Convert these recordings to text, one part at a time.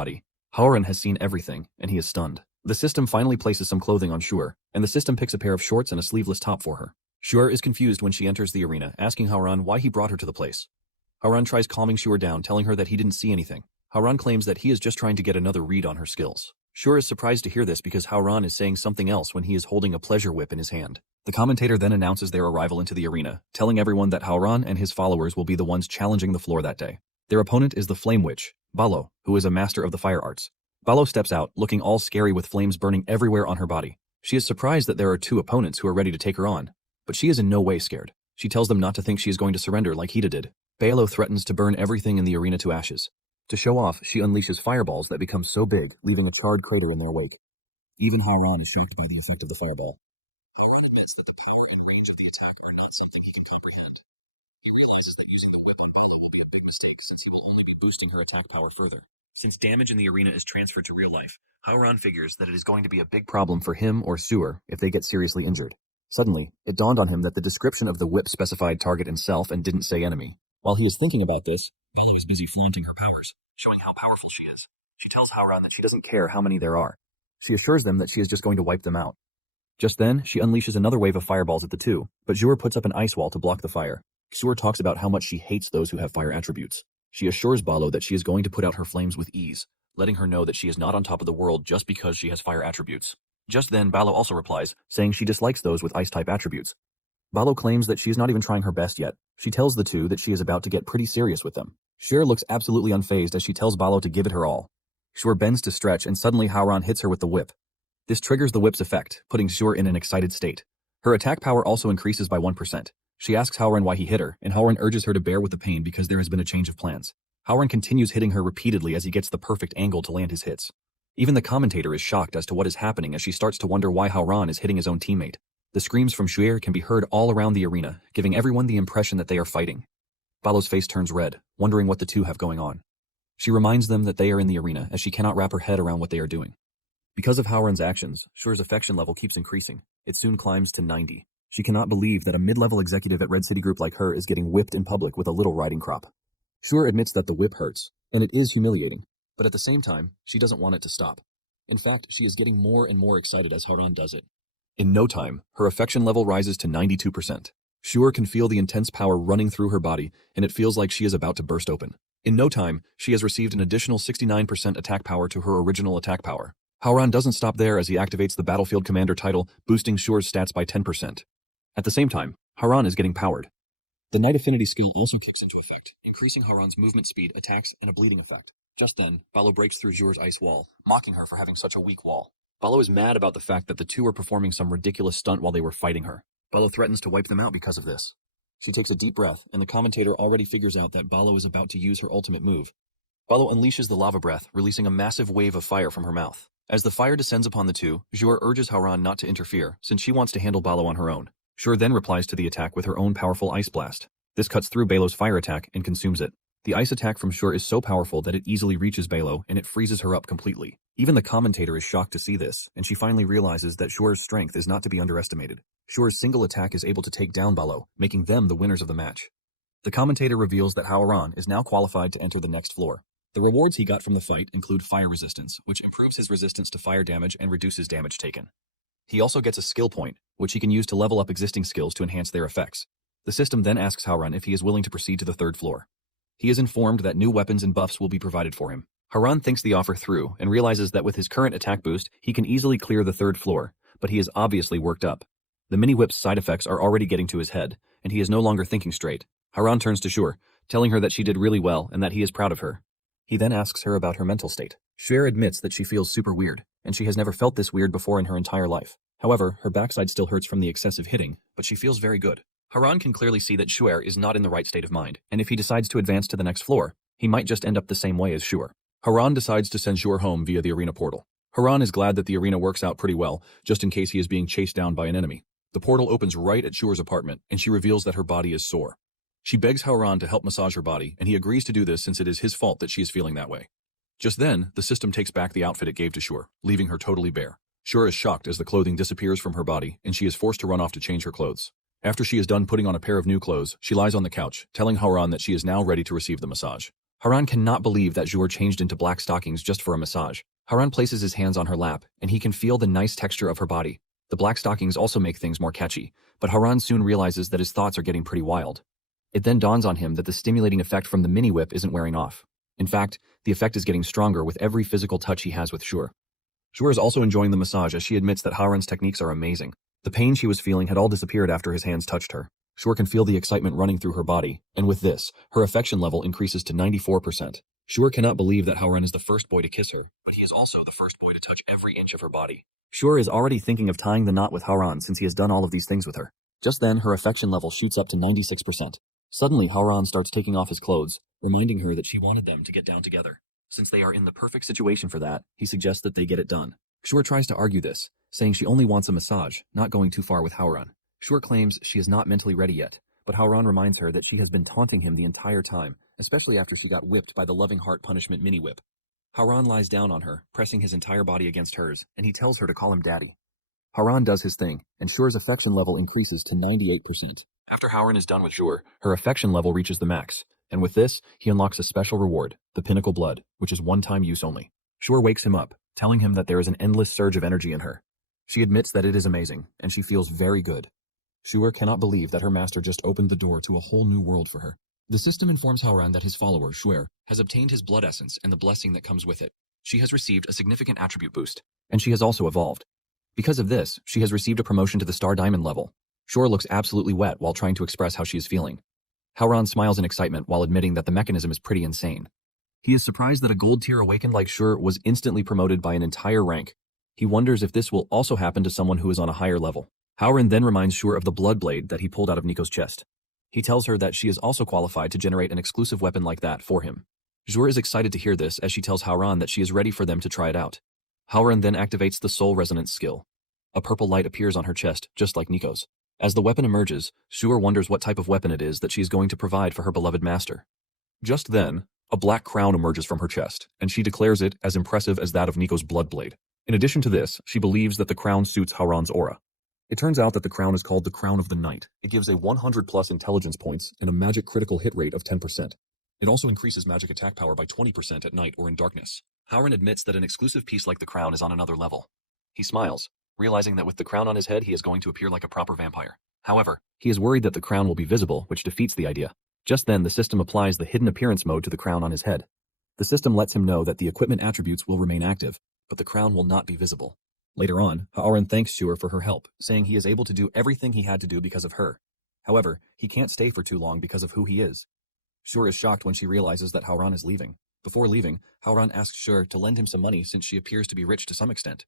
body. Haoran has seen everything, and he is stunned. The system finally places some clothing on Shuer, and the system picks a pair of shorts and a sleeveless top for her. Shuer is confused when she enters the arena, asking Haoran why he brought her to the place. Haoran tries calming Shuer down, telling her that he didn't see anything. Haoran claims that he is just trying to get another read on her skills. Shuer is surprised to hear this because Haoran is saying something else when he is holding a pleasure whip in his hand. The commentator then announces their arrival into the arena, telling everyone that Haoran and his followers will be the ones challenging the floor that day. Their opponent is the Flame Witch, Balo, who is a master of the fire arts. Balo steps out, looking all scary with flames burning everywhere on her body. She is surprised that there are two opponents who are ready to take her on, but she is in no way scared. She tells them not to think she is going to surrender like Hida did. Balo threatens to burn everything in the arena to ashes. To show off, she unleashes fireballs that become so big, leaving a charred crater in their wake. Even Haoran is shocked by the effect of the fireball. Haoran admits that the power and range of the attack are not something he can comprehend. He realizes that using the whip on Balo will be a big mistake since he will only be boosting her attack power further. Since damage in the arena is transferred to real life, Haoran figures that it is going to be a big problem for him or Shuer if they get seriously injured. Suddenly, it dawned on him that the description of the whip specified target and self and didn't say enemy. While he is thinking about this, Balo is busy flaunting her powers, showing how powerful she is. She tells Haoran that she doesn't care how many there are. She assures them that she is just going to wipe them out. Just then, she unleashes another wave of fireballs at the two, but Shuer puts up an ice wall to block the fire. Shuer talks about how much she hates those who have fire attributes. She assures Balo that she is going to put out her flames with ease, letting her know that she is not on top of the world just because she has fire attributes. Just then, Balo also replies, saying she dislikes those with ice-type attributes. Balo claims that she is not even trying her best yet. She tells the two that she is about to get pretty serious with them. Shuer looks absolutely unfazed as she tells Balo to give it her all. Shuer bends to stretch, and suddenly Haoran hits her with the whip. This triggers the whip's effect, putting Shuer in an excited state. Her attack power also increases by 1%. She asks Haoran why he hit her, and Haoran urges her to bear with the pain because there has been a change of plans. Haoran continues hitting her repeatedly as he gets the perfect angle to land his hits. Even the commentator is shocked as to what is happening as she starts to wonder why Haoran is hitting his own teammate. The screams from Shuer can be heard all around the arena, giving everyone the impression that they are fighting. Balo's face turns red, wondering what the two have going on. She reminds them that they are in the arena as she cannot wrap her head around what they are doing. Because of Haoran's actions, Shuer's affection level keeps increasing. It soon climbs to 90. She cannot believe that a mid-level executive at Red City Group like her is getting whipped in public with a little riding crop. Shuer admits that the whip hurts, and it is humiliating, but at the same time, she doesn't want it to stop. In fact, she is getting more and more excited as Haoran does it. In no time, her affection level rises to 92%. Shuer can feel the intense power running through her body, and it feels like she is about to burst open. In no time, she has received an additional 69% attack power to her original attack power. Haoran doesn't stop there as he activates the Battlefield Commander title, boosting Shuer's stats by 10%. At the same time, Haoran is getting powered. The Night Affinity skill also kicks into effect, increasing Haoran's movement speed, attacks, and a bleeding effect. Just then, Balo breaks through Shuer's ice wall, mocking her for having such a weak wall. Balo is mad about the fact that the two are performing some ridiculous stunt while they were fighting her. Balo threatens to wipe them out because of this. She takes a deep breath, and the commentator already figures out that Balo is about to use her ultimate move. Balo unleashes the lava breath, releasing a massive wave of fire from her mouth. As the fire descends upon the two, Shuer urges Haoran not to interfere, since she wants to handle Balo on her own. Shuer then replies to the attack with her own powerful ice blast. This cuts through Balo's fire attack and consumes it. The ice attack from Shuer is so powerful that it easily reaches Balo, and it freezes her up completely. Even the commentator is shocked to see this, and she finally realizes that Shuer's strength is not to be underestimated. Shuer's single attack is able to take down Balo, making them the winners of the match. The commentator reveals that Haoran is now qualified to enter the next floor. The rewards he got from the fight include fire resistance, which improves his resistance to fire damage and reduces damage taken. He also gets a skill point, which he can use to level up existing skills to enhance their effects. The system then asks Haoran if he is willing to proceed to the third floor. He is informed that new weapons and buffs will be provided for him. Haoran thinks the offer through and realizes that with his current attack boost, he can easily clear the third floor, but he is obviously worked up. The mini-whip's side effects are already getting to his head, and he is no longer thinking straight. Haoran turns to Shuer, telling her that she did really well and that he is proud of her. He then asks her about her mental state. Shuer admits that she feels super weird, and she has never felt this weird before in her entire life. However, her backside still hurts from the excessive hitting, but she feels very good. Haoran can clearly see that Shuer is not in the right state of mind, and if he decides to advance to the next floor, he might just end up the same way as Shuer. Haoran decides to send Shuer home via the arena portal. Haoran is glad that the arena works out pretty well, just in case he is being chased down by an enemy. The portal opens right at Shuer's apartment, and she reveals that her body is sore. She begs Haoran to help massage her body, and he agrees to do this since it is his fault that she is feeling that way. Just then, the system takes back the outfit it gave to Shuer, leaving her totally bare. Shuer is shocked as the clothing disappears from her body, and she is forced to run off to change her clothes. After she is done putting on a pair of new clothes, she lies on the couch, telling Haoran that she is now ready to receive the massage. Haran cannot believe that Zhuer changed into black stockings just for a massage. Haran places his hands on her lap, and he can feel the nice texture of her body. The black stockings also make things more catchy, but Haran soon realizes that his thoughts are getting pretty wild. It then dawns on him that the stimulating effect from the mini-whip isn't wearing off. In fact, the effect is getting stronger with every physical touch he has with Zhuer. Zhuer is also enjoying the massage as she admits that Haran's techniques are amazing. The pain she was feeling had all disappeared after his hands touched her. Zhuer can feel the excitement running through her body, and with this, her affection level increases to 94%. Zhuer cannot believe that Haran is the first boy to kiss her, but he is also the first boy to touch every inch of her body. Zhuer is already thinking of tying the knot with Haran since he has done all of these things with her. Just then, her affection level shoots up to 96%. Suddenly, Haran starts taking off his clothes, reminding her that she wanted them to get down together. Since they are in the perfect situation for that, he suggests that they get it done. Zhuer tries to argue this, saying she only wants a massage, not going too far with Haran. Zhuer claims she is not mentally ready yet, but Haran reminds her that she has been taunting him the entire time, especially after she got whipped by the loving heart punishment mini-whip. Haran lies down on her, pressing his entire body against hers, and he tells her to call him daddy. Haran does his thing, and Zhuer's affection level increases to 98%. After Haran is done with Zhuer, her affection level reaches the max, and with this, he unlocks a special reward, the Pinnacle Blood, which is one-time use only. Zhuer wakes him up, telling him that there is an endless surge of energy in her. She admits that it is amazing, and she feels very good. Zhuer cannot believe that her master just opened the door to a whole new world for her. The system informs Haran that his follower, Zhuer, has obtained his blood essence and the blessing that comes with it. She has received a significant attribute boost, and she has also evolved. Because of this, she has received a promotion to the Star Diamond level. Zhuer looks absolutely wet while trying to express how she is feeling. Haran smiles in excitement while admitting that the mechanism is pretty insane. He is surprised that a gold tier awakened like Zhuer was instantly promoted by an entire rank. He wonders if this will also happen to someone who is on a higher level. Haran then reminds Zhuer of the blood blade that he pulled out of Nico's chest. He tells her that she is also qualified to generate an exclusive weapon like that for him. Zhuer is excited to hear this as she tells Haran that she is ready for them to try it out. Haran then activates the Soul Resonance skill. A purple light appears on her chest, just like Nico's. As the weapon emerges, Zhuer wonders what type of weapon it is that she is going to provide for her beloved master. Just then, a black crown emerges from her chest, and she declares it as impressive as that of Nico's blood blade. In addition to this, she believes that the crown suits Haran's aura. It turns out that the crown is called the Crown of the Night. It gives a 100+ intelligence points and a magic critical hit rate of 10%. It also increases magic attack power by 20% at night or in darkness. Haran admits that an exclusive piece like the crown is on another level. He smiles, realizing that with the crown on his head he is going to appear like a proper vampire. However, he is worried that the crown will be visible, which defeats the idea. Just then, the system applies the hidden appearance mode to the crown on his head. The system lets him know that the equipment attributes will remain active, but the crown will not be visible. Later on, Haran thanks Zhuer for her help, saying he is able to do everything he had to do because of her. However, he can't stay for too long because of who he is. Zhuer is shocked when she realizes that Haran is leaving. Before leaving, Haran asks Zhuer to lend him some money since she appears to be rich to some extent.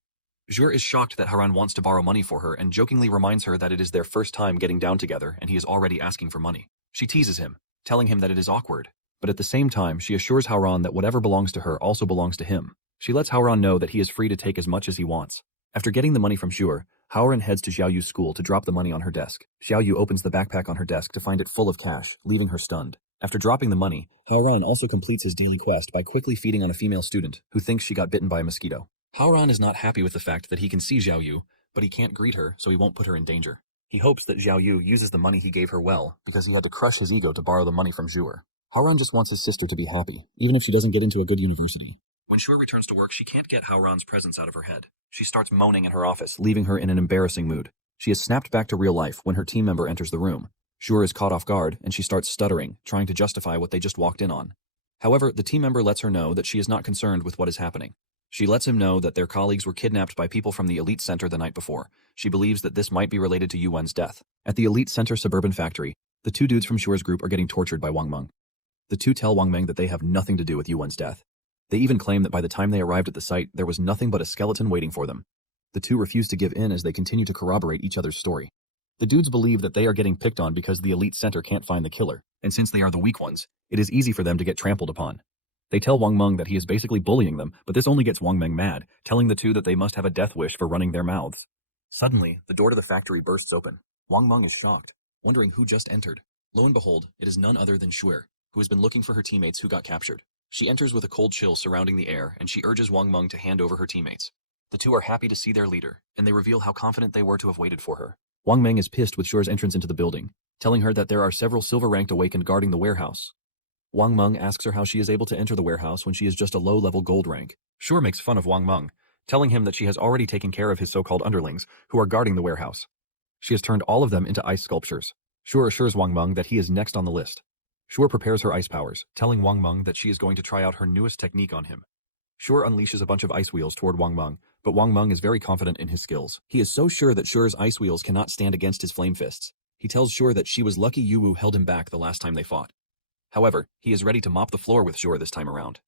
Zhuer is shocked that Haran wants to borrow money for her and jokingly reminds her that it is their first time getting down together and he is already asking for money. She teases him, telling him that it is awkward, but at the same time she assures Haran that whatever belongs to her also belongs to him. She lets Haran know that he is free to take as much as he wants. After getting the money from Zhuer, Haran heads to Xiaoyu's school to drop the money on her desk. Xiaoyu opens the backpack on her desk to find it full of cash, leaving her stunned. After dropping the money, Haran also completes his daily quest by quickly feeding on a female student who thinks she got bitten by a mosquito. Haran is not happy with the fact that he can see Xiaoyu, but he can't greet her so he won't put her in danger. He hopes that Xiaoyu uses the money he gave her well, because he had to crush his ego to borrow the money from Zhuer. Haran just wants his sister to be happy, even if she doesn't get into a good university. When Zhuer returns to work, she can't get Haran's presence out of her head. She starts moaning in her office, leaving her in an embarrassing mood. She is snapped back to real life when her team member enters the room. Zhuer is caught off guard, and she starts stuttering, trying to justify what they just walked in on. However, the team member lets her know that she is not concerned with what is happening. She lets him know that their colleagues were kidnapped by people from the Elite Center the night before. She believes that this might be related to Yuwen's death. At the Elite Center suburban factory, the two dudes from Zhuer's group are getting tortured by Wang Meng. The two tell Wang Meng that they have nothing to do with Yuwen's death. They even claim that by the time they arrived at the site, there was nothing but a skeleton waiting for them. The two refuse to give in as they continue to corroborate each other's story. The dudes believe that they are getting picked on because the Elite Center can't find the killer, and since they are the weak ones, it is easy for them to get trampled upon. They tell Wang Meng that he is basically bullying them, but this only gets Wang Meng mad, telling the two that they must have a death wish for running their mouths. Suddenly, the door to the factory bursts open. Wang Meng is shocked, wondering who just entered. Lo and behold, it is none other than Zhuer, who has been looking for her teammates who got captured. She enters with a cold chill surrounding the air, and she urges Wang Meng to hand over her teammates. The two are happy to see their leader, and they reveal how confident they were to have waited for her. Wang Meng is pissed with Zhuer's entrance into the building, telling her that there are several silver-ranked awakened guarding the warehouse. Wang Meng asks her how she is able to enter the warehouse when she is just a low-level gold rank. Sure makes fun of Wang Meng, telling him that she has already taken care of his so-called underlings, who are guarding the warehouse. She has turned all of them into ice sculptures. Sure assures Wang Meng that he is next on the list. Sure prepares her ice powers, telling Wang Meng that she is going to try out her newest technique on him. Sure unleashes a bunch of ice wheels toward Wang Meng, but Wang Meng is very confident in his skills. He is so sure that Shure's ice wheels cannot stand against his flame fists. He tells Shure that she was lucky Yuwu held him back the last time they fought. However, he is ready to mop the floor with Shure this time around.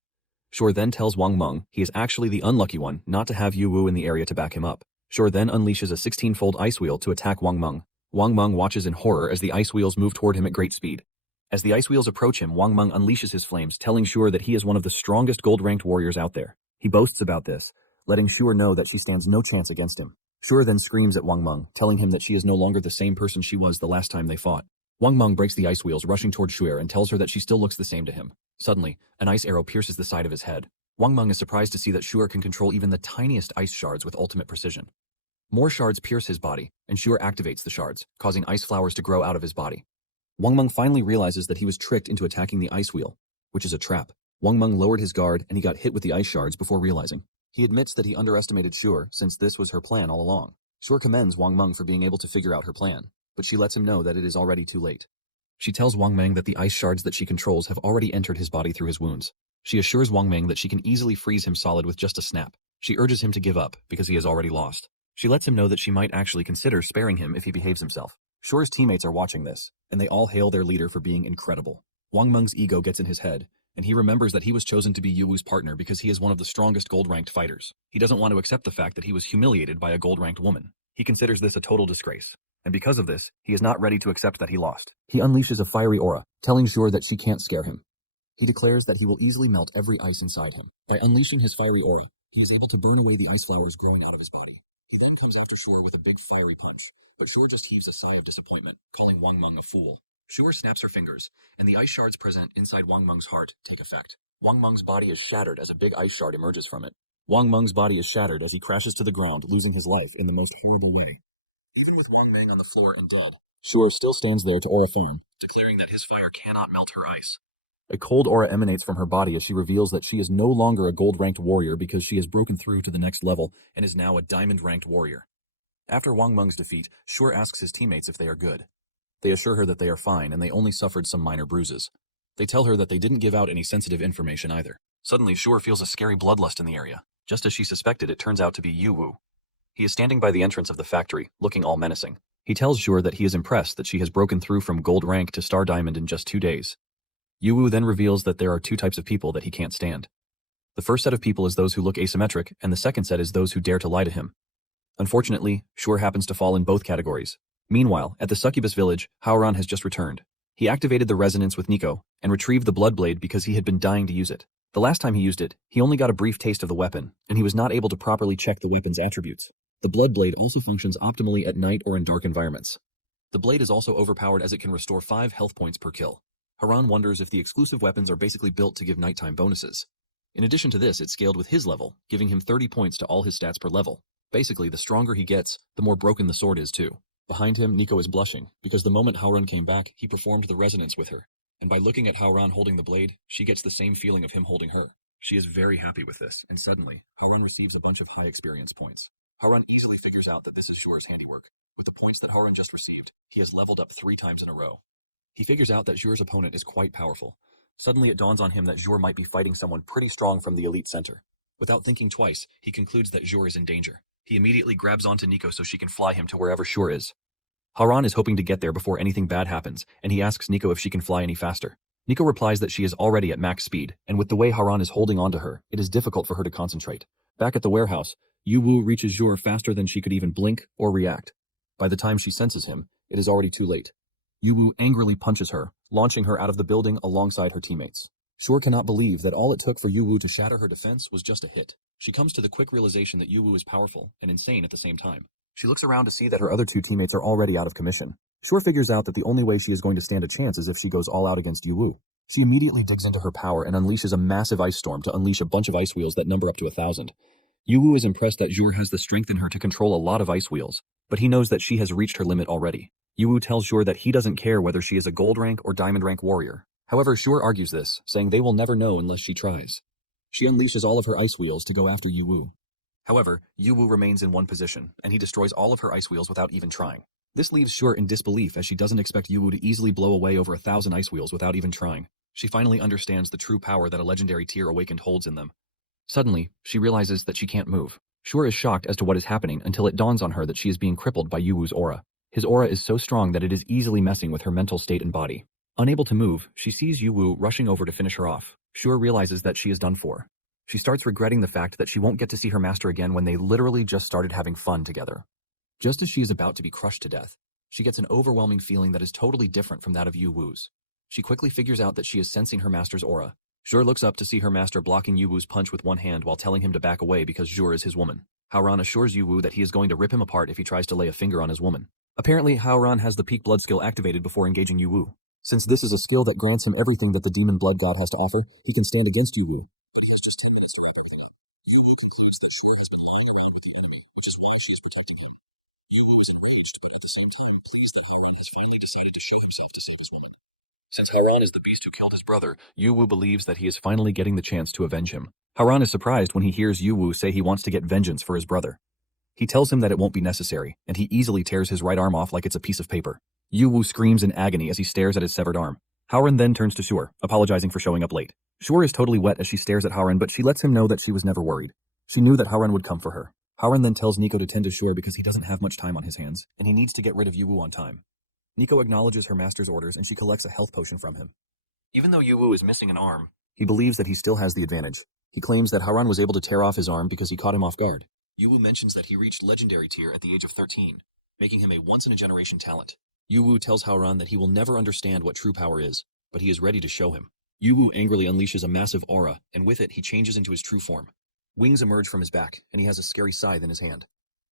Shure then tells Wang Meng he is actually the unlucky one not to have Yuwu in the area to back him up. Shure then unleashes a 16-fold ice wheel to attack Wang Meng. Wang Meng watches in horror as the ice wheels move toward him at great speed. As the ice wheels approach him, Wang Meng unleashes his flames, telling Shure that he is one of the strongest gold-ranked warriors out there. He boasts about this, letting Shure know that she stands no chance against him. Shure then screams at Wang Meng, telling him that she is no longer the same person she was the last time they fought. Wang Meng breaks the ice wheels, rushing toward Shure, and tells her that she still looks the same to him. Suddenly, an ice arrow pierces the side of his head. Wang Meng is surprised to see that Shure can control even the tiniest ice shards with ultimate precision. More shards pierce his body, and Shure activates the shards, causing ice flowers to grow out of his body. Wang Meng finally realizes that he was tricked into attacking the ice wheel, which is a trap. Wang Meng lowered his guard, and he got hit with the ice shards before realizing. He admits that he underestimated Shure, since this was her plan all along. Shure commends Wang Meng for being able to figure out her plan, but she lets him know that it is already too late. She tells Wang Meng that the ice shards that she controls have already entered his body through his wounds. She assures Wang Meng that she can easily freeze him solid with just a snap. She urges him to give up, because he has already lost. She lets him know that she might actually consider sparing him if he behaves himself. Shure's teammates are watching this, and they all hail their leader for being incredible. Wang Meng's ego gets in his head, and he remembers that he was chosen to be Yuwu's partner because he is one of the strongest gold-ranked fighters. He doesn't want to accept the fact that he was humiliated by a gold-ranked woman. He considers this a total disgrace, and because of this, he is not ready to accept that he lost. He unleashes a fiery aura, telling Shure that she can't scare him. He declares that he will easily melt every ice inside him. By unleashing his fiery aura, he is able to burn away the ice flowers growing out of his body. He then comes after Shure with a big fiery punch, but Shure just heaves a sigh of disappointment, calling Wang Meng a fool. Shure snaps her fingers, and the ice shards present inside Wang Meng's heart take effect. Wang Meng's body is shattered as a big ice shard emerges from it. Wang Meng's body is shattered as he crashes to the ground, losing his life in the most horrible way. Even with Wang Meng on the floor and dead, Shure still stands there to aura farm, declaring that his fire cannot melt her ice. A cold aura emanates from her body as she reveals that she is no longer a gold-ranked warrior because she has broken through to the next level and is now a diamond-ranked warrior. After Wang Meng's defeat, Shure asks his teammates if they are good. They assure her that they are fine and they only suffered some minor bruises. They tell her that they didn't give out any sensitive information either. Suddenly, Shure feels a scary bloodlust in the area. Just as she suspected, it turns out to be Yuwu. He is standing by the entrance of the factory, looking all menacing. He tells Shure that he is impressed that she has broken through from gold rank to star diamond in just 2 days. Yuwu then reveals that there are 2 types of people that he can't stand. The first set of people is those who look asymmetric, and the second set is those who dare to lie to him. Unfortunately, Shure happens to fall in both categories. Meanwhile, at the succubus village, Haoran has just returned. He activated the resonance with Nico, and retrieved the blood blade because he had been dying to use it. The last time he used it, he only got a brief taste of the weapon, and he was not able to properly check the weapon's attributes. The blood blade also functions optimally at night or in dark environments. The blade is also overpowered as it can restore 5 health points per kill. Haran wonders if the exclusive weapons are basically built to give nighttime bonuses. In addition to this, it's scaled with his level, giving him 30 points to all his stats per level. Basically, the stronger he gets, the more broken the sword is too. Behind him, Nico is blushing, because the moment Haoran came back, he performed the resonance with her. And by looking at Haoran holding the blade, she gets the same feeling of him holding her. She is very happy with this, and suddenly, Haoran receives a bunch of high experience points. Haoran easily figures out that this is Shure's handiwork. With the points that Haoran just received, he has leveled up 3 times in a row. He figures out that Shure's opponent is quite powerful. Suddenly it dawns on him that Shure might be fighting someone pretty strong from the elite center. Without thinking twice, he concludes that Shure is in danger. He immediately grabs onto Nico so she can fly him to wherever Shure is. Haran is hoping to get there before anything bad happens, and he asks Nico if she can fly any faster. Nico replies that she is already at max speed, and with the way Haran is holding onto her, it is difficult for her to concentrate. Back at the warehouse, Yuwu reaches Shure faster than she could even blink or react. By the time she senses him, it is already too late. Yuwu angrily punches her, launching her out of the building alongside her teammates. Shure cannot believe that all it took for Yuwu to shatter her defense was just a hit. She comes to the quick realization that Yuwu is powerful and insane at the same time. She looks around to see that her other 2 teammates are already out of commission. Shure figures out that the only way she is going to stand a chance is if she goes all out against Yuwu. She immediately digs into her power and unleashes a massive ice storm to unleash a bunch of ice wheels that number up to 1,000. Yuwu is impressed that Shure has the strength in her to control a lot of ice wheels, but he knows that she has reached her limit already. Yuwu tells Shure that he doesn't care whether she is a gold rank or diamond rank warrior. However, Shure argues this, saying they will never know unless she tries. She unleashes all of her ice wheels to go after Yuwu. However, Yuwu remains in one position, and he destroys all of her ice wheels without even trying. This leaves Shure in disbelief as she doesn't expect Yuwu to easily blow away over 1,000 ice wheels without even trying. She finally understands the true power that a legendary tier awakened holds in them. Suddenly, she realizes that she can't move. Shure is shocked as to what is happening until it dawns on her that she is being crippled by Yuwu's aura. His aura is so strong that it is easily messing with her mental state and body. Unable to move, she sees Yuwu rushing over to finish her off. Shure realizes that she is done for. She starts regretting the fact that she won't get to see her master again when they literally just started having fun together. Just as she is about to be crushed to death, she gets an overwhelming feeling that is totally different from that of Yuwu's. She quickly figures out that she is sensing her master's aura. Shure looks up to see her master blocking Yuwu's punch with one hand while telling him to back away because Shure is his woman. Haoran assures Yuwu that he is going to rip him apart if he tries to lay a finger on his woman. Apparently, Haoran has the peak blood skill activated before engaging Yuwu. Since this is a skill that grants him everything that the demon blood god has to offer, he can stand against Yuwu. But he has just 10 minutes to wrap everything up. Yuwu concludes that Shure has been lying around with the enemy, which is why she is protecting him. Yuwu is enraged, but at the same time pleased that Haoran has finally decided to show himself to save his woman. Since Haoran is the beast who killed his brother, Yuwu believes that he is finally getting the chance to avenge him. Haoran is surprised when he hears Yuwu say he wants to get vengeance for his brother. He tells him that it won't be necessary, and he easily tears his right arm off like it's a piece of paper. Yuwu screams in agony as he stares at his severed arm. Haoran then turns to Shure, apologizing for showing up late. Shure is totally wet as she stares at Haoran, but she lets him know that she was never worried. She knew that Haoran would come for her. Haoran then tells Nico to tend to Shure because he doesn't have much time on his hands, and he needs to get rid of Yuwu on time. Nico acknowledges her master's orders and she collects a health potion from him. Even though Yuwu is missing an arm, he believes that he still has the advantage. He claims that Haoran was able to tear off his arm because he caught him off guard. Yuwu mentions that he reached legendary tier at the age of 13, making him a once-in-a-generation talent. Yuwu tells Haoran that he will never understand what true power is, but he is ready to show him. Yuwu angrily unleashes a massive aura, and with it he changes into his true form. Wings emerge from his back, and he has a scary scythe in his hand.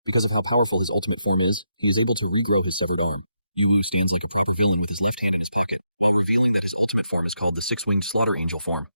Because of how powerful his ultimate form is, he is able to regrow his severed arm. Yuwu stands like a proper villain with his left hand in his pocket, while revealing that his ultimate form is called the six-winged slaughter angel form.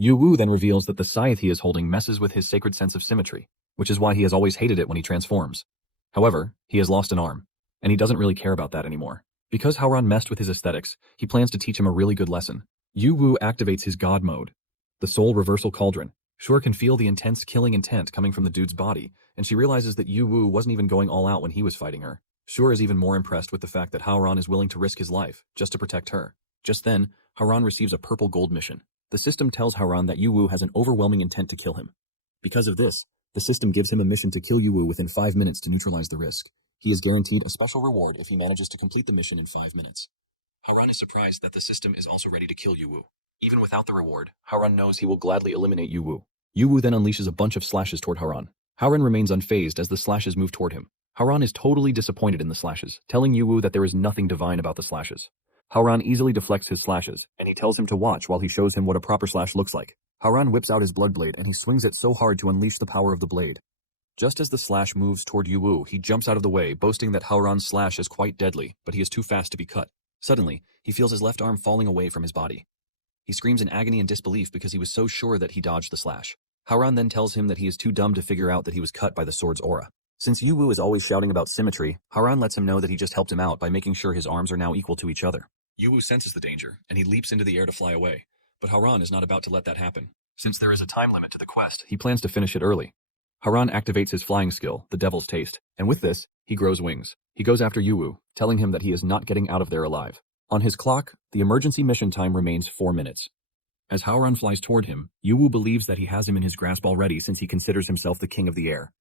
Yuwu then reveals that the scythe he is holding messes with his sacred sense of symmetry, which is why he has always hated it when he transforms. However, he has lost an arm, and he doesn't really care about that anymore. Because Haoran messed with his aesthetics, he plans to teach him a really good lesson. Yuwu activates his god mode, the soul reversal cauldron. Shure can feel the intense killing intent coming from the dude's body, and she realizes that Yuwu wasn't even going all out when he was fighting her. Shure is even more impressed with the fact that Haoran is willing to risk his life just to protect her. Just then, Haoran receives a purple gold mission. The system tells Haoran that Yuwu has an overwhelming intent to kill him. Because of this, the system gives him a mission to kill Yuwu within 5 minutes to neutralize the risk. He is guaranteed a special reward if he manages to complete the mission in 5 minutes. Haoran is surprised that the system is also ready to kill Yuwu. Even without the reward, Haoran knows he will gladly eliminate Yuwu. Yuwu then unleashes a bunch of slashes toward Haoran. Haoran remains unfazed as the slashes move toward him. Haoran is totally disappointed in the slashes, telling Yuwu that there is nothing divine about the slashes. Haoran easily deflects his slashes, and he tells him to watch while he shows him what a proper slash looks like. Haoran whips out his blood blade and he swings it so hard to unleash the power of the blade. Just as the slash moves toward Yuwu, he jumps out of the way, boasting that Haoran's slash is quite deadly, but he is too fast to be cut. Suddenly, he feels his left arm falling away from his body. He screams in agony and disbelief because he was so sure that he dodged the slash. Haoran then tells him that he is too dumb to figure out that he was cut by the sword's aura. Since Yuwu is always shouting about symmetry, Haoran lets him know that he just helped him out by making sure his arms are now equal to each other. Yuwu senses the danger, and he leaps into the air to fly away, but Haoran is not about to let that happen. Since there is a time limit to the quest, he plans to finish it early. Haoran activates his flying skill, the Devil's Taste, and with this, he grows wings. He goes after Yuwu, telling him that he is not getting out of there alive. On his clock, the emergency mission time remains 4 minutes. As Haoran flies toward him, Yuwu believes that he has him in his grasp already since he considers himself the king of the air.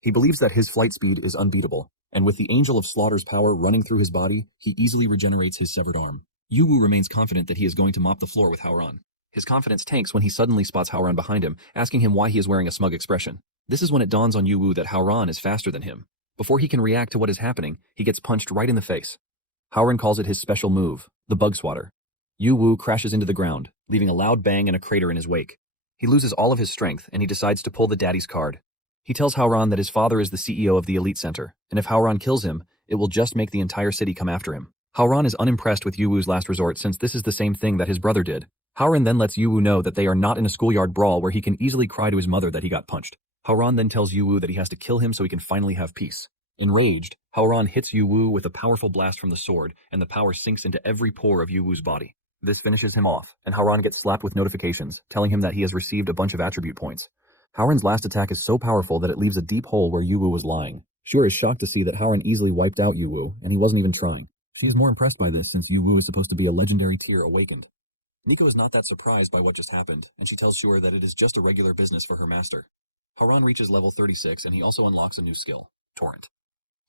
He believes that his flight speed is unbeatable, and with the Angel of Slaughter's power running through his body, he easily regenerates his severed arm. Yuwu remains confident that he is going to mop the floor with Haoran. His confidence tanks when he suddenly spots Haoran behind him, asking him why he is wearing a smug expression. This is when it dawns on Yuwu that Haoran is faster than him. Before he can react to what is happening, he gets punched right in the face. Haoran calls it his special move, the Bug Swatter. Yuwu crashes into the ground, leaving a loud bang and a crater in his wake. He loses all of his strength, and he decides to pull the daddy's card. He tells Haoran that his father is the CEO of the Elite Center, and if Haoran kills him, it will just make the entire city come after him. Haoran is unimpressed with Yuwu's last resort since this is the same thing that his brother did. Haoran then lets Yuwu know that they are not in a schoolyard brawl where he can easily cry to his mother that he got punched. Haoran then tells Yuwu that he has to kill him so he can finally have peace. Enraged, Haoran hits Yuwu with a powerful blast from the sword, and the power sinks into every pore of Yuwu's body. This finishes him off, and Howran gets slapped with notifications, telling him that he has received a bunch of attribute points. Howran's last attack is so powerful that it leaves a deep hole where Yuwu was lying. Shure is shocked to see that Howran easily wiped out Yuwu, and he wasn't even trying. She is more impressed by this since Yuwu is supposed to be a legendary tier awakened. Nico is not that surprised by what just happened, and she tells Shure that it is just a regular business for her master. Howran reaches level 36 and he also unlocks a new skill, Torrent.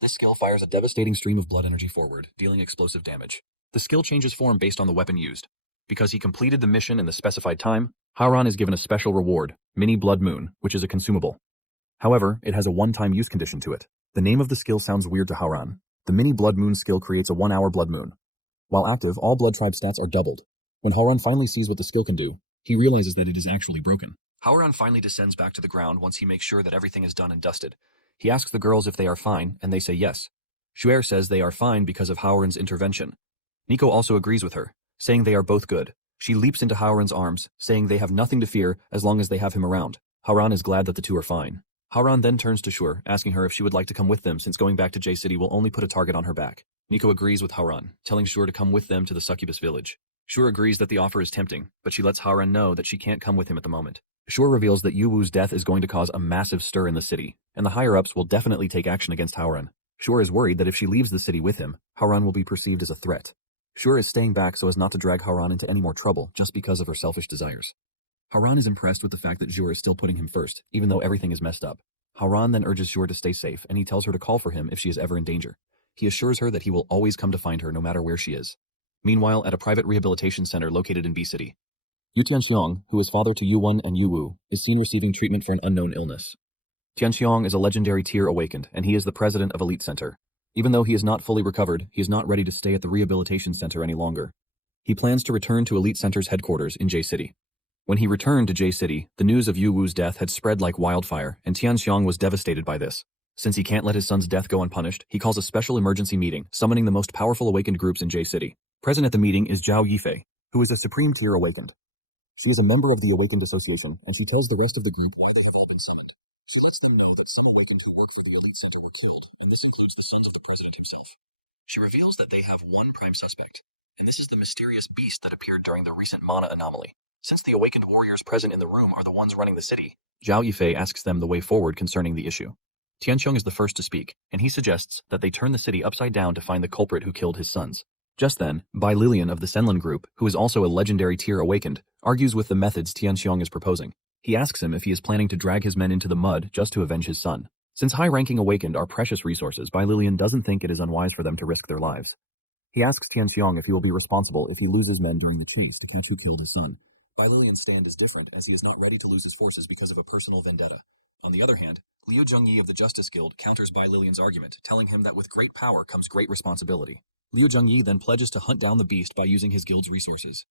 This skill fires a devastating stream of blood energy forward, dealing explosive damage. The skill changes form based on the weapon used. Because he completed the mission in the specified time, Howran is given a special reward, Mini Blood Moon, which is a consumable. However, it has a one-time use condition to it. The name of the skill sounds weird to Howran. The Mini Blood Moon skill creates a 1-hour blood moon. While active, all blood tribe stats are doubled. When Howran finally sees what the skill can do, he realizes that it is actually broken. Howran finally descends back to the ground once he makes sure that everything is done and dusted. He asks the girls if they are fine, and they say yes. Shuer says they are fine because of Howran's intervention. Nico also agrees with her, saying they are both good. She leaps into Howran's arms, saying they have nothing to fear as long as they have him around. Howran is glad that the two are fine. Howran then turns to Shuer, asking her if she would like to come with them since going back to J-City will only put a target on her back. Nico agrees with Howran, telling Shuer to come with them to the succubus village. Shuer agrees that the offer is tempting, but she lets Howran know that she can't come with him at the moment. Shuer reveals that Yuwu's death is going to cause a massive stir in the city, and the higher-ups will definitely take action against Howran. Shuer is worried that if she leaves the city with him, Howran will be perceived as a threat. Shuer is staying back so as not to drag Howran into any more trouble just because of her selfish desires. Howran is impressed with the fact that Shuer is still putting him first, even though everything is messed up. Howran then urges Shuer to stay safe, and he tells her to call for him if she is ever in danger. He assures her that he will always come to find her no matter where she is. Meanwhile, at a private rehabilitation center located in B-City, Yu Tianxiong, who is father to Yuwon and Yuwu, is seen receiving treatment for an unknown illness. Tianxiong is a legendary tier awakened, and he is the president of Elite Center. Even though he is not fully recovered, he is not ready to stay at the rehabilitation center any longer. He plans to return to Elite Center's headquarters in J-City. When he returned to J-City, the news of Yuwu's death had spread like wildfire, and Tianxiong was devastated by this. Since he can't let his son's death go unpunished, he calls a special emergency meeting, summoning the most powerful awakened groups in J-City. Present at the meeting is Zhao Yifei, who is a supreme tier awakened. She is a member of the Awakened Association, and she tells the rest of the group why they have all been summoned. She lets them know that some awakened who work for the Elite Center were killed, and this includes the sons of the president himself. She reveals that they have one prime suspect, and this is the mysterious beast that appeared during the recent mana anomaly. Since the awakened warriors present in the room are the ones running the city, Zhao Yifei asks them the way forward concerning the issue. Tianxiong is the first to speak, and he suggests that they turn the city upside down to find the culprit who killed his sons. Just then, Bai Lilian of the Senlin group, who is also a legendary tier awakened, argues with the methods Tianxiong is proposing. He asks him if he is planning to drag his men into the mud just to avenge his son. Since high-ranking awakened are precious resources, Bai Lilian doesn't think it is unwise for them to risk their lives. He asks Tianxiong if he will be responsible if he loses men during the chase to catch who killed his son. Bai Lilian's stand is different as he is not ready to lose his forces because of a personal vendetta. On the other hand, Liu Zhengyi of the Justice Guild counters Bai Lilian's argument, telling him that with great power comes great responsibility. Liu Zhengyi then pledges to hunt down the beast by using his guild's resources.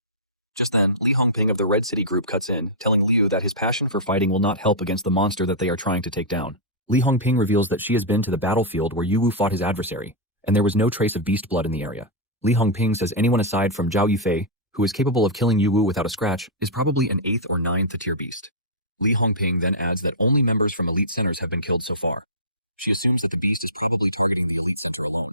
Just then, Li Hongping of the Red City group cuts in, telling Liu that his passion for fighting will not help against the monster that they are trying to take down. Li Hongping reveals that she has been to the battlefield where Yuwu fought his adversary, and there was no trace of beast blood in the area. Li Hongping says anyone aside from Zhao Yifei, who is capable of killing Yuwu without a scratch, is probably an 8th or 9th tier beast. Li Hongping then adds that only members from elite centers have been killed so far. She assumes that the beast is probably targeting the elite center alone.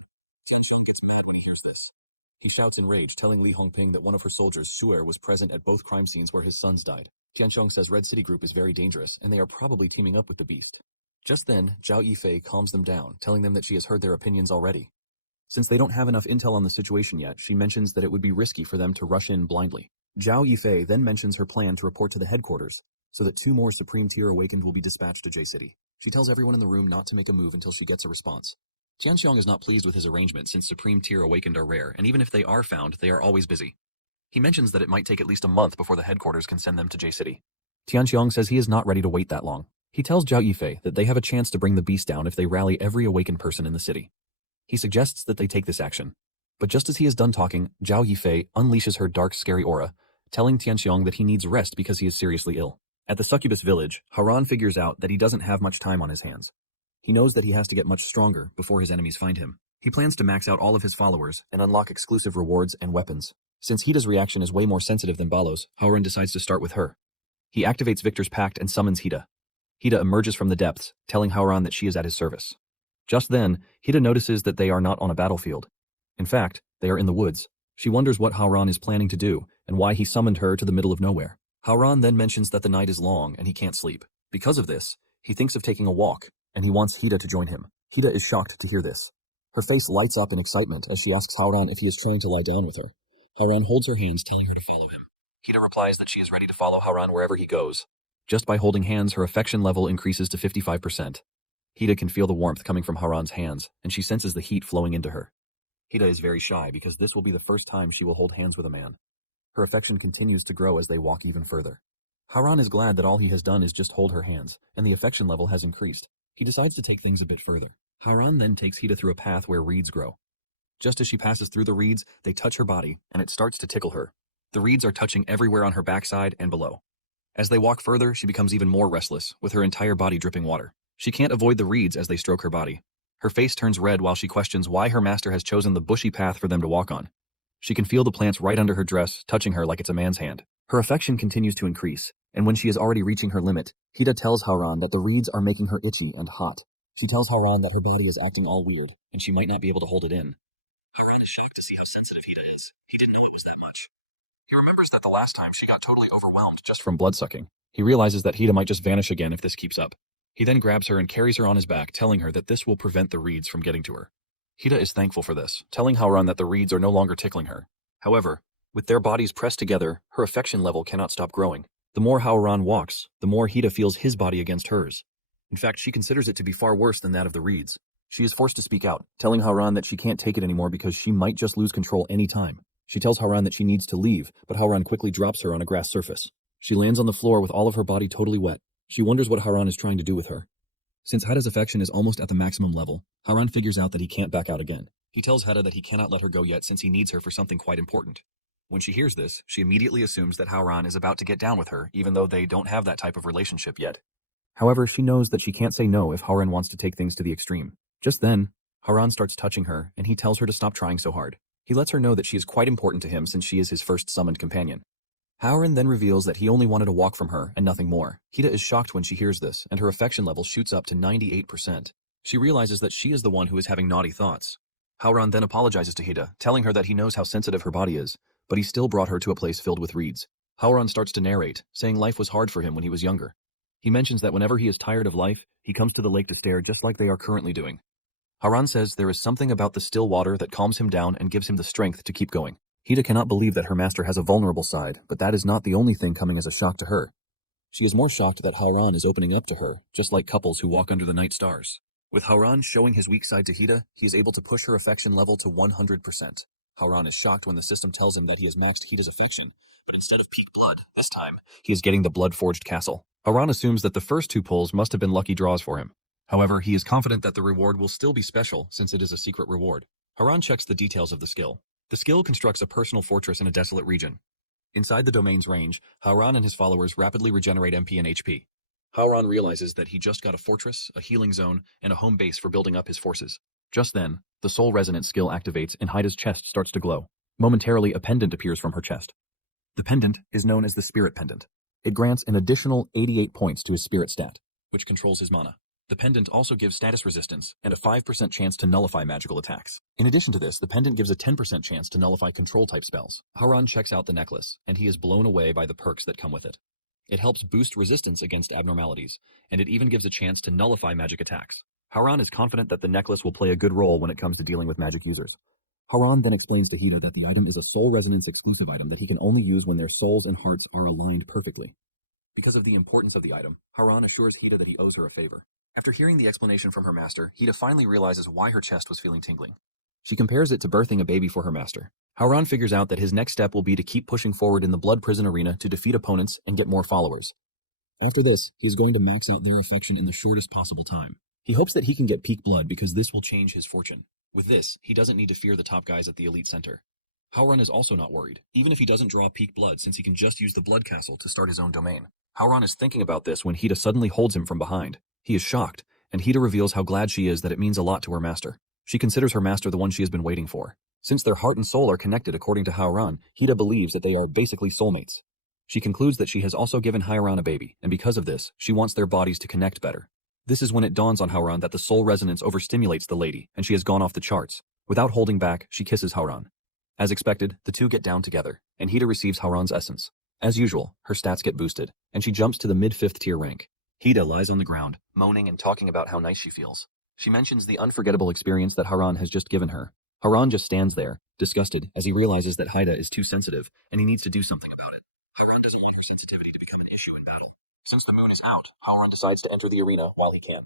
Tianxiong gets mad when he hears this. He shouts in rage, telling Li Hongping that one of her soldiers, Shuer, was present at both crime scenes where his sons died. Tianxiong says Red City Group is very dangerous, and they are probably teaming up with the beast. Just then, Zhao Yifei calms them down, telling them that she has heard their opinions already. Since they don't have enough intel on the situation yet, she mentions that it would be risky for them to rush in blindly. Zhao Yifei then mentions her plan to report to the headquarters, so that 2 more Supreme Tier Awakened will be dispatched to J-City. She tells everyone in the room not to make a move until she gets a response. Tianxiong is not pleased with his arrangement since Supreme Tier Awakened are rare, and even if they are found, they are always busy. He mentions that it might take at least a month before the headquarters can send them to J-City. Tianxiong says he is not ready to wait that long. He tells Zhao Yifei that they have a chance to bring the beast down if they rally every awakened person in the city. He suggests that they take this action. But just as he is done talking, Zhao Yifei unleashes her dark, scary aura, telling Tianxiong that he needs rest because he is seriously ill. At the succubus village, Haran figures out that he doesn't have much time on his hands. He knows that he has to get much stronger before his enemies find him. He plans to max out all of his followers and unlock exclusive rewards and weapons. Since Hida's reaction is way more sensitive than Balo's, Haran decides to start with her. He activates Victor's Pact and summons Hida. Hida emerges from the depths, telling Haran that she is at his service. Just then, Hida notices that they are not on a battlefield. In fact, they are in the woods. She wonders what Howran is planning to do and why he summoned her to the middle of nowhere. Howran then mentions that the night is long and he can't sleep. Because of this, he thinks of taking a walk, and he wants Hida to join him. Hida is shocked to hear this. Her face lights up in excitement as she asks Howran if he is trying to lie down with her. Howran holds her hands, telling her to follow him. Hida replies that she is ready to follow Howran wherever he goes. Just by holding hands, her affection level increases to 55%. Hida can feel the warmth coming from Howran's hands, and she senses the heat flowing into her. Hida is very shy because this will be the first time she will hold hands with a man. Her affection continues to grow as they walk even further. Howran is glad that all he has done is just hold her hands, and the affection level has increased. He decides to take things a bit further. Howran then takes Hida through a path where reeds grow. Just as she passes through the reeds, they touch her body, and it starts to tickle her. The reeds are touching everywhere on her backside and below. As they walk further, she becomes even more restless, with her entire body dripping water. She can't avoid the reeds as they stroke her body. Her face turns red while she questions why her master has chosen the bushy path for them to walk on. She can feel the plants right under her dress, touching her like it's a man's hand. Her affection continues to increase, and when she is already reaching her limit, Hida tells Howran that the reeds are making her itchy and hot. She tells Howran that her body is acting all weird, and she might not be able to hold it in. Howran is shocked to see how sensitive Hida is. He didn't know it was that much. He remembers that the last time she got totally overwhelmed just from blood-sucking. He realizes that Hida might just vanish again if this keeps up. He then grabs her and carries her on his back, telling her that this will prevent the reeds from getting to her. Hida is thankful for this, telling Howran that the reeds are no longer tickling her. However, with their bodies pressed together, her affection level cannot stop growing. The more Howran walks, the more Hida feels his body against hers. In fact, she considers it to be far worse than that of the reeds. She is forced to speak out, telling Howran that she can't take it anymore because she might just lose control any time. She tells Howran that she needs to leave, but Howran quickly drops her on a grass surface. She lands on the floor with all of her body totally wet. She wonders what Howran is trying to do with her. Since Hida's affection is almost at the maximum level, Howran figures out that he can't back out again. He tells Hida that he cannot let her go yet since he needs her for something quite important. When she hears this, she immediately assumes that Howran is about to get down with her, even though they don't have that type of relationship yet. However, she knows that she can't say no if Howran wants to take things to the extreme. Just then, Howran starts touching her, and he tells her to stop trying so hard. He lets her know that she is quite important to him since she is his first summoned companion. Howran then reveals that he only wanted a walk from her and nothing more. Hida is shocked when she hears this, and her affection level shoots up to 98%. She realizes that she is the one who is having naughty thoughts. Howran then apologizes to Hida, telling her that he knows how sensitive her body is, but he still brought her to a place filled with reeds. Howran starts to narrate, saying life was hard for him when he was younger. He mentions that whenever he is tired of life, he comes to the lake to stare just like they are currently doing. Howran says there is something about the still water that calms him down and gives him the strength to keep going. Hida cannot believe that her master has a vulnerable side, but that is not the only thing coming as a shock to her. She is more shocked that Howran is opening up to her, just like couples who walk under the night stars. With Howran showing his weak side to Hida, he is able to push her affection level to 100%. Howran is shocked when the system tells him that he has maxed Hida's affection, but instead of peak blood, this time, he is getting the blood-forged castle. Howran assumes that the first two pulls must have been lucky draws for him. However, he is confident that the reward will still be special since it is a secret reward. Howran checks the details of the skill. The skill constructs a personal fortress in a desolate region. Inside the domain's range, Howran and his followers rapidly regenerate MP and HP. Howran realizes that he just got a fortress, a healing zone, and a home base for building up his forces. Just then, the Soul Resonance skill activates and Hida's chest starts to glow. Momentarily, a pendant appears from her chest. The pendant is known as the Spirit Pendant. It grants an additional 88 points to his spirit stat, which controls his mana. The pendant also gives status resistance and a 5% chance to nullify magical attacks. In addition to this, the pendant gives a 10% chance to nullify control-type spells. Howran checks out the necklace, and he is blown away by the perks that come with it. It helps boost resistance against abnormalities, and it even gives a chance to nullify magic attacks. Howran is confident that the necklace will play a good role when it comes to dealing with magic users. Howran then explains to Hida that the item is a Soul Resonance exclusive item that he can only use when their souls and hearts are aligned perfectly. Because of the importance of the item, Howran assures Hida that he owes her a favor. After hearing the explanation from her master, Hida finally realizes why her chest was feeling tingling. She compares it to birthing a baby for her master. Howran figures out that his next step will be to keep pushing forward in the blood prison arena to defeat opponents and get more followers. After this, he is going to max out their affection in the shortest possible time. He hopes that he can get peak blood because this will change his fortune. With this, he doesn't need to fear the top guys at the elite center. Howran is also not worried, even if he doesn't draw peak blood since he can just use the blood castle to start his own domain. Howran is thinking about this when Hida suddenly holds him from behind. He is shocked, and Hida reveals how glad she is that it means a lot to her master. She considers her master the one she has been waiting for. Since their heart and soul are connected according to Howran, Hida believes that they are basically soulmates. She concludes that she has also given Howran a baby, and because of this, she wants their bodies to connect better. This is when it dawns on Howran that the soul resonance overstimulates the lady, and she has gone off the charts. Without holding back, she kisses Howran. As expected, the two get down together, and Hida receives Hauran's essence. As usual, her stats get boosted, and she jumps to the mid-5th tier rank. Hida lies on the ground, moaning and talking about how nice she feels. She mentions the unforgettable experience that Hauran has just given her. Hauran just stands there, disgusted, as he realizes that Hida is too sensitive, and he needs to do something about it. Hauran doesn't want her sensitivity to become an issue in battle. Since the moon is out, Hauran decides to enter the arena while he can.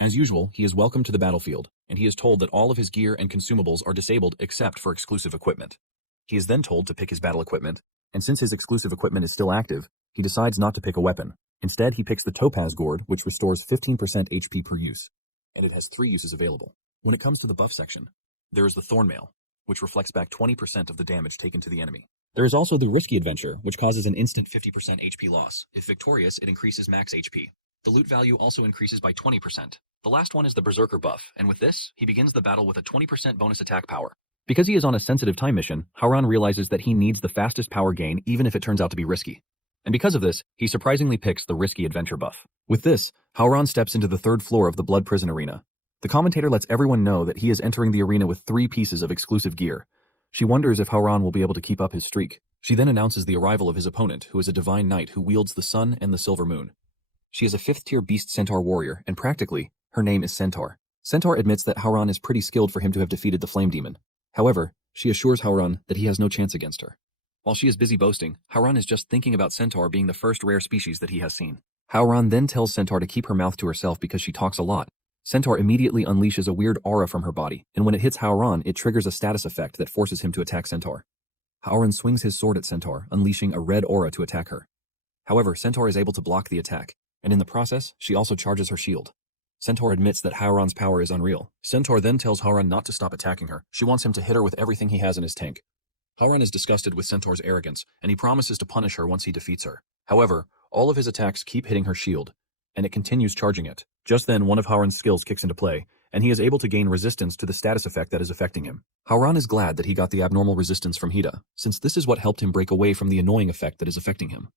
As usual, he is welcomed to the battlefield, and he is told that all of his gear and consumables are disabled except for exclusive equipment. He is then told to pick his battle equipment, and since his exclusive equipment is still active, he decides not to pick a weapon. Instead, he picks the Topaz Gourd, which restores 15% HP per use, and it has 3 uses available. When it comes to the buff section, there is the Thornmail, which reflects back 20% of the damage taken to the enemy. There is also the Risky Adventure, which causes an instant 50% HP loss. If victorious, it increases max HP. The loot value also increases by 20%. The last one is the Berserker buff, and with this, he begins the battle with a 20% bonus attack power. Because he is on a sensitive time mission, Hauran realizes that he needs the fastest power gain even if it turns out to be risky. And because of this, he surprisingly picks the Risky Adventure buff. With this, Hauran steps into the 3rd floor of the Blood Prison Arena. The commentator lets everyone know that he is entering the arena with 3 pieces of exclusive gear. She wonders if Hauran will be able to keep up his streak. She then announces the arrival of his opponent, who is a divine knight who wields the sun and the silver moon. She is a 5th tier beast centaur warrior, and practically, her name is Centaur. Centaur admits that Hauran is pretty skilled for him to have defeated the flame demon. However, she assures Hauran that he has no chance against her. While she is busy boasting, Hauran is just thinking about Centaur being the first rare species that he has seen. Hauran then tells Centaur to keep her mouth to herself because she talks a lot. Centaur immediately unleashes a weird aura from her body, and when it hits Hauran, it triggers a status effect that forces him to attack Centaur. Hauran swings his sword at Centaur, unleashing a red aura to attack her. However, Centaur is able to block the attack, and in the process, she also charges her shield. Centaur admits that Hauran's power is unreal. Centaur then tells Hauran not to stop attacking her. She wants him to hit her with everything he has in his tank. Hauran is disgusted with Centaur's arrogance, and he promises to punish her once he defeats her. However, all of his attacks keep hitting her shield, and it continues charging it. Just then, one of Hauran's skills kicks into play, and he is able to gain resistance to the status effect that is affecting him. Hauran is glad that he got the abnormal resistance from Hida, since this is what helped him break away from the annoying effect that is affecting him.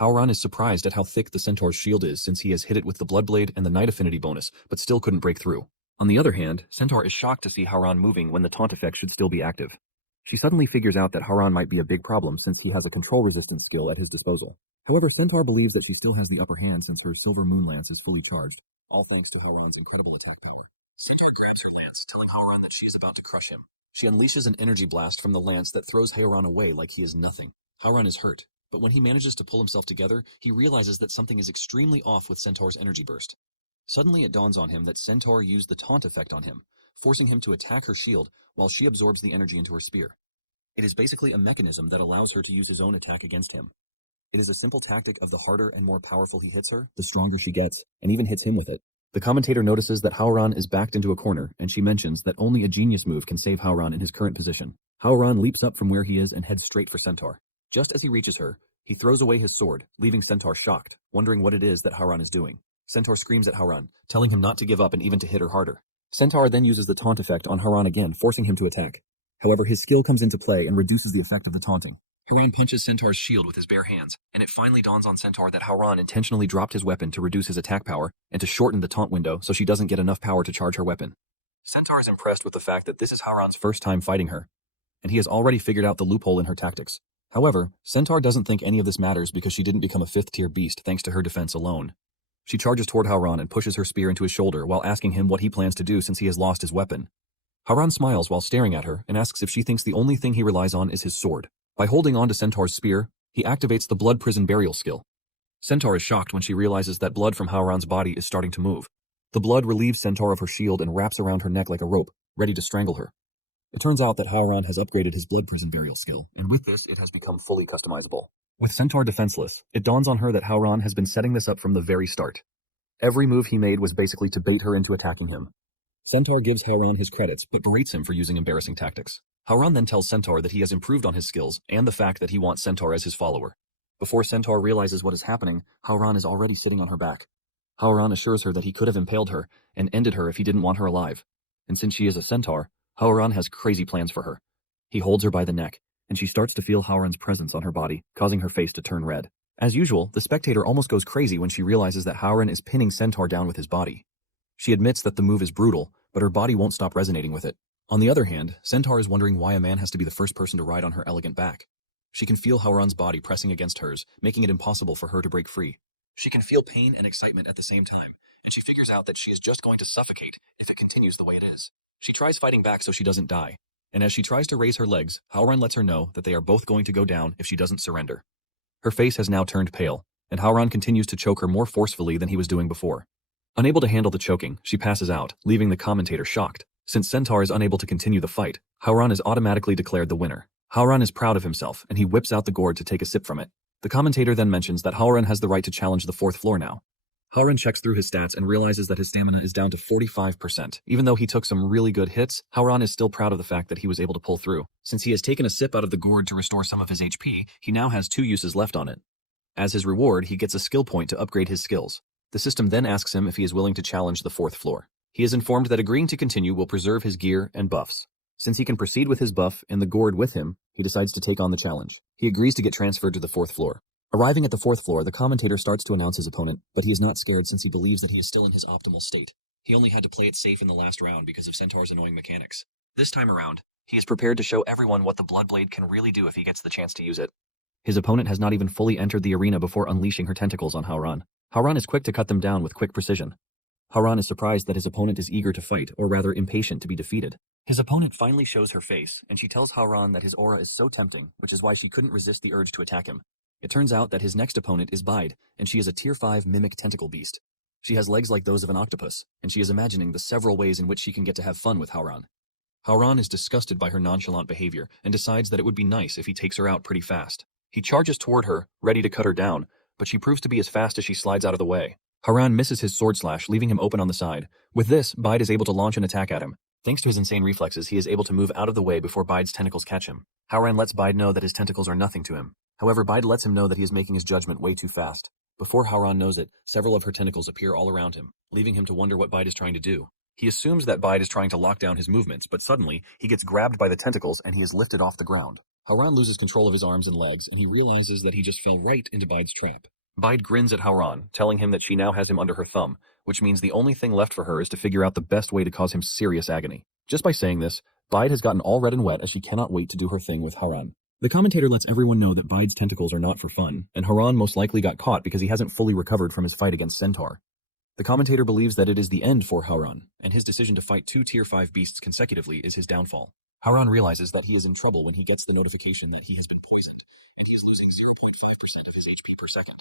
Hauran is surprised at how thick the Centaur's shield is since he has hit it with the Bloodblade and the Night Affinity bonus, but still couldn't break through. On the other hand, Centaur is shocked to see Hauran moving when the taunt effect should still be active. She suddenly figures out that Hauran might be a big problem since he has a control resistance skill at his disposal. However, Centaur believes that she still has the upper hand since her Silver Moon Lance is fully charged, all thanks to Hauran's incredible attack power. Centaur grabs her lance, telling Hauran that she is about to crush him. She unleashes an energy blast from the lance that throws Hauran away like he is nothing. Hauran is hurt, but when he manages to pull himself together, he realizes that something is extremely off with Centaur's energy burst. Suddenly it dawns on him that Centaur used the taunt effect on him, forcing him to attack her shield while she absorbs the energy into her spear. It is basically a mechanism that allows her to use his own attack against him. It is a simple tactic of the harder and more powerful he hits her, the stronger she gets, and even hits him with it. The commentator notices that Hauran is backed into a corner, and she mentions that only a genius move can save Hauran in his current position. Hauran leaps up from where he is and heads straight for Centaur. Just as he reaches her, he throws away his sword, leaving Centaur shocked, wondering what it is that Hauran is doing. Centaur screams at Hauran, telling him not to give up and even to hit her harder. Centaur then uses the taunt effect on Hauran again, forcing him to attack. However, his skill comes into play and reduces the effect of the taunting. Hauran punches Centaur's shield with his bare hands, and it finally dawns on Centaur that Hauran intentionally dropped his weapon to reduce his attack power and to shorten the taunt window so she doesn't get enough power to charge her weapon. Centaur is impressed with the fact that this is Hauran's first time fighting her, and he has already figured out the loophole in her tactics. However, Centaur doesn't think any of this matters because she didn't become a 5th tier beast thanks to her defense alone. She charges toward Hauran and pushes her spear into his shoulder while asking him what he plans to do since he has lost his weapon. Hauran smiles while staring at her and asks if she thinks the only thing he relies on is his sword. By holding on to Centaur's spear, he activates the Blood Prison Burial skill. Centaur is shocked when she realizes that blood from Hauran's body is starting to move. The blood relieves Centaur of her shield and wraps around her neck like a rope, ready to strangle her. It turns out that Hauran has upgraded his Blood Prison Burial skill, and with this it has become fully customizable. With Centaur defenseless, it dawns on her that Hauran has been setting this up from the very start. Every move he made was basically to bait her into attacking him. Centaur gives Hauran his credits, but berates him for using embarrassing tactics. Hauran then tells Centaur that he has improved on his skills and the fact that he wants Centaur as his follower. Before Centaur realizes what is happening, Hauran is already sitting on her back. Hauran assures her that he could have impaled her and ended her if he didn't want her alive. And since she is a centaur, Hauran has crazy plans for her. He holds her by the neck, and she starts to feel Hauran's presence on her body, causing her face to turn red. As usual, the spectator almost goes crazy when she realizes that Hauran is pinning Centaur down with his body. She admits that the move is brutal, but her body won't stop resonating with it. On the other hand, Centaur is wondering why a man has to be the first person to ride on her elegant back. She can feel Howran's body pressing against hers, making it impossible for her to break free. She can feel pain and excitement at the same time, and she figures out that she is just going to suffocate if it continues the way it is. She tries fighting back so she doesn't die, and as she tries to raise her legs, Howran lets her know that they are both going to go down if she doesn't surrender. Her face has now turned pale, and Howran continues to choke her more forcefully than he was doing before. Unable to handle the choking, she passes out, leaving the commentator shocked. Since Centaur is unable to continue the fight, Howran is automatically declared the winner. Howran is proud of himself, and he whips out the gourd to take a sip from it. The commentator then mentions that Howran has the right to challenge the fourth floor now. Howran checks through his stats and realizes that his stamina is down to 45%. Even though he took some really good hits, Howran is still proud of the fact that he was able to pull through. Since he has taken a sip out of the gourd to restore some of his HP, he now has 2 uses left on it. As his reward, he gets a skill point to upgrade his skills. The system then asks him if he is willing to challenge the fourth floor. He is informed that agreeing to continue will preserve his gear and buffs. Since he can proceed with his buff and the gourd with him, he decides to take on the challenge. He agrees to get transferred to the fourth floor. Arriving at the fourth floor, the commentator starts to announce his opponent, but he is not scared since he believes that he is still in his optimal state. He only had to play it safe in the last round because of Centaur's annoying mechanics. This time around, he is prepared to show everyone what the Bloodblade can really do if he gets the chance to use it. His opponent has not even fully entered the arena before unleashing her tentacles on Howran. Howran is quick to cut them down with quick precision. Howran is surprised that his opponent is eager to fight, or rather impatient to be defeated. His opponent finally shows her face, and she tells Howran that his aura is so tempting, which is why she couldn't resist the urge to attack him. It turns out that his next opponent is Bide, and she is a Tier 5 mimic tentacle beast. She has legs like those of an octopus, and she is imagining the several ways in which she can get to have fun with Howran. Howran is disgusted by her nonchalant behavior, and decides that it would be nice if he takes her out pretty fast. He charges toward her, ready to cut her down, but she proves to be as fast as she slides out of the way. Howran misses his sword slash, leaving him open on the side. With this, Bide is able to launch an attack at him. Thanks to his insane reflexes, he is able to move out of the way before Bide's tentacles catch him. Howran lets Bide know that his tentacles are nothing to him. However, Bide lets him know that he is making his judgment way too fast. Before Howran knows it, several of her tentacles appear all around him, leaving him to wonder what Bide is trying to do. He assumes that Bide is trying to lock down his movements, but suddenly, he gets grabbed by the tentacles and he is lifted off the ground. Howran loses control of his arms and legs, and he realizes that he just fell right into Bide's trap. Bide grins at Howran, telling him that she now has him under her thumb, which means the only thing left for her is to figure out the best way to cause him serious agony. Just by saying this, Bide has gotten all red and wet as she cannot wait to do her thing with Howran. The commentator lets everyone know that Bide's tentacles are not for fun, and Howran most likely got caught because he hasn't fully recovered from his fight against Centaur. The commentator believes that it is the end for Howran, and his decision to fight 2 Tier 5 beasts consecutively is his downfall. Howran realizes that he is in trouble when he gets the notification that he has been poisoned, and he is losing 0.5% of his HP per second.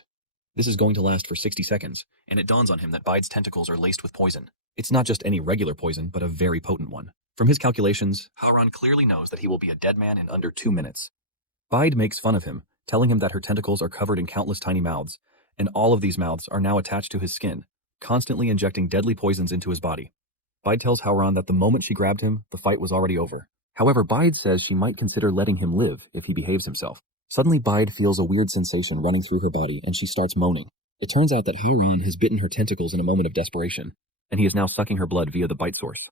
This is going to last for 60 seconds, and it dawns on him that Bide's tentacles are laced with poison. It's not just any regular poison, but a very potent one. From his calculations, Howran clearly knows that he will be a dead man in under 2 minutes. Bide makes fun of him, telling him that her tentacles are covered in countless tiny mouths, and all of these mouths are now attached to his skin, constantly injecting deadly poisons into his body. Bide tells Howran that the moment she grabbed him, the fight was already over. However, Bide says she might consider letting him live if he behaves himself. Suddenly, Bide feels a weird sensation running through her body, and she starts moaning. It turns out that Howran has bitten her tentacles in a moment of desperation, and he is now sucking her blood via the bite source.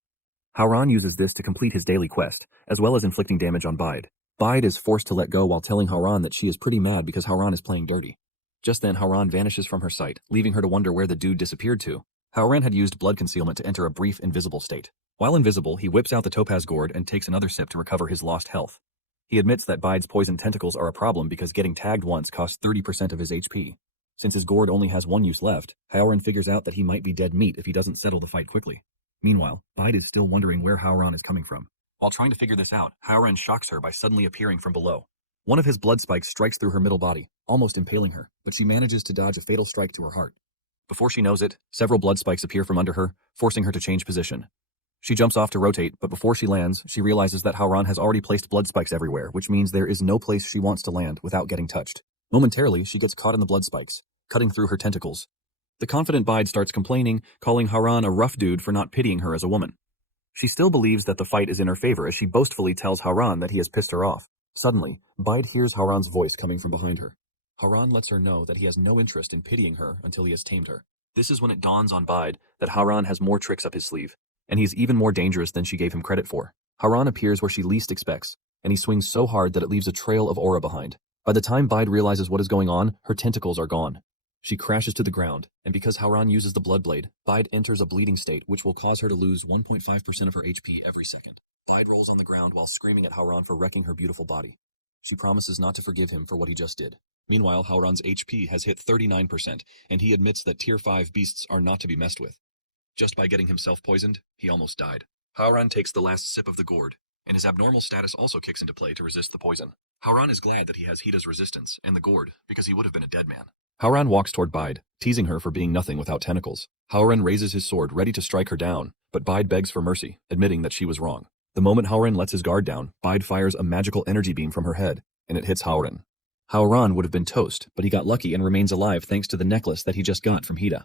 Howran uses this to complete his daily quest, as well as inflicting damage on Bide. Bide is forced to let go while telling Howran that she is pretty mad because Howran is playing dirty. Just then, Howran vanishes from her sight, leaving her to wonder where the dude disappeared to. Howran had used blood concealment to enter a brief invisible state. While invisible, he whips out the topaz gourd and takes another sip to recover his lost health. He admits that Bide's poison tentacles are a problem because getting tagged once costs 30% of his HP. Since his gourd only has 1 use left, Howran figures out that he might be dead meat if he doesn't settle the fight quickly. Meanwhile, Bide is still wondering where Howran is coming from. While trying to figure this out, Howran shocks her by suddenly appearing from below. One of his blood spikes strikes through her middle body, almost impaling her, but she manages to dodge a fatal strike to her heart. Before she knows it, several blood spikes appear from under her, forcing her to change position. She jumps off to rotate, but before she lands, she realizes that Howran has already placed blood spikes everywhere, which means there is no place she wants to land without getting touched. Momentarily, she gets caught in the blood spikes, cutting through her tentacles. The confident Bide starts complaining, calling Howran a rough dude for not pitying her as a woman. She still believes that the fight is in her favor as she boastfully tells Howran that he has pissed her off. Suddenly, Bide hears Howran's voice coming from behind her. Howran lets her know that he has no interest in pitying her until he has tamed her. This is when it dawns on Bide that Howran has more tricks up his sleeve, and he's even more dangerous than she gave him credit for. Howran appears where she least expects, and he swings so hard that it leaves a trail of aura behind. By the time Bide realizes what is going on, her tentacles are gone. She crashes to the ground, and because Howran uses the blood blade, Bide enters a bleeding state which will cause her to lose 1.5% of her HP every second. Bide rolls on the ground while screaming at Howran for wrecking her beautiful body. She promises not to forgive him for what he just did. Meanwhile, Howran's HP has hit 39%, and he admits that Tier 5 beasts are not to be messed with. Just by getting himself poisoned, he almost died. Howran takes the last sip of the gourd, and his abnormal status also kicks into play to resist the poison. Howran is glad that he has Hida's resistance and the gourd, because he would have been a dead man. Howran walks toward Bide, teasing her for being nothing without tentacles. Howran raises his sword, ready to strike her down, but Bide begs for mercy, admitting that she was wrong. The moment Howran lets his guard down, Bide fires a magical energy beam from her head, and it hits Howran. Howran would have been toast, but he got lucky and remains alive thanks to the necklace that he just got from Hida.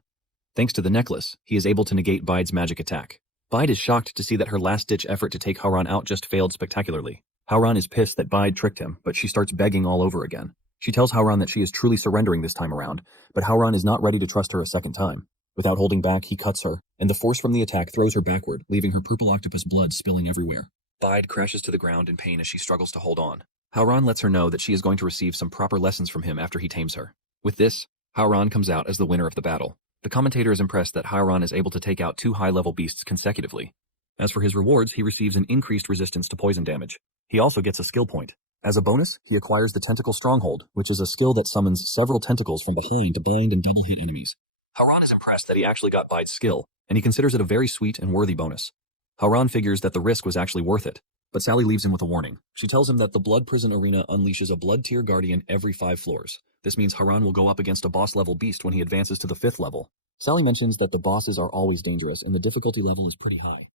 Thanks to the necklace, he is able to negate Bide's magic attack. Bide is shocked to see that her last-ditch effort to take Howran out just failed spectacularly. Howran is pissed that Bide tricked him, but she starts begging all over again. She tells Howran that she is truly surrendering this time around, but Howran is not ready to trust her a second time. Without holding back, he cuts her, and the force from the attack throws her backward, leaving her purple octopus blood spilling everywhere. Bide crashes to the ground in pain as she struggles to hold on. Howran lets her know that she is going to receive some proper lessons from him after he tames her. With this, Howran comes out as the winner of the battle. The commentator is impressed that Howran is able to take out 2 high-level beasts consecutively. As for his rewards, he receives an increased resistance to poison damage. He also gets a skill point. As a bonus, he acquires the Tentacle Stronghold, which is a skill that summons several tentacles from behind to blind and double-hit enemies. Howran is impressed that he actually got Bide's skill, and he considers it a very sweet and worthy bonus. Howran figures that the risk was actually worth it, but Sally leaves him with a warning. She tells him that the Blood Prison Arena unleashes a Blood Tier Guardian every 5 floors. This means Howran will go up against a boss-level beast when he advances to the 5th level. Sally mentions that the bosses are always dangerous and the difficulty level is pretty high.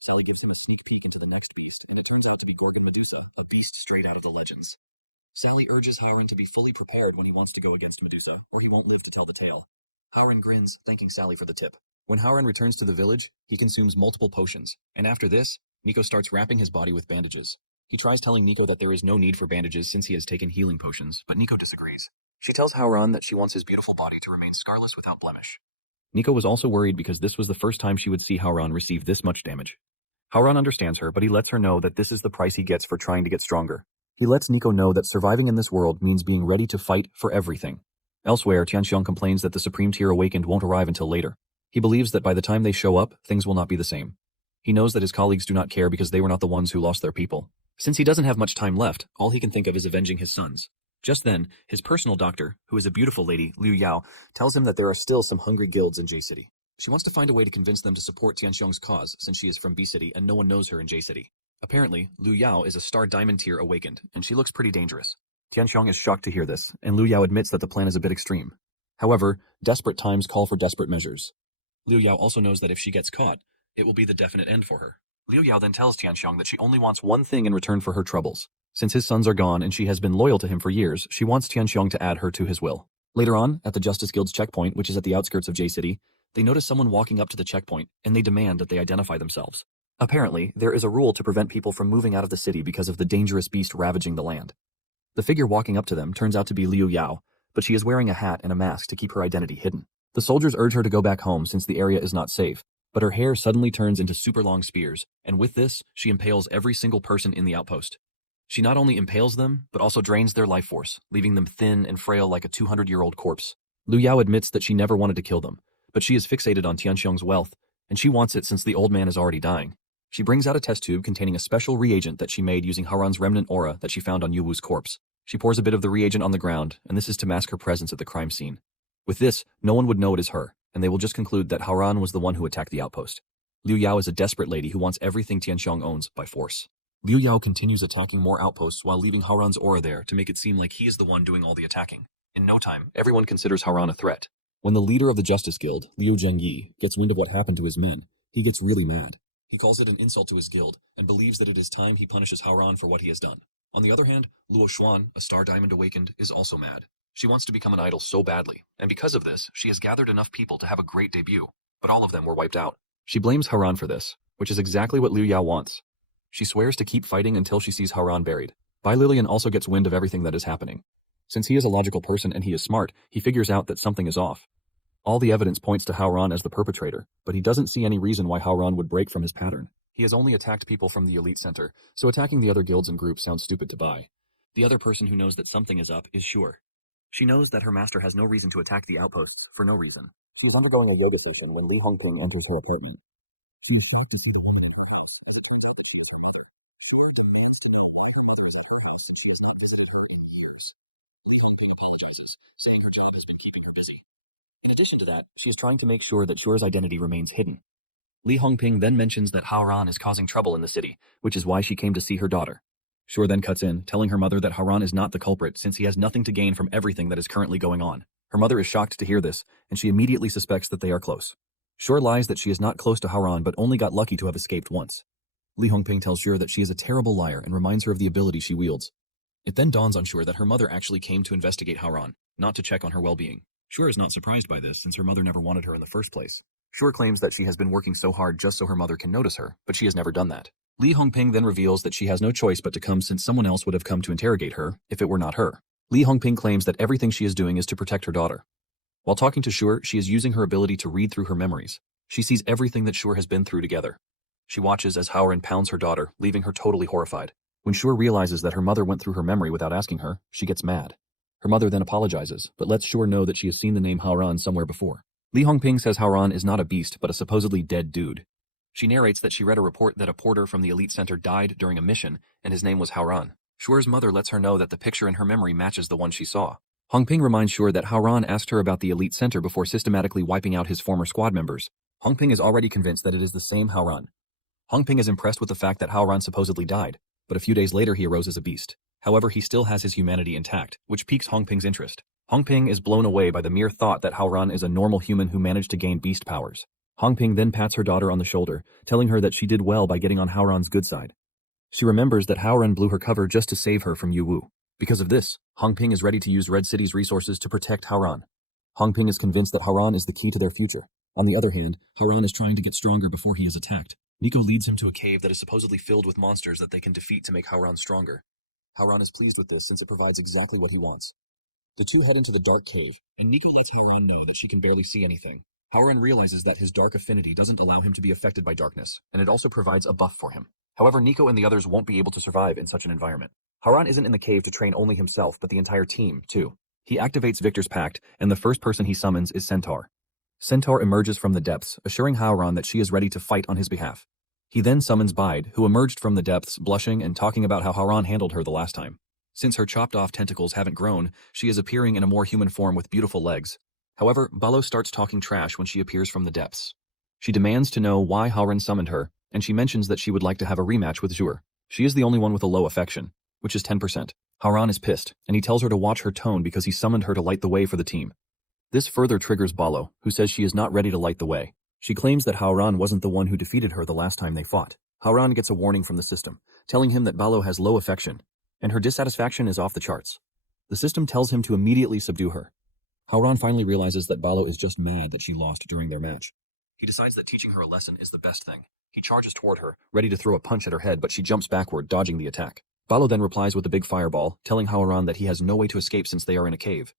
Sally gives him a sneak peek into the next beast, and it turns out to be Gorgon Medusa, a beast straight out of the legends. Sally urges Howran to be fully prepared when he wants to go against Medusa, or he won't live to tell the tale. Howran grins, thanking Sally for the tip. When Howran returns to the village, he consumes multiple potions, and after this, Nico starts wrapping his body with bandages. He tries telling Nico that there is no need for bandages since he has taken healing potions, but Nico disagrees. She tells Howran that she wants his beautiful body to remain scarless without blemish. Nico was also worried because this was the first time she would see Howran receive this much damage. Howran understands her, but he lets her know that this is the price he gets for trying to get stronger. He lets Nico know that surviving in this world means being ready to fight for everything. Elsewhere, Tianxiong complains that the Supreme Tier Awakened won't arrive until later. He believes that by the time they show up, things will not be the same. He knows that his colleagues do not care because they were not the ones who lost their people. Since he doesn't have much time left, all he can think of is avenging his sons. Just then, his personal doctor, who is a beautiful lady, Liu Yao, tells him that there are still some hungry guilds in J-City. She wants to find a way to convince them to support Tianxiong's cause since she is from B-City and no one knows her in J-City. Apparently, Liu Yao is a Star Diamond Tier Awakened, and she looks pretty dangerous. Tianxiong is shocked to hear this, and Liu Yao admits that the plan is a bit extreme. However, desperate times call for desperate measures. Liu Yao also knows that if she gets caught, it will be the definite end for her. Liu Yao then tells Tianxiong that she only wants one thing in return for her troubles. Since his sons are gone and she has been loyal to him for years, she wants Tianxiong to add her to his will. Later on, at the Justice Guild's checkpoint, which is at the outskirts of J-City, they notice someone walking up to the checkpoint, and they demand that they identify themselves. Apparently, there is a rule to prevent people from moving out of the city because of the dangerous beast ravaging the land. The figure walking up to them turns out to be Liu Yao, but she is wearing a hat and a mask to keep her identity hidden. The soldiers urge her to go back home since the area is not safe, but her hair suddenly turns into super long spears, and with this, she impales every single person in the outpost. She not only impales them, but also drains their life force, leaving them thin and frail like a 200-year-old corpse. Liu Yao admits that she never wanted to kill them, but she is fixated on Tianxiong's wealth, and she wants it since the old man is already dying. She brings out a test tube containing a special reagent that she made using Howran's remnant aura that she found on Yuwu's corpse. She pours a bit of the reagent on the ground, and this is to mask her presence at the crime scene. With this, no one would know it is her, and they will just conclude that Howran was the one who attacked the outpost. Liu Yao is a desperate lady who wants everything Tianxiong owns by force. Liu Yao continues attacking more outposts while leaving Howran's aura there to make it seem like he is the one doing all the attacking. In no time, everyone considers Howran a threat. When the leader of the Justice Guild, Liu Zhengyi, gets wind of what happened to his men, he gets really mad. He calls it an insult to his guild, and believes that it is time he punishes Howran for what he has done. On the other hand, Luo Xuan, a Star Diamond Awakened, is also mad. She wants to become an idol so badly, and because of this, she has gathered enough people to have a great debut, but all of them were wiped out. She blames Howran for this, which is exactly what Liu Yao wants. She swears to keep fighting until she sees Howran buried. Bai Lilian also gets wind of everything that is happening. Since he is a logical person and he is smart, he figures out that something is off. All the evidence points to Howran as the perpetrator, but he doesn't see any reason why Howran would break from his pattern. He has only attacked people from the elite center, so attacking the other guilds and groups sounds stupid to Bai. The other person who knows that something is up is Sure. She knows that her master has no reason to attack the outposts for no reason. She is undergoing a yoga session when Lu Hongping enters her apartment. She is shocked to see the woman in her face. In addition to that, she is trying to make sure that Shure's identity remains hidden. Li Hongping then mentions that Haoran is causing trouble in the city, which is why she came to see her daughter. Shure then cuts in, telling her mother that Haoran is not the culprit since he has nothing to gain from everything that is currently going on. Her mother is shocked to hear this, and she immediately suspects that they are close. Shure lies that she is not close to Haoran but only got lucky to have escaped once. Li Hongping tells Shure that she is a terrible liar and reminds her of the ability she wields. It then dawns on Shure that her mother actually came to investigate Haoran, not to check on her well-being. Shure is not surprised by this since her mother never wanted her in the first place. Shure claims that she has been working so hard just so her mother can notice her, but she has never done that. Li Hongping then reveals that she has no choice but to come since someone else would have come to interrogate her if it were not her. Li Hongping claims that everything she is doing is to protect her daughter. While talking to Shure, she is using her ability to read through her memories. She sees everything that Shure has been through together. She watches as Haoran pounds her daughter, leaving her totally horrified. When Shure realizes that her mother went through her memory without asking her, she gets mad. Her mother then apologizes, but lets Shure know that she has seen the name Haoran somewhere before. Li Hongping says Haoran is not a beast but a supposedly dead dude. She narrates that she read a report that a porter from the elite center died during a mission and his name was Haoran. Shure's mother lets her know that the picture in her memory matches the one she saw. Hongping reminds Shure that Haoran asked her about the elite center before systematically wiping out his former squad members. Hongping is already convinced that it is the same Haoran. Hongping is impressed with the fact that Haoran supposedly died, but a few days later he arose as a beast. However, he still has his humanity intact, which piques Hongping's interest. Hongping is blown away by the mere thought that Haoran is a normal human who managed to gain beast powers. Hongping then pats her daughter on the shoulder, telling her that she did well by getting on Haoran's good side. She remembers that Haoran blew her cover just to save her from Yu Wu. Because of this, Hongping is ready to use Red City's resources to protect Haoran. Hongping is convinced that Haoran is the key to their future. On the other hand, Haoran is trying to get stronger before he is attacked. Nico leads him to a cave that is supposedly filled with monsters that they can defeat to make Haoran stronger. Haoran is pleased with this since it provides exactly what he wants. The two head into the dark cave, and Nico lets Haoran know that she can barely see anything. Haoran realizes that his dark affinity doesn't allow him to be affected by darkness, and it also provides a buff for him. However, Nico and the others won't be able to survive in such an environment. Haoran isn't in the cave to train only himself, but the entire team, too. He activates Victor's Pact, and the first person he summons is Centaur. Centaur emerges from the depths, assuring Haoran that she is ready to fight on his behalf. He then summons Bide, who emerged from the depths, blushing and talking about how Haoran handled her the last time. Since her chopped-off tentacles haven't grown, she is appearing in a more human form with beautiful legs. However, Balo starts talking trash when she appears from the depths. She demands to know why Haoran summoned her, and she mentions that she would like to have a rematch with Zhuer. She is the only one with a low affection, which is 10%. Haoran is pissed, and he tells her to watch her tone because he summoned her to light the way for the team. This further triggers Balo, who says she is not ready to light the way. She claims that Haoran wasn't the one who defeated her the last time they fought. Haoran gets a warning from the system, telling him that Balo has low affection, and her dissatisfaction is off the charts. The system tells him to immediately subdue her. Haoran finally realizes that Balo is just mad that she lost during their match. He decides that teaching her a lesson is the best thing. He charges toward her, ready to throw a punch at her head, but she jumps backward, dodging the attack. Balo then replies with a big fireball, telling Haoran that he has no way to escape since they are in a cave.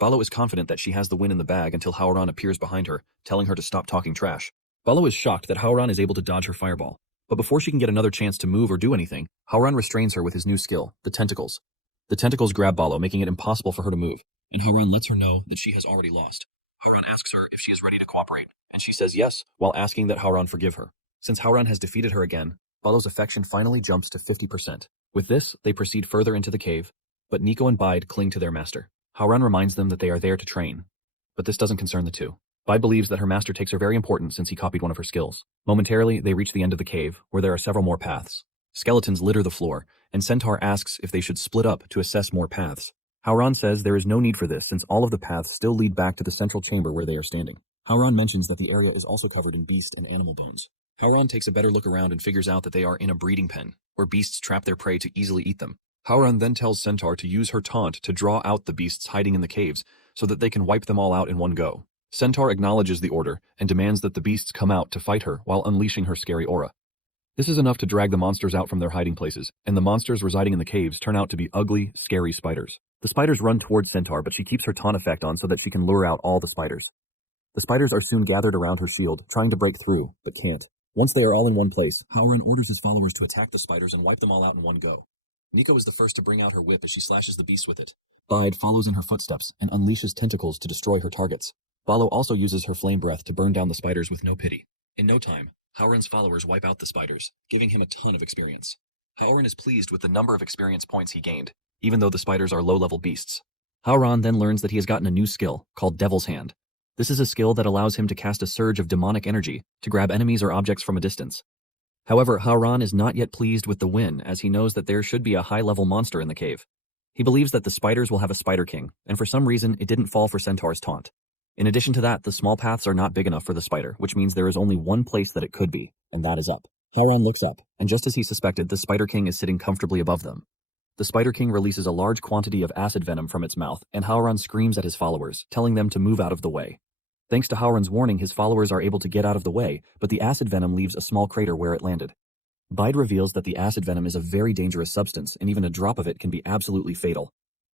Balo is confident that she has the win in the bag until Haoran appears behind her, telling her to stop talking trash. Balo is shocked that Haoran is able to dodge her fireball. But before she can get another chance to move or do anything, Haoran restrains her with his new skill, the tentacles. The tentacles grab Balo, making it impossible for her to move, and Haoran lets her know that she has already lost. Haoran asks her if she is ready to cooperate, and she says yes, while asking that Haoran forgive her. Since Haoran has defeated her again, Balo's affection finally jumps to 50%. With this, they proceed further into the cave, but Nico and Bide cling to their master. Haoran reminds them that they are there to train, but this doesn't concern the two. Bide believes that her master takes her very important since he copied one of her skills. Momentarily, they reach the end of the cave, where there are several more paths. Skeletons litter the floor, and Centaur asks if they should split up to assess more paths. Haoran says there is no need for this since all of the paths still lead back to the central chamber where they are standing. Haoran mentions that the area is also covered in beast and animal bones. Haoran takes a better look around and figures out that they are in a breeding pen, where beasts trap their prey to easily eat them. Haoran then tells Centaur to use her taunt to draw out the beasts hiding in the caves, so that they can wipe them all out in one go. Centaur acknowledges the order and demands that the beasts come out to fight her while unleashing her scary aura. This is enough to drag the monsters out from their hiding places, and the monsters residing in the caves turn out to be ugly, scary spiders. The spiders run towards Centaur, but she keeps her taunt effect on so that she can lure out all the spiders. The spiders are soon gathered around her shield, trying to break through, but can't. Once they are all in one place, Haoran orders his followers to attack the spiders and wipe them all out in one go. Nico is the first to bring out her whip as she slashes the beast with it. Bide follows in her footsteps and unleashes tentacles to destroy her targets. Balo also uses her flame breath to burn down the spiders with no pity. In no time, Haoran's followers wipe out the spiders, giving him a ton of experience. Haoran is pleased with the number of experience points he gained, even though the spiders are low-level beasts. Haoran then learns that he has gotten a new skill, called Devil's Hand. This is a skill that allows him to cast a surge of demonic energy to grab enemies or objects from a distance. However, Hauran is not yet pleased with the win, as he knows that there should be a high-level monster in the cave. He believes that the spiders will have a Spider King, and for some reason it didn't fall for Centaur's taunt. In addition to that, the small paths are not big enough for the spider, which means there is only one place that it could be, and that is up. Hauran looks up, and just as he suspected, the Spider King is sitting comfortably above them. The Spider King releases a large quantity of acid venom from its mouth, and Hauran screams at his followers, telling them to move out of the way. Thanks to Hauran's warning, his followers are able to get out of the way, but the acid venom leaves a small crater where it landed. Bide reveals that the acid venom is a very dangerous substance, and even a drop of it can be absolutely fatal.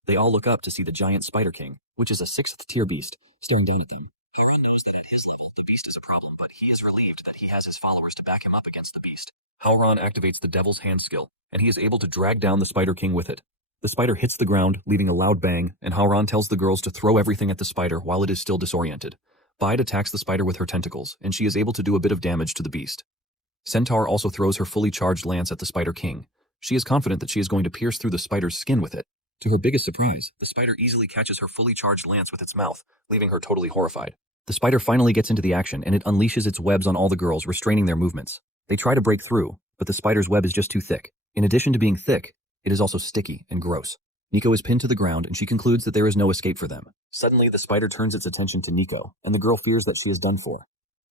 They all look up to see the giant Spider King, which is a 6th tier beast, staring down at them. Hauran knows that at his level, the beast is a problem, but he is relieved that he has his followers to back him up against the beast. Hauran activates the Devil's Hand skill, and he is able to drag down the Spider King with it. The spider hits the ground, leaving a loud bang, and Hauran tells the girls to throw everything at the spider while it is still disoriented. Bide attacks the spider with her tentacles, and she is able to do a bit of damage to the beast. Centaur also throws her fully charged lance at the Spider King. She is confident that she is going to pierce through the spider's skin with it. To her biggest surprise, the spider easily catches her fully charged lance with its mouth, leaving her totally horrified. The spider finally gets into the action, and it unleashes its webs on all the girls, restraining their movements. They try to break through, but the spider's web is just too thick. In addition to being thick, it is also sticky and gross. Nico is pinned to the ground, and she concludes that there is no escape for them. Suddenly, the spider turns its attention to Nico, and the girl fears that she is done for.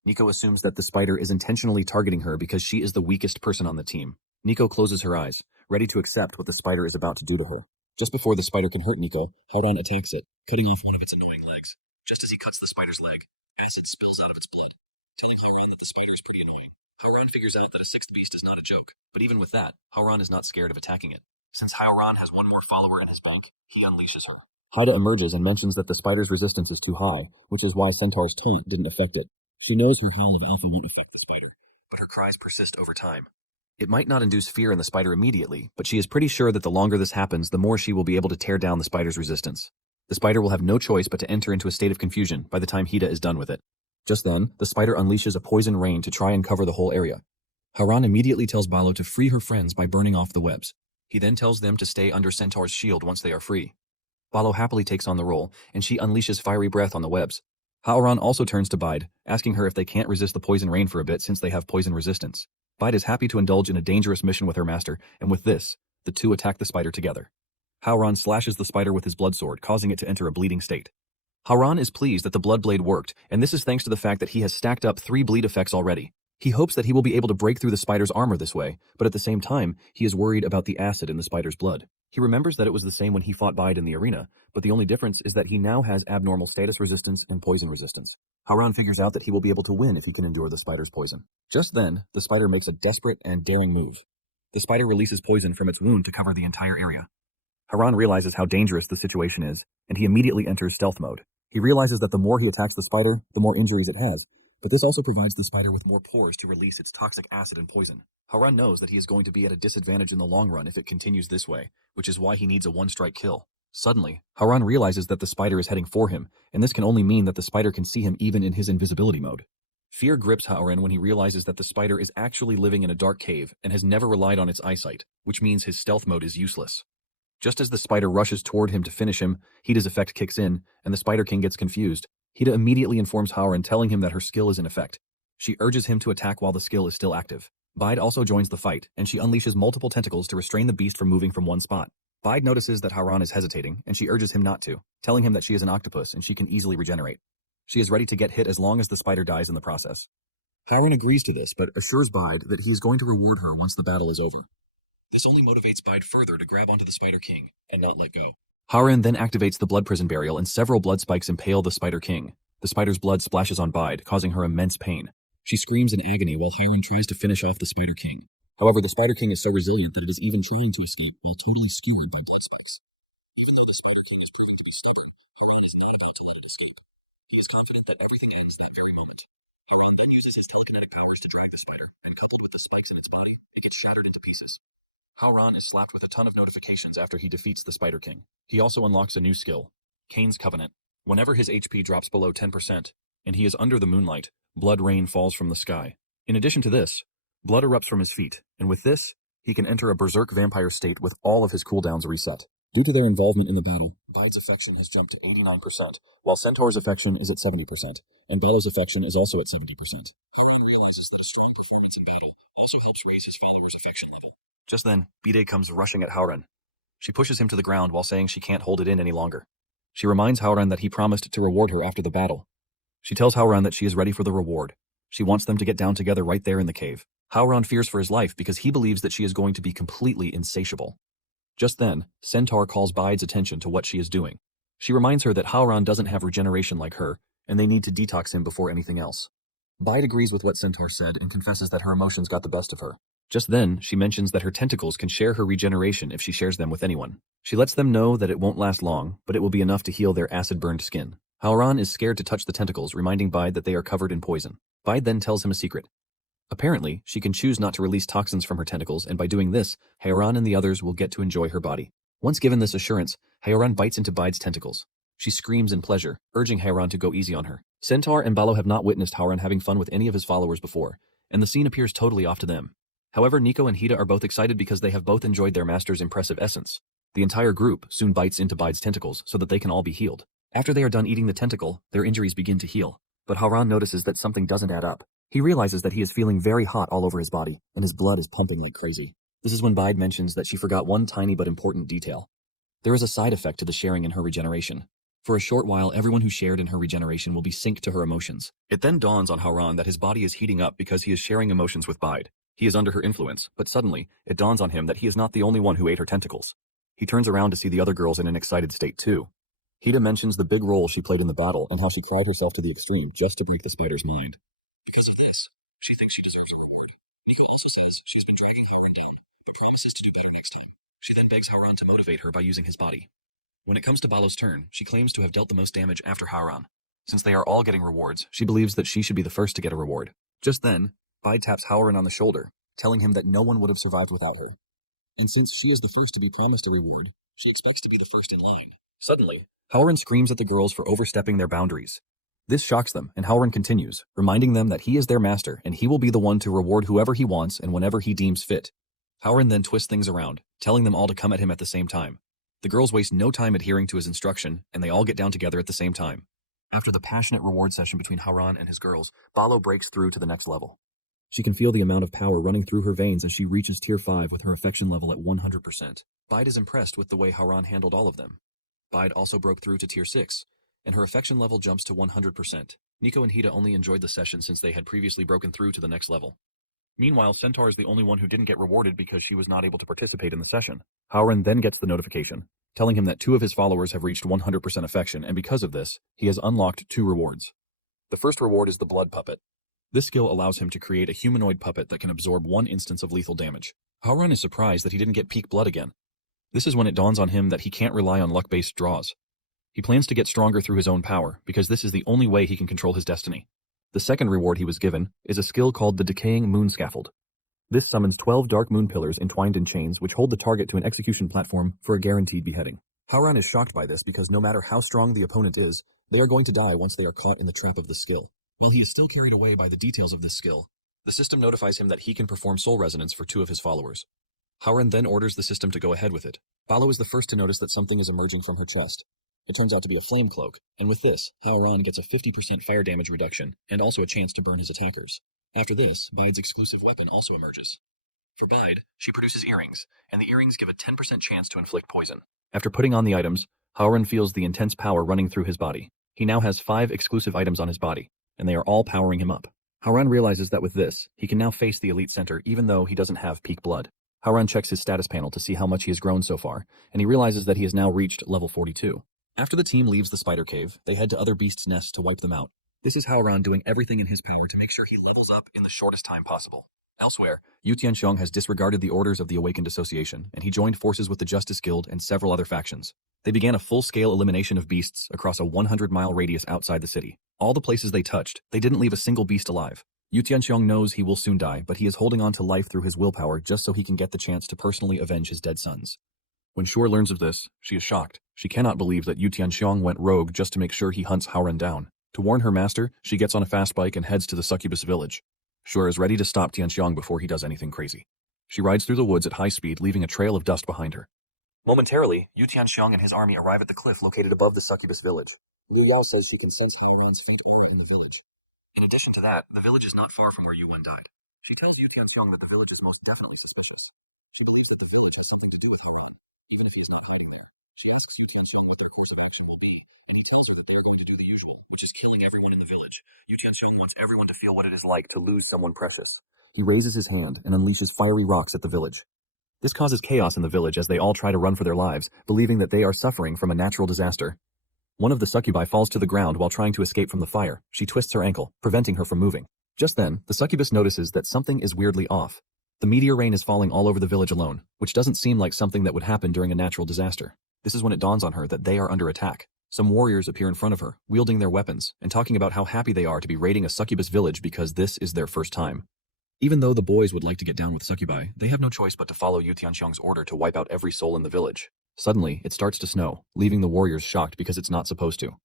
Nico assumes that the spider is intentionally targeting her because she is the weakest person on the team. Nico closes her eyes, ready to accept what the spider is about to do to her. Just before the spider can hurt Nico, Hauran attacks it, cutting off one of its annoying legs. Just as he cuts the spider's leg, acid spills out of its blood, telling Hauran that the spider is pretty annoying. Hauran figures out that a 6th beast is not a joke, but even with that, Hauran is not scared of attacking it. Since Hauran has one more follower in his bank, he unleashes her. Haida emerges and mentions that the spider's resistance is too high, which is why Centaur's taunt didn't affect it. She knows her howl of alpha won't affect the spider, but her cries persist over time. It might not induce fear in the spider immediately, but she is pretty sure that the longer this happens, the more she will be able to tear down the spider's resistance. The spider will have no choice but to enter into a state of confusion by the time Haida is done with it. Just then, the spider unleashes a poison rain to try and cover the whole area. Hauran immediately tells Balo to free her friends by burning off the webs. He then tells them to stay under Centaur's shield once they are free. Balo happily takes on the role, and she unleashes fiery breath on the webs. Hauran also turns to Bide, asking her if they can't resist the poison rain for a bit since they have poison resistance. Bide is happy to indulge in a dangerous mission with her master, and with this, the two attack the spider together. Hauran slashes the spider with his blood sword, causing it to enter a bleeding state. Hauran is pleased that the blood blade worked, and this is thanks to the fact that he has stacked up 3 bleed effects already. He hopes that he will be able to break through the spider's armor this way, but at the same time, he is worried about the acid in the spider's blood. He remembers that it was the same when he fought Bide in the arena, but the only difference is that he now has abnormal status resistance and poison resistance. Hauran figures out that he will be able to win if he can endure the spider's poison. Just then, the spider makes a desperate and daring move. The spider releases poison from its wound to cover the entire area. Hauran realizes how dangerous the situation is, and he immediately enters stealth mode. He realizes that the more he attacks the spider, the more injuries it has, but this also provides the spider with more pores to release its toxic acid and poison. Hauran knows that he is going to be at a disadvantage in the long run if it continues this way, which is why he needs a one-strike kill. Suddenly, Hauran realizes that the spider is heading for him, and this can only mean that the spider can see him even in his invisibility mode. Fear grips Hauran when he realizes that the spider is actually living in a dark cave and has never relied on its eyesight, which means his stealth mode is useless. Just as the spider rushes toward him to finish him, Hida's effect kicks in, and the Spider King gets confused. Hida immediately informs Hauran, telling him that her skill is in effect. She urges him to attack while the skill is still active. Bide also joins the fight, and she unleashes multiple tentacles to restrain the beast from moving from one spot. Bide notices that Hauran is hesitating, and she urges him not to, telling him that she is an octopus and she can easily regenerate. She is ready to get hit as long as the spider dies in the process. Hauran agrees to this, but assures Bide that he is going to reward her once the battle is over. This only motivates Bide further to grab onto the Spider King and not let go. Hauran then activates the blood prison burial, and several blood spikes impale the Spider King. The spider's blood splashes on Bide, causing her immense pain. She screams in agony while Hauran tries to finish off the Spider King. However, the Spider King is so resilient that it is even trying to escape while totally skewered by blood spikes. Even though the Spider King is proven to be stubborn, Hauran is not about to let it escape. He is confident that everything ends that very moment. Hauran then uses his telekinetic powers to drag the spider, and coupled with the spikes in its body, it gets shattered into pieces. Hauran is slapped with a ton of notifications after he defeats the Spider King. He also unlocks a new skill, Kane's Covenant. Whenever his HP drops below 10%, and he is under the moonlight, blood rain falls from the sky. In addition to this, blood erupts from his feet, and with this, he can enter a berserk vampire state with all of his cooldowns reset. Due to their involvement in the battle, Bide's affection has jumped to 89%, while Centaur's affection is at 70%, and Bellow's affection is also at 70%. Haran realizes that a strong performance in battle also helps raise his followers' affection level. Just then, Bide comes rushing at Haran. She pushes him to the ground while saying she can't hold it in any longer. She reminds Haran that he promised to reward her after the battle. She tells Haran that she is ready for the reward. She wants them to get down together right there in the cave. Haran fears for his life because he believes that she is going to be completely insatiable. Just then, Centaur calls Bide's attention to what she is doing. She reminds her that Haran doesn't have regeneration like her, and they need to detox him before anything else. Bide agrees with what Centaur said and confesses that her emotions got the best of her. Just then, she mentions that her tentacles can share her regeneration if she shares them with anyone. She lets them know that it won't last long, but it will be enough to heal their acid-burned skin. Haran is scared to touch the tentacles, reminding Bide that they are covered in poison. Bide then tells him a secret. Apparently, she can choose not to release toxins from her tentacles, and by doing this, Haran and the others will get to enjoy her body. Once given this assurance, Haran bites into Bide's tentacles. She screams in pleasure, urging Haran to go easy on her. Centaur and Ballo have not witnessed Haran having fun with any of his followers before, and the scene appears totally off to them. However, Nico and Hida are both excited because they have both enjoyed their master's impressive essence. The entire group soon bites into Bide's tentacles so that they can all be healed. After they are done eating the tentacle, their injuries begin to heal. But Haran notices that something doesn't add up. He realizes that he is feeling very hot all over his body, and his blood is pumping like crazy. This is when Bide mentions that she forgot one tiny but important detail. There is a side effect to the sharing in her regeneration. For a short while, everyone who shared in her regeneration will be synced to her emotions. It then dawns on Haran that his body is heating up because he is sharing emotions with Bide. He is under her influence, but suddenly, it dawns on him that he is not the only one who ate her tentacles. He turns around to see the other girls in an excited state too. Hida mentions the big role she played in the battle and how she cried herself to the extreme just to break the spider's mind. Because of this, she thinks she deserves a reward. Nico also says she's been dragging Haran down, but promises to do better next time. She then begs Haran to motivate her by using his body. When it comes to Ballo's turn, she claims to have dealt the most damage after Haran. Since they are all getting rewards, she believes that she should be the first to get a reward. Just then, Bide taps Haran on the shoulder, telling him that no one would have survived without her. And since she is the first to be promised a reward, she expects to be the first in line. Suddenly, Haran screams at the girls for overstepping their boundaries. This shocks them, and Haran continues, reminding them that he is their master and he will be the one to reward whoever he wants and whenever he deems fit. Haran then twists things around, telling them all to come at him at the same time. The girls waste no time adhering to his instruction, and they all get down together at the same time. After the passionate reward session between Haran and his girls, Ballo breaks through to the next level. She can feel the amount of power running through her veins as she reaches Tier 5 with her affection level at 100%. Bide is impressed with the way Haran handled all of them. Bide also broke through to Tier 6, and her affection level jumps to 100%. Nico and Hida only enjoyed the session since they had previously broken through to the next level. Meanwhile, Centaur is the only one who didn't get rewarded because she was not able to participate in the session. Haran then gets the notification, telling him that 2 of his followers have reached 100% affection, and because of this, he has unlocked 2 rewards. The first reward is the Blood Puppet. This skill allows him to create a humanoid puppet that can absorb 1 instance of lethal damage. Haran is surprised that he didn't get peak blood again. This is when it dawns on him that he can't rely on luck-based draws. He plans to get stronger through his own power, because this is the only way he can control his destiny. The second reward he was given is a skill called the Decaying Moon Scaffold. This summons 12 dark moon pillars entwined in chains which hold the target to an execution platform for a guaranteed beheading. Haran is shocked by this because no matter how strong the opponent is, they are going to die once they are caught in the trap of the skill. While he is still carried away by the details of this skill, the system notifies him that he can perform soul resonance for 2 of his followers. Haran then orders the system to go ahead with it. Ballo is the first to notice that something is emerging from her chest. It turns out to be a flame cloak, and with this, Haran gets a 50% fire damage reduction, and also a chance to burn his attackers. After this, Bide's exclusive weapon also emerges. For Bide, she produces earrings, and the earrings give a 10% chance to inflict poison. After putting on the items, Haran feels the intense power running through his body. He now has 5 exclusive items on his body, and they are all powering him up. Haran realizes that with this, he can now face the Elite Center even though he doesn't have peak blood. Haran checks his status panel to see how much he has grown so far, and he realizes that he has now reached level 42. After the team leaves the spider cave, they head to other beasts' nests to wipe them out. This is Haran doing everything in his power to make sure he levels up in the shortest time possible. Elsewhere, Yu Tianxiong has disregarded the orders of the Awakened Association, and he joined forces with the Justice Guild and several other factions. They began a full-scale elimination of beasts across a 100-mile radius outside the city. All the places they touched, they didn't leave a single beast alive. Yu Tianxiong knows he will soon die, but he is holding on to life through his willpower just so he can get the chance to personally avenge his dead sons. When Shur learns of this, she is shocked. She cannot believe that Yu Tianxiong went rogue just to make sure he hunts Haran down. To warn her master, she gets on a fast bike and heads to the succubus village. Shur is ready to stop Tianxiong before he does anything crazy. She rides through the woods at high speed, leaving a trail of dust behind her. Momentarily, Yu Tianxiang and his army arrive at the cliff located above the succubus village. Liu Yao says she can sense Haoran's faint aura in the village. In addition to that, the village is not far from where Yu Wen died. She tells Yu Tianxiang that the village is most definitely suspicious. She believes that the village has something to do with Haoran, even if he is not hiding there. She asks Yu Tianxiang what their course of action will be, and he tells her that they are going to do the usual, which is killing everyone in the village. Yu Tianxiang wants everyone to feel what it is like to lose someone precious. He raises his hand and unleashes fiery rocks at the village. This causes chaos in the village as they all try to run for their lives, believing that they are suffering from a natural disaster. One of the succubi falls to the ground while trying to escape from the fire. She twists her ankle, preventing her from moving. Just then, the succubus notices that something is weirdly off. The meteor rain is falling all over the village alone, which doesn't seem like something that would happen during a natural disaster. This is when it dawns on her that they are under attack. Some warriors appear in front of her, wielding their weapons, and talking about how happy they are to be raiding a succubus village because this is their first time. Even though the boys would like to get down with succubi, they have no choice but to follow Yu Tianxiang's order to wipe out every soul in the village. Suddenly, it starts to snow, leaving the warriors shocked because it's not supposed to.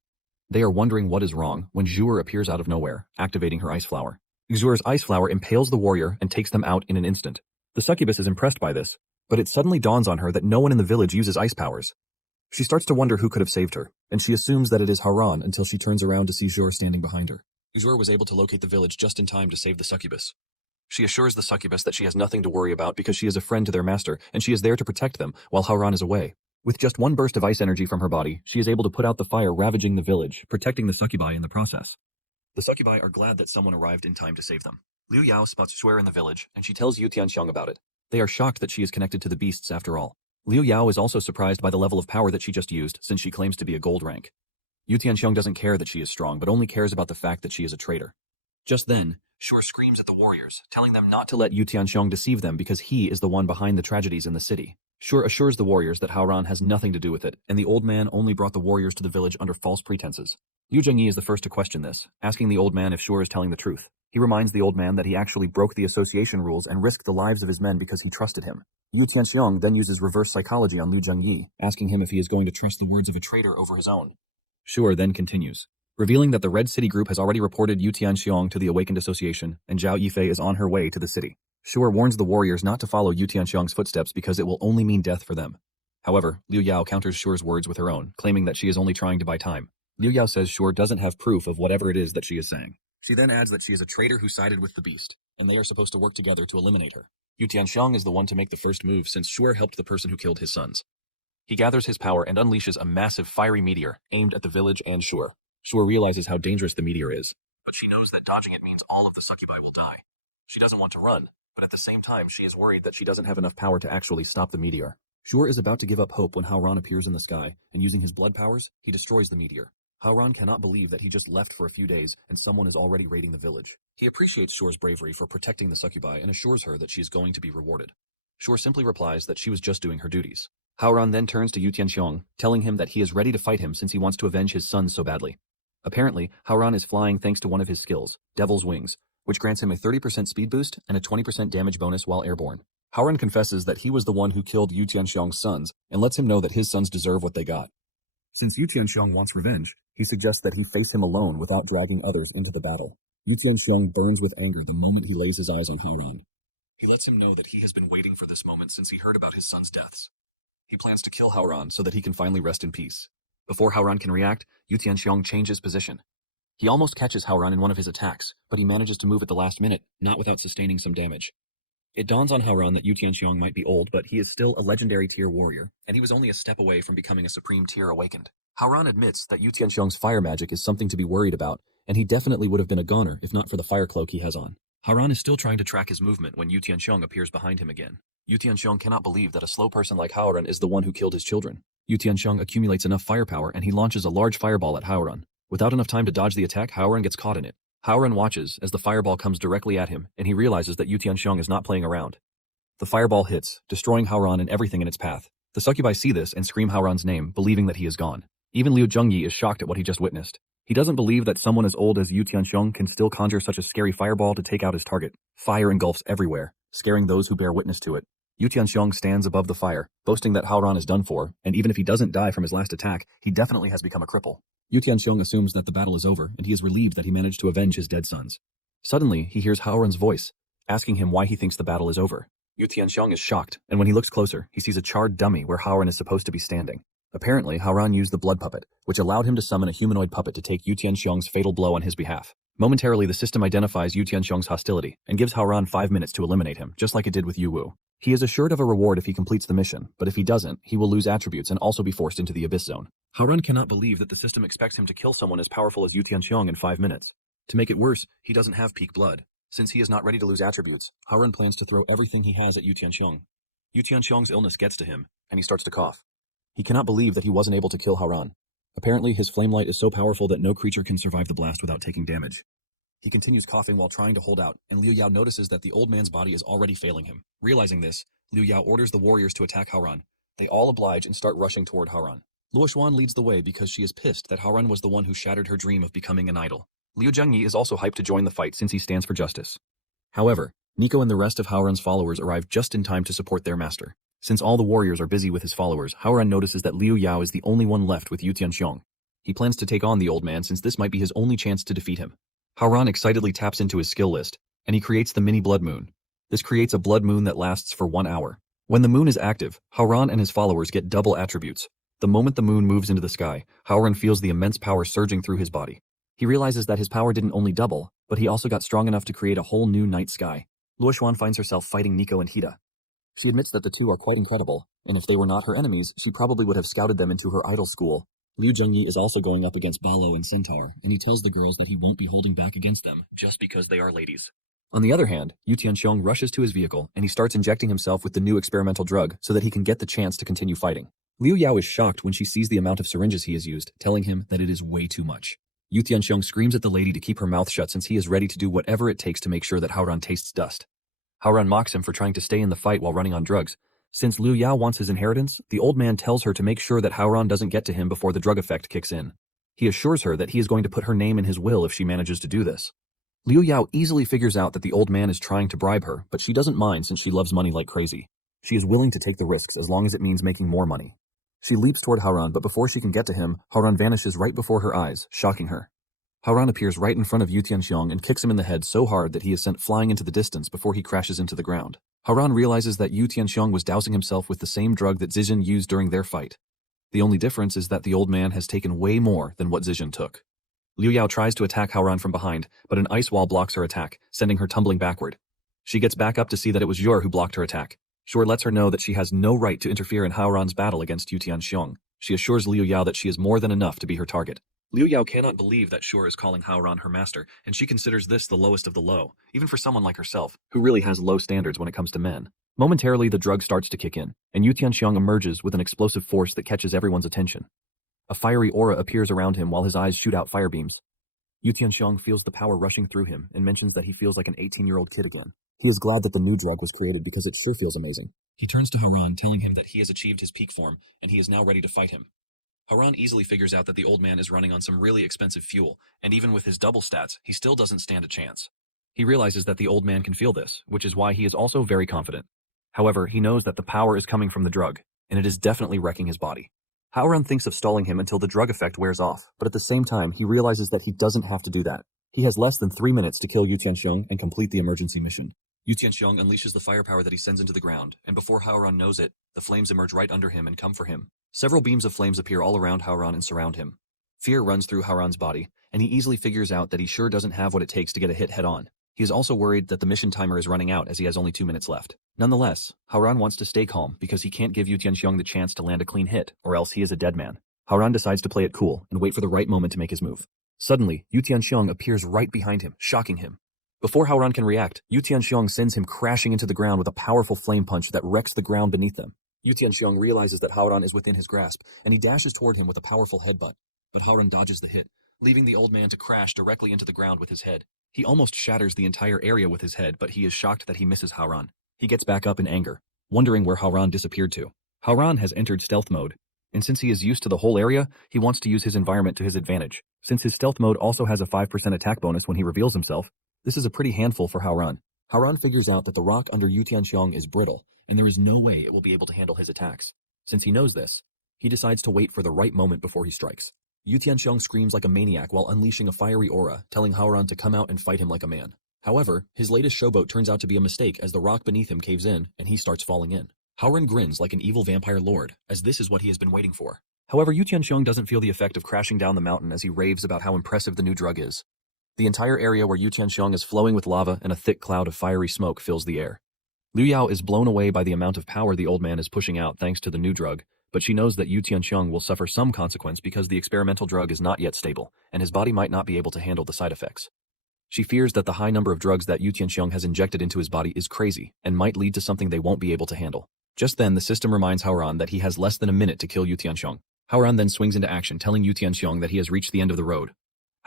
They are wondering what is wrong when Zhuer appears out of nowhere, activating her ice flower. Zhuer's ice flower impales the warrior and takes them out in an instant. The succubus is impressed by this, but it suddenly dawns on her that no one in the village uses ice powers. She starts to wonder who could have saved her, and she assumes that it is Haoran until she turns around to see Zhuer standing behind her. Zhuer was able to locate the village just in time to save the succubus. She assures the succubus that she has nothing to worry about because she is a friend to their master, and she is there to protect them while Haoran is away. With just one burst of ice energy from her body, she is able to put out the fire ravaging the village, protecting the succubi in the process. The succubi are glad that someone arrived in time to save them. Liu Yao spots Zhuer in the village, and she tells Yu Tianxiang about it. They are shocked that she is connected to the beasts after all. Liu Yao is also surprised by the level of power that she just used, since she claims to be a gold rank. Yu Tianxiang doesn't care that she is strong, but only cares about the fact that she is a traitor. Just then, Zhuer screams at the warriors, telling them not to let Yu Tianxiang deceive them because he is the one behind the tragedies in the city. Zhuer assures the warriors that Haoran has nothing to do with it, and the old man only brought the warriors to the village under false pretenses. Liu Zhengyi is the first to question this, asking the old man if Zhuer is telling the truth. He reminds the old man that he actually broke the association rules and risked the lives of his men because he trusted him. Yu Tianxiang then uses reverse psychology on Liu Zhengyi, asking him if he is going to trust the words of a traitor over his own. Zhuer then continues, revealing that the Red City Group has already reported Yu Tianxiang to the Awakened Association, and Zhao Yifei is on her way to the city. Zhuer warns the warriors not to follow Yu Tianxiang's footsteps because it will only mean death for them. However, Liu Yao counters Zhuer's words with her own, claiming that she is only trying to buy time. Liu Yao says Zhuer doesn't have proof of whatever it is that she is saying. She then adds that she is a traitor who sided with the beast, and they are supposed to work together to eliminate her. Yu Tianxiang is the one to make the first move since Zhuer helped the person who killed his sons. He gathers his power and unleashes a massive fiery meteor aimed at the village and Zhuer. Zhuer realizes how dangerous the meteor is, but she knows that dodging it means all of the succubi will die. She doesn't want to run, but at the same time she is worried that she doesn't have enough power to actually stop the meteor. Zhuer is about to give up hope when Haoran appears in the sky, and using his blood powers, he destroys the meteor. Haoran cannot believe that he just left for a few days and someone is already raiding the village. He appreciates Zhuer's bravery for protecting the succubi and assures her that she is going to be rewarded. Zhuer simply replies that she was just doing her duties. Haoran then turns to Yu Tianxiang, telling him that he is ready to fight him since he wants to avenge his sons so badly. Apparently, Haoran is flying thanks to one of his skills, Devil's Wings, which grants him a 30% speed boost and a 20% damage bonus while airborne. Haoran confesses that he was the one who killed Yu Tianxiang's sons and lets him know that his sons deserve what they got. Since Yu Tianxiang wants revenge, he suggests that he face him alone without dragging others into the battle. Yu Tianxiang burns with anger the moment he lays his eyes on Haoran. He lets him know that he has been waiting for this moment since he heard about his sons' deaths. He plans to kill Haoran so that he can finally rest in peace. Before Haoran can react, Yu Tianxiang changes position. He almost catches Haoran in one of his attacks, but he manages to move at the last minute, not without sustaining some damage. It dawns on Haoran that Yu Tianxiang might be old, but he is still a legendary tier warrior, and he was only a step away from becoming a supreme tier awakened. Haoran admits that Yu Tianxiang's fire magic is something to be worried about, and he definitely would have been a goner if not for the fire cloak he has on. Haoran is still trying to track his movement when Yu Tianxiang appears behind him again. Yu Tianxiang cannot believe that a slow person like Haoran is the one who killed his children. Yu Tianxiang accumulates enough firepower and he launches a large fireball at Haoran. Without enough time to dodge the attack, Haoran gets caught in it. Haoran watches as the fireball comes directly at him, and he realizes that Yu Tianxiang is not playing around. The fireball hits, destroying Haoran and everything in its path. The succubi see this and scream Haoran's name, believing that he is gone. Even Liu Zhengyi is shocked at what he just witnessed. He doesn't believe that someone as old as Yu Tianxiang can still conjure such a scary fireball to take out his target. Fire engulfs everywhere, scaring those who bear witness to it. Yu Tianxiang stands above the fire, boasting that Haoran is done for, and even if he doesn't die from his last attack, he definitely has become a cripple. Yu Tianxiang assumes that the battle is over, and he is relieved that he managed to avenge his dead sons. Suddenly, he hears Haoran's voice, asking him why he thinks the battle is over. Yu Tianxiang is shocked, and when he looks closer, he sees a charred dummy where Haoran is supposed to be standing. Apparently, Haoran used the blood puppet, which allowed him to summon a humanoid puppet to take Yu Tianxiang's fatal blow on his behalf. Momentarily, the system identifies Yu Tianxiang's hostility and gives Haoran 5 minutes to eliminate him, just like it did with Yu Wu. He is assured of a reward if he completes the mission, but if he doesn't, he will lose attributes and also be forced into the Abyss Zone. Haoran cannot believe that the system expects him to kill someone as powerful as Yu Tianxiang in 5 minutes. To make it worse, he doesn't have peak blood. Since he is not ready to lose attributes, Haoran plans to throw everything he has at Yu Tianxiang. Yu Tianxiang's illness gets to him, and he starts to cough. He cannot believe that he wasn't able to kill Haoran. Apparently, his flame light is so powerful that no creature can survive the blast without taking damage. He continues coughing while trying to hold out, and Liu Yao notices that the old man's body is already failing him. Realizing this, Liu Yao orders the warriors to attack Haoran. They all oblige and start rushing toward Haoran. Luo Xuan leads the way because she is pissed that Haoran was the one who shattered her dream of becoming an idol. Liu Zhengyi is also hyped to join the fight since he stands for justice. However, Nico and the rest of Haoran's followers arrive just in time to support their master. Since all the warriors are busy with his followers, Haoran notices that Liu Yao is the only one left with Yu Tianxiang. He plans to take on the old man since this might be his only chance to defeat him. Haoran excitedly taps into his skill list, and he creates the mini blood moon. This creates a blood moon that lasts for 1 hour. When the moon is active, Haoran and his followers get double attributes. The moment the moon moves into the sky, Haoran feels the immense power surging through his body. He realizes that his power didn't only double, but he also got strong enough to create a whole new night sky. Luo Xuan finds herself fighting Nico and Hida. She admits that the two are quite incredible, and if they were not her enemies, she probably would have scouted them into her idol school. Liu Zhengyi is also going up against Balo and Centaur, and he tells the girls that he won't be holding back against them, just because they are ladies. On the other hand, Yu Tianxiang rushes to his vehicle, and he starts injecting himself with the new experimental drug so that he can get the chance to continue fighting. Liu Yao is shocked when she sees the amount of syringes he has used, telling him that it is way too much. Yu Tianxiang screams at the lady to keep her mouth shut since he is ready to do whatever it takes to make sure that Haoran tastes dust. Haoran mocks him for trying to stay in the fight while running on drugs. Since Liu Yao wants his inheritance, the old man tells her to make sure that Haoran doesn't get to him before the drug effect kicks in. He assures her that he is going to put her name in his will if she manages to do this. Liu Yao easily figures out that the old man is trying to bribe her, but she doesn't mind since she loves money like crazy. She is willing to take the risks as long as it means making more money. She leaps toward Haoran, but before she can get to him, Haoran vanishes right before her eyes, shocking her. Haoran appears right in front of Yu Tianxiang and kicks him in the head so hard that he is sent flying into the distance before he crashes into the ground. Haoran realizes that Yu Tianxiang was dousing himself with the same drug that Zijin used during their fight. The only difference is that the old man has taken way more than what Zijin took. Liu Yao tries to attack Haoran from behind, but an ice wall blocks her attack, sending her tumbling backward. She gets back up to see that it was Yor who blocked her attack. Yor lets her know that she has no right to interfere in Haoran's battle against Yu Tianxiang. She assures Liu Yao that she is more than enough to be her target. Liu Yao cannot believe that Yor is calling Haoran her master, and she considers this the lowest of the low, even for someone like herself, who really has low standards when it comes to men. Momentarily, the drug starts to kick in, and Yu Tianxiang emerges with an explosive force that catches everyone's attention. A fiery aura appears around him while his eyes shoot out fire beams. Yu Tianxiang feels the power rushing through him and mentions that he feels like an 18-year-old kid again. He is glad that the new drug was created because it sure feels amazing. He turns to Haoran, telling him that he has achieved his peak form, and he is now ready to fight him. Haoran easily figures out that the old man is running on some really expensive fuel, and even with his double stats, he still doesn't stand a chance. He realizes that the old man can feel this, which is why he is also very confident. However, he knows that the power is coming from the drug, and it is definitely wrecking his body. Haoran thinks of stalling him until the drug effect wears off, but at the same time, he realizes that he doesn't have to do that. He has less than 3 minutes to kill Yu Tianxiang and complete the emergency mission. Yu Tianxiang unleashes the firepower that he sends into the ground, and before Haoran knows it, the flames emerge right under him and come for him. Several beams of flames appear all around Haoran and surround him. Fear runs through Haoran's body, and he easily figures out that he sure doesn't have what it takes to get a hit head-on. He is also worried that the mission timer is running out as he has only 2 minutes left. Nonetheless, Haoran wants to stay calm because he can't give Yu Tianxiang the chance to land a clean hit, or else he is a dead man. Haoran decides to play it cool and wait for the right moment to make his move. Suddenly, Yu Tianxiang appears right behind him, shocking him. Before Haoran can react, Yu Tianxiang sends him crashing into the ground with a powerful flame punch that wrecks the ground beneath them. Yu Tianxiang realizes that Haoran is within his grasp, and he dashes toward him with a powerful headbutt. But Haoran dodges the hit, leaving the old man to crash directly into the ground with his head. He almost shatters the entire area with his head, but he is shocked that he misses Haoran. He gets back up in anger, wondering where Haoran disappeared to. Haoran has entered stealth mode, and since he is used to the whole area, he wants to use his environment to his advantage. Since his stealth mode also has a 5% attack bonus when he reveals himself, this is a pretty handful for Haoran. Haoran figures out that the rock under Yu Tianxiang is brittle, and there is no way it will be able to handle his attacks. Since he knows this, he decides to wait for the right moment before he strikes. Yu Tianxiang screams like a maniac while unleashing a fiery aura, telling Haoran to come out and fight him like a man. However, his latest showboat turns out to be a mistake as the rock beneath him caves in and he starts falling in. Howran grins like an evil vampire lord, as this is what he has been waiting for. However, Yu Tianxiong doesn't feel the effect of crashing down the mountain as he raves about how impressive the new drug is. The entire area where Yu Tianxiong is flowing with lava and a thick cloud of fiery smoke fills the air. Liu Yao is blown away by the amount of power the old man is pushing out thanks to the new drug, but she knows that Yu Tianxiong will suffer some consequence because the experimental drug is not yet stable, and his body might not be able to handle the side effects. She fears that the high number of drugs that Yu Tianxiong has injected into his body is crazy and might lead to something they won't be able to handle. Just then, the system reminds Howran that he has less than a minute to kill Yu Tianxiong. Howran then swings into action, telling Yu Tianxiong that he has reached the end of the road.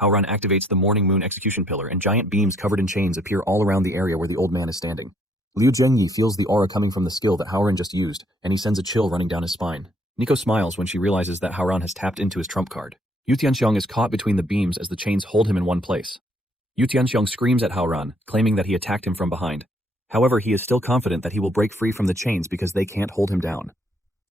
Howran activates the Morning Moon execution pillar, and giant beams covered in chains appear all around the area where the old man is standing. Liu Zhengyi feels the aura coming from the skill that Howran just used, and he sends a chill running down his spine. Nico smiles when she realizes that Howran has tapped into his trump card. Yu Tianxiong is caught between the beams as the chains hold him in one place. Yu Tianxiong screams at Howran, claiming that he attacked him from behind. However, he is still confident that he will break free from the chains because they can't hold him down.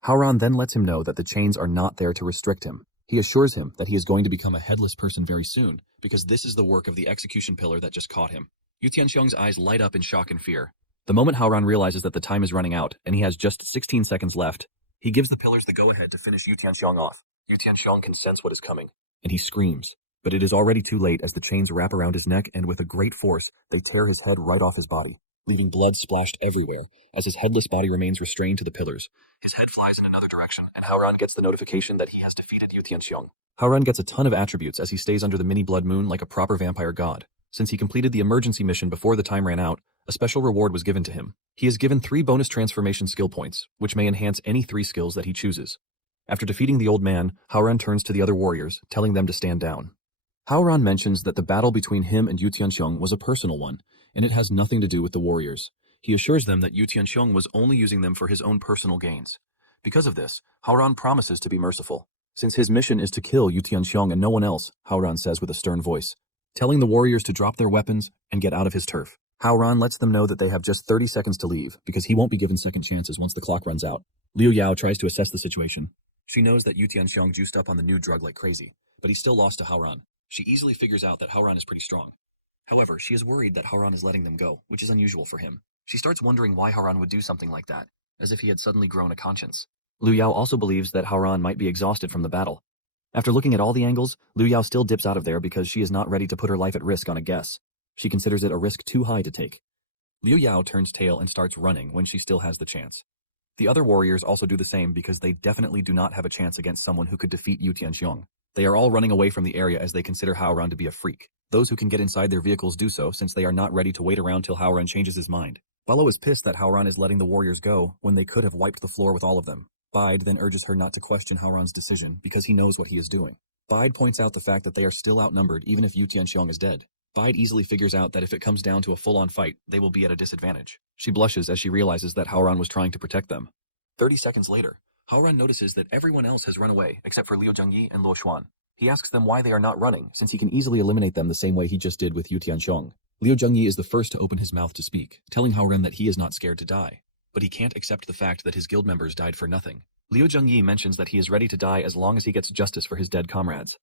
Howran then lets him know that the chains are not there to restrict him. He assures him that he is going to become a headless person very soon, because this is the work of the execution pillar that just caught him. Yu Tianxiong's eyes light up in shock and fear. The moment Howran realizes that the time is running out, and he has just 16 seconds left, he gives the pillars the go-ahead to finish Yu Tianxiong off. Yu Tianxiong can sense what is coming, and he screams. But it is already too late as the chains wrap around his neck, and with a great force, they tear his head right off his body, leaving blood splashed everywhere, as his headless body remains restrained to the pillars. His head flies in another direction, and Howran gets the notification that he has defeated Yu Tianxiong. Howran gets a ton of attributes as he stays under the mini blood moon like a proper vampire god. Since he completed the emergency mission before the time ran out, a special reward was given to him. He is given 3 bonus transformation skill points, which may enhance any 3 skills that he chooses. After defeating the old man, Howran turns to the other warriors, telling them to stand down. Howran mentions that the battle between him and Yu Tianxiong was a personal one, and it has nothing to do with the warriors. He assures them that Yu Tianxiong was only using them for his own personal gains. Because of this, Howran promises to be merciful. Since his mission is to kill Yu Tianxiong and no one else, Howran says with a stern voice, telling the warriors to drop their weapons and get out of his turf. Howran lets them know that they have just 30 seconds to leave, because he won't be given second chances once the clock runs out. Liu Yao tries to assess the situation. She knows that Yu Tianxiong juiced up on the new drug like crazy, but he still lost to Howran. She easily figures out that Howran is pretty strong. However, she is worried that Howran is letting them go, which is unusual for him. She starts wondering why Howran would do something like that, as if he had suddenly grown a conscience. Liu Yao also believes that Howran might be exhausted from the battle. After looking at all the angles, Liu Yao still dips out of there because she is not ready to put her life at risk on a guess. She considers it a risk too high to take. Liu Yao turns tail and starts running when she still has the chance. The other warriors also do the same because they definitely do not have a chance against someone who could defeat Yu Tianxiong. They are all running away from the area as they consider Howran to be a freak. Those who can get inside their vehicles do so since they are not ready to wait around till Howran changes his mind. Balo is pissed that Howran is letting the warriors go when they could have wiped the floor with all of them. Bide then urges her not to question Howran's decision because he knows what he is doing. Bide points out the fact that they are still outnumbered even if Yu Tianxiong is dead. Bide easily figures out that if it comes down to a full-on fight, they will be at a disadvantage. She blushes as she realizes that Howran was trying to protect them. 30 seconds later, Howran notices that everyone else has run away except for Liu Zhengyi and Luo Xuan. He asks them why they are not running, since he can easily eliminate them the same way he just did with Yu Tianxiong. Liu Zhengyi is the first to open his mouth to speak, telling Howran that he is not scared to die. But he can't accept the fact that his guild members died for nothing. Liu Zhengyi mentions that he is ready to die as long as he gets justice for his dead comrades.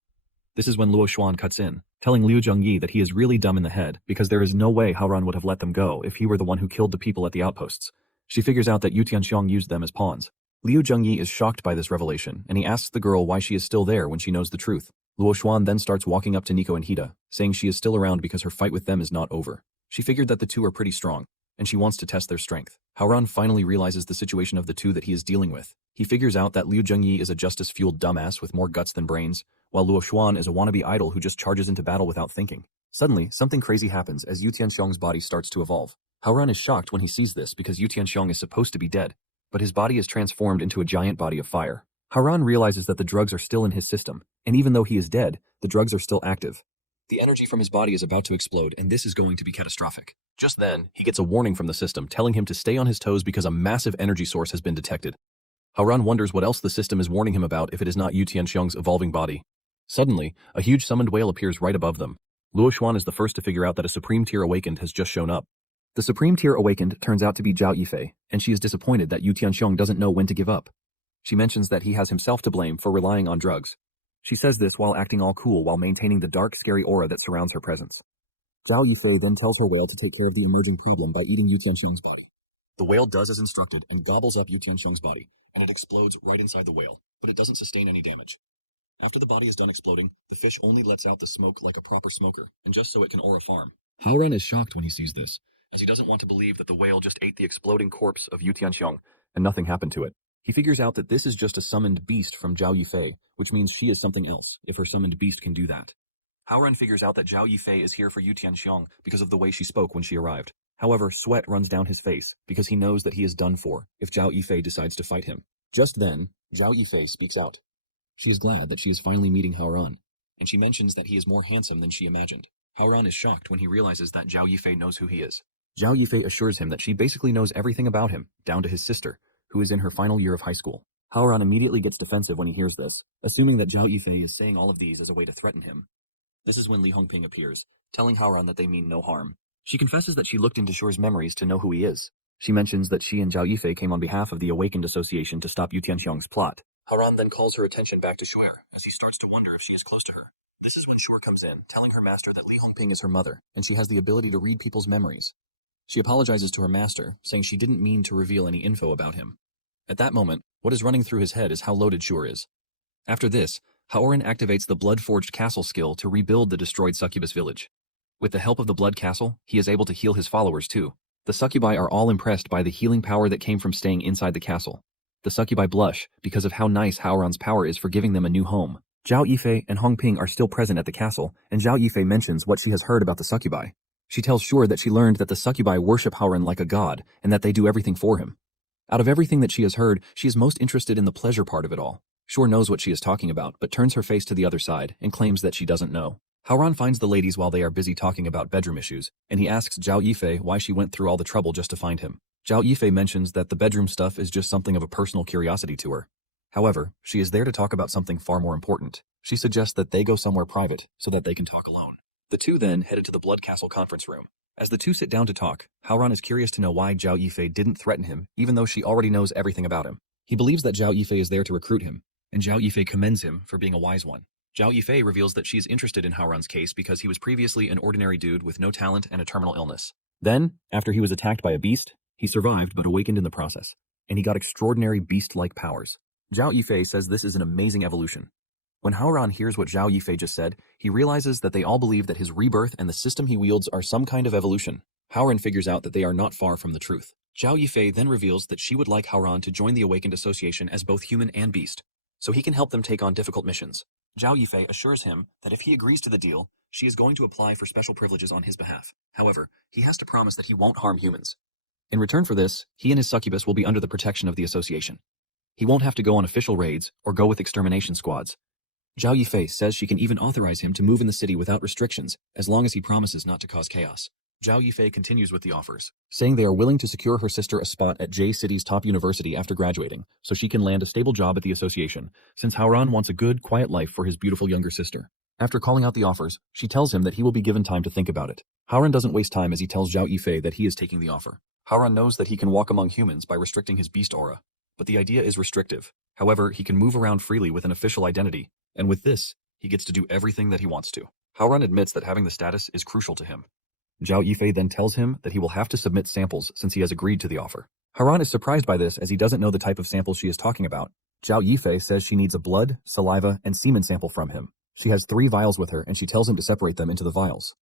This is when Luo Xuan cuts in, telling Liu Zhengyi that he is really dumb in the head because there is no way Howran would have let them go if he were the one who killed the people at the outposts. She figures out that Yu Tianxiong used them as pawns. Liu Zhengyi is shocked by this revelation, and he asks the girl why she is still there when she knows the truth. Luo Xuan then starts walking up to Nico and Hida, saying she is still around because her fight with them is not over. She figured that the two are pretty strong, and she wants to test their strength. Howran finally realizes the situation of the two that he is dealing with. He figures out that Liu Zhengyi is a justice-fueled dumbass with more guts than brains, while Luo Xuan is a wannabe idol who just charges into battle without thinking. Suddenly, something crazy happens as Yu Tianxiong's body starts to evolve. Howran is shocked when he sees this because Yu Tianxiong is supposed to be dead, but his body is transformed into a giant body of fire. Howran realizes that the drugs are still in his system, and even though he is dead, the drugs are still active. The energy from his body is about to explode, and this is going to be catastrophic. Just then, he gets a warning from the system telling him to stay on his toes because a massive energy source has been detected. Howran wonders what else the system is warning him about if it is not Yu Tianxiong's evolving body. Suddenly, a huge summoned whale appears right above them. Luo Xuan is the first to figure out that a Supreme Tier Awakened has just shown up. The Supreme Tier Awakened turns out to be Zhao Yifei, and she is disappointed that Yu Tianxiong doesn't know when to give up. She mentions that he has himself to blame for relying on drugs. She says this while acting all cool while maintaining the dark, scary aura that surrounds her presence. Zhao Yufei then tells her whale to take care of the emerging problem by eating Yu Tianxiang's body. The whale does as instructed and gobbles up Yu Tianxiang's body, and it explodes right inside the whale, but it doesn't sustain any damage. After the body is done exploding, the fish only lets out the smoke like a proper smoker, and just so it can aura farm. Haoran is shocked when he sees this, as he doesn't want to believe that the whale just ate the exploding corpse of Yu Tianxiang, and nothing happened to it. He figures out that this is just a summoned beast from Zhao Yufei, which means she is something else, if her summoned beast can do that. Haoran figures out that Zhao Yufei is here for Yu Tianxiang because of the way she spoke when she arrived. However, sweat runs down his face, because he knows that he is done for if Zhao Yufei decides to fight him. Just then, Zhao Yufei speaks out. She is glad that she is finally meeting Haoran, and she mentions that he is more handsome than she imagined. Haoran is shocked when he realizes that Zhao Yufei knows who he is. Zhao Yufei assures him that she basically knows everything about him, down to his sister, who is in her final year of high school. Haoran immediately gets defensive when he hears this, assuming that Zhao Yufei is saying all of these as a way to threaten him. This is when Li Hongping appears, telling Haoran that they mean no harm. She confesses that she looked into Shure's memories to know who he is. She mentions that she and Zhao Yufei came on behalf of the Awakened Association to stop Yu Tianxiang's plot. Haoran then calls her attention back to Shure, as he starts to wonder if she is close to her. This is when Shure comes in, telling her master that Li Hongping is her mother, and she has the ability to read people's memories. She apologizes to her master, saying she didn't mean to reveal any info about him. At that moment, what is running through his head is how loaded Shure is. After this, Haoran activates the Blood-Forged Castle skill to rebuild the destroyed succubus village. With the help of the Blood Castle, he is able to heal his followers too. The succubi are all impressed by the healing power that came from staying inside the castle. The succubi blush because of how nice Haoran's power is for giving them a new home. Zhao Yifei and Hongping are still present at the castle, and Zhao Yifei mentions what she has heard about the succubi. She tells Shure that she learned that the succubi worship Haoran like a god, and that they do everything for him. Out of everything that she has heard, she is most interested in the pleasure part of it all. Shure knows what she is talking about, but turns her face to the other side and claims that she doesn't know. Haoran finds the ladies while they are busy talking about bedroom issues, and he asks Zhao Yifei why she went through all the trouble just to find him. Zhao Yifei mentions that the bedroom stuff is just something of a personal curiosity to her. However, she is there to talk about something far more important. She suggests that they go somewhere private so that they can talk alone. The two then headed to the Blood Castle conference room. As the two sit down to talk, Haoran is curious to know why Zhao Yifei didn't threaten him, even though she already knows everything about him. He believes that Zhao Yifei is there to recruit him, and Zhao Yifei commends him for being a wise one. Zhao Yifei reveals that she is interested in Haoran's case because he was previously an ordinary dude with no talent and a terminal illness. Then, after he was attacked by a beast, he survived but awakened in the process, and he got extraordinary beast-like powers. Zhao Yifei says this is an amazing evolution. When Haoran hears what Zhao Yifei just said, he realizes that they all believe that his rebirth and the system he wields are some kind of evolution. Haoran figures out that they are not far from the truth. Zhao Yifei then reveals that she would like Haoran to join the Awakened Association as both human and beast, so he can help them take on difficult missions. Zhao Yifei assures him that if he agrees to the deal, she is going to apply for special privileges on his behalf. However, he has to promise that he won't harm humans. In return for this, he and his succubus will be under the protection of the association. He won't have to go on official raids or go with extermination squads. Zhao Yifei says she can even authorize him to move in the city without restrictions, as long as he promises not to cause chaos. Zhao Yifei continues with the offers, saying they are willing to secure her sister a spot at J City's top university after graduating, so she can land a stable job at the association, since Haoran wants a good, quiet life for his beautiful younger sister. After calling out the offers, she tells him that he will be given time to think about it. Haoran doesn't waste time as he tells Zhao Yifei that he is taking the offer. Haoran knows that he can walk among humans by restricting his beast aura, but the idea is restrictive. However, he can move around freely with an official identity, and with this, he gets to do everything that he wants to. Haoran admits that having the status is crucial to him. Zhao Yifei then tells him that he will have to submit samples since he has agreed to the offer. Haoran is surprised by this as he doesn't know the type of sample she is talking about. Zhao Yifei says she needs a blood, saliva, and semen sample from him. She has 3 vials with her and she tells him to separate them into the vials.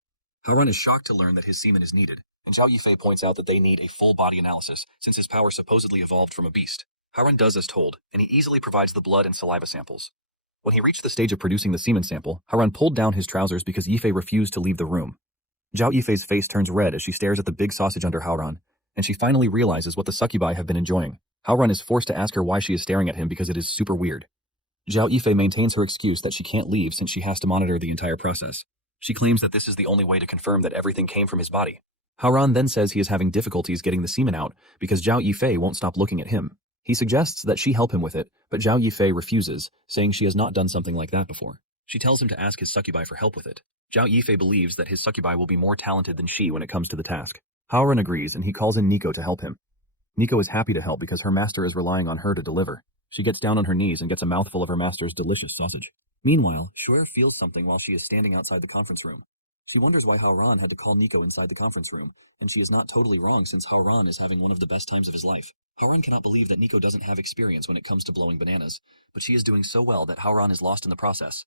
Haoran is shocked to learn that his semen is needed, and Zhao Yifei points out that they need a full body analysis since his power supposedly evolved from a beast. Haoran does as told, and he easily provides the blood and saliva samples. When he reached the stage of producing the semen sample, Haoran pulled down his trousers because Yifei refused to leave the room. Zhao Yifei's face turns red as she stares at the big sausage under Haoran, and she finally realizes what the succubi have been enjoying. Haoran is forced to ask her why she is staring at him because it is super weird. Zhao Yifei maintains her excuse that she can't leave since she has to monitor the entire process. She claims that this is the only way to confirm that everything came from his body. Haoran then says he is having difficulties getting the semen out because Zhao Yifei won't stop looking at him. He suggests that she help him with it, but Zhao Yifei refuses, saying she has not done something like that before. She tells him to ask his succubi for help with it. Zhao Yifei believes that his succubi will be more talented than she when it comes to the task. Haoran agrees and he calls in Nico to help him. Nico is happy to help because her master is relying on her to deliver. She gets down on her knees and gets a mouthful of her master's delicious sausage. Meanwhile, Shuer feels something while she is standing outside the conference room. She wonders why Haoran had to call Nico inside the conference room, and she is not totally wrong since Haoran is having one of the best times of his life. Haoran cannot believe that Nico doesn't have experience when it comes to blowing bananas, but she is doing so well that Haoran is lost in the process.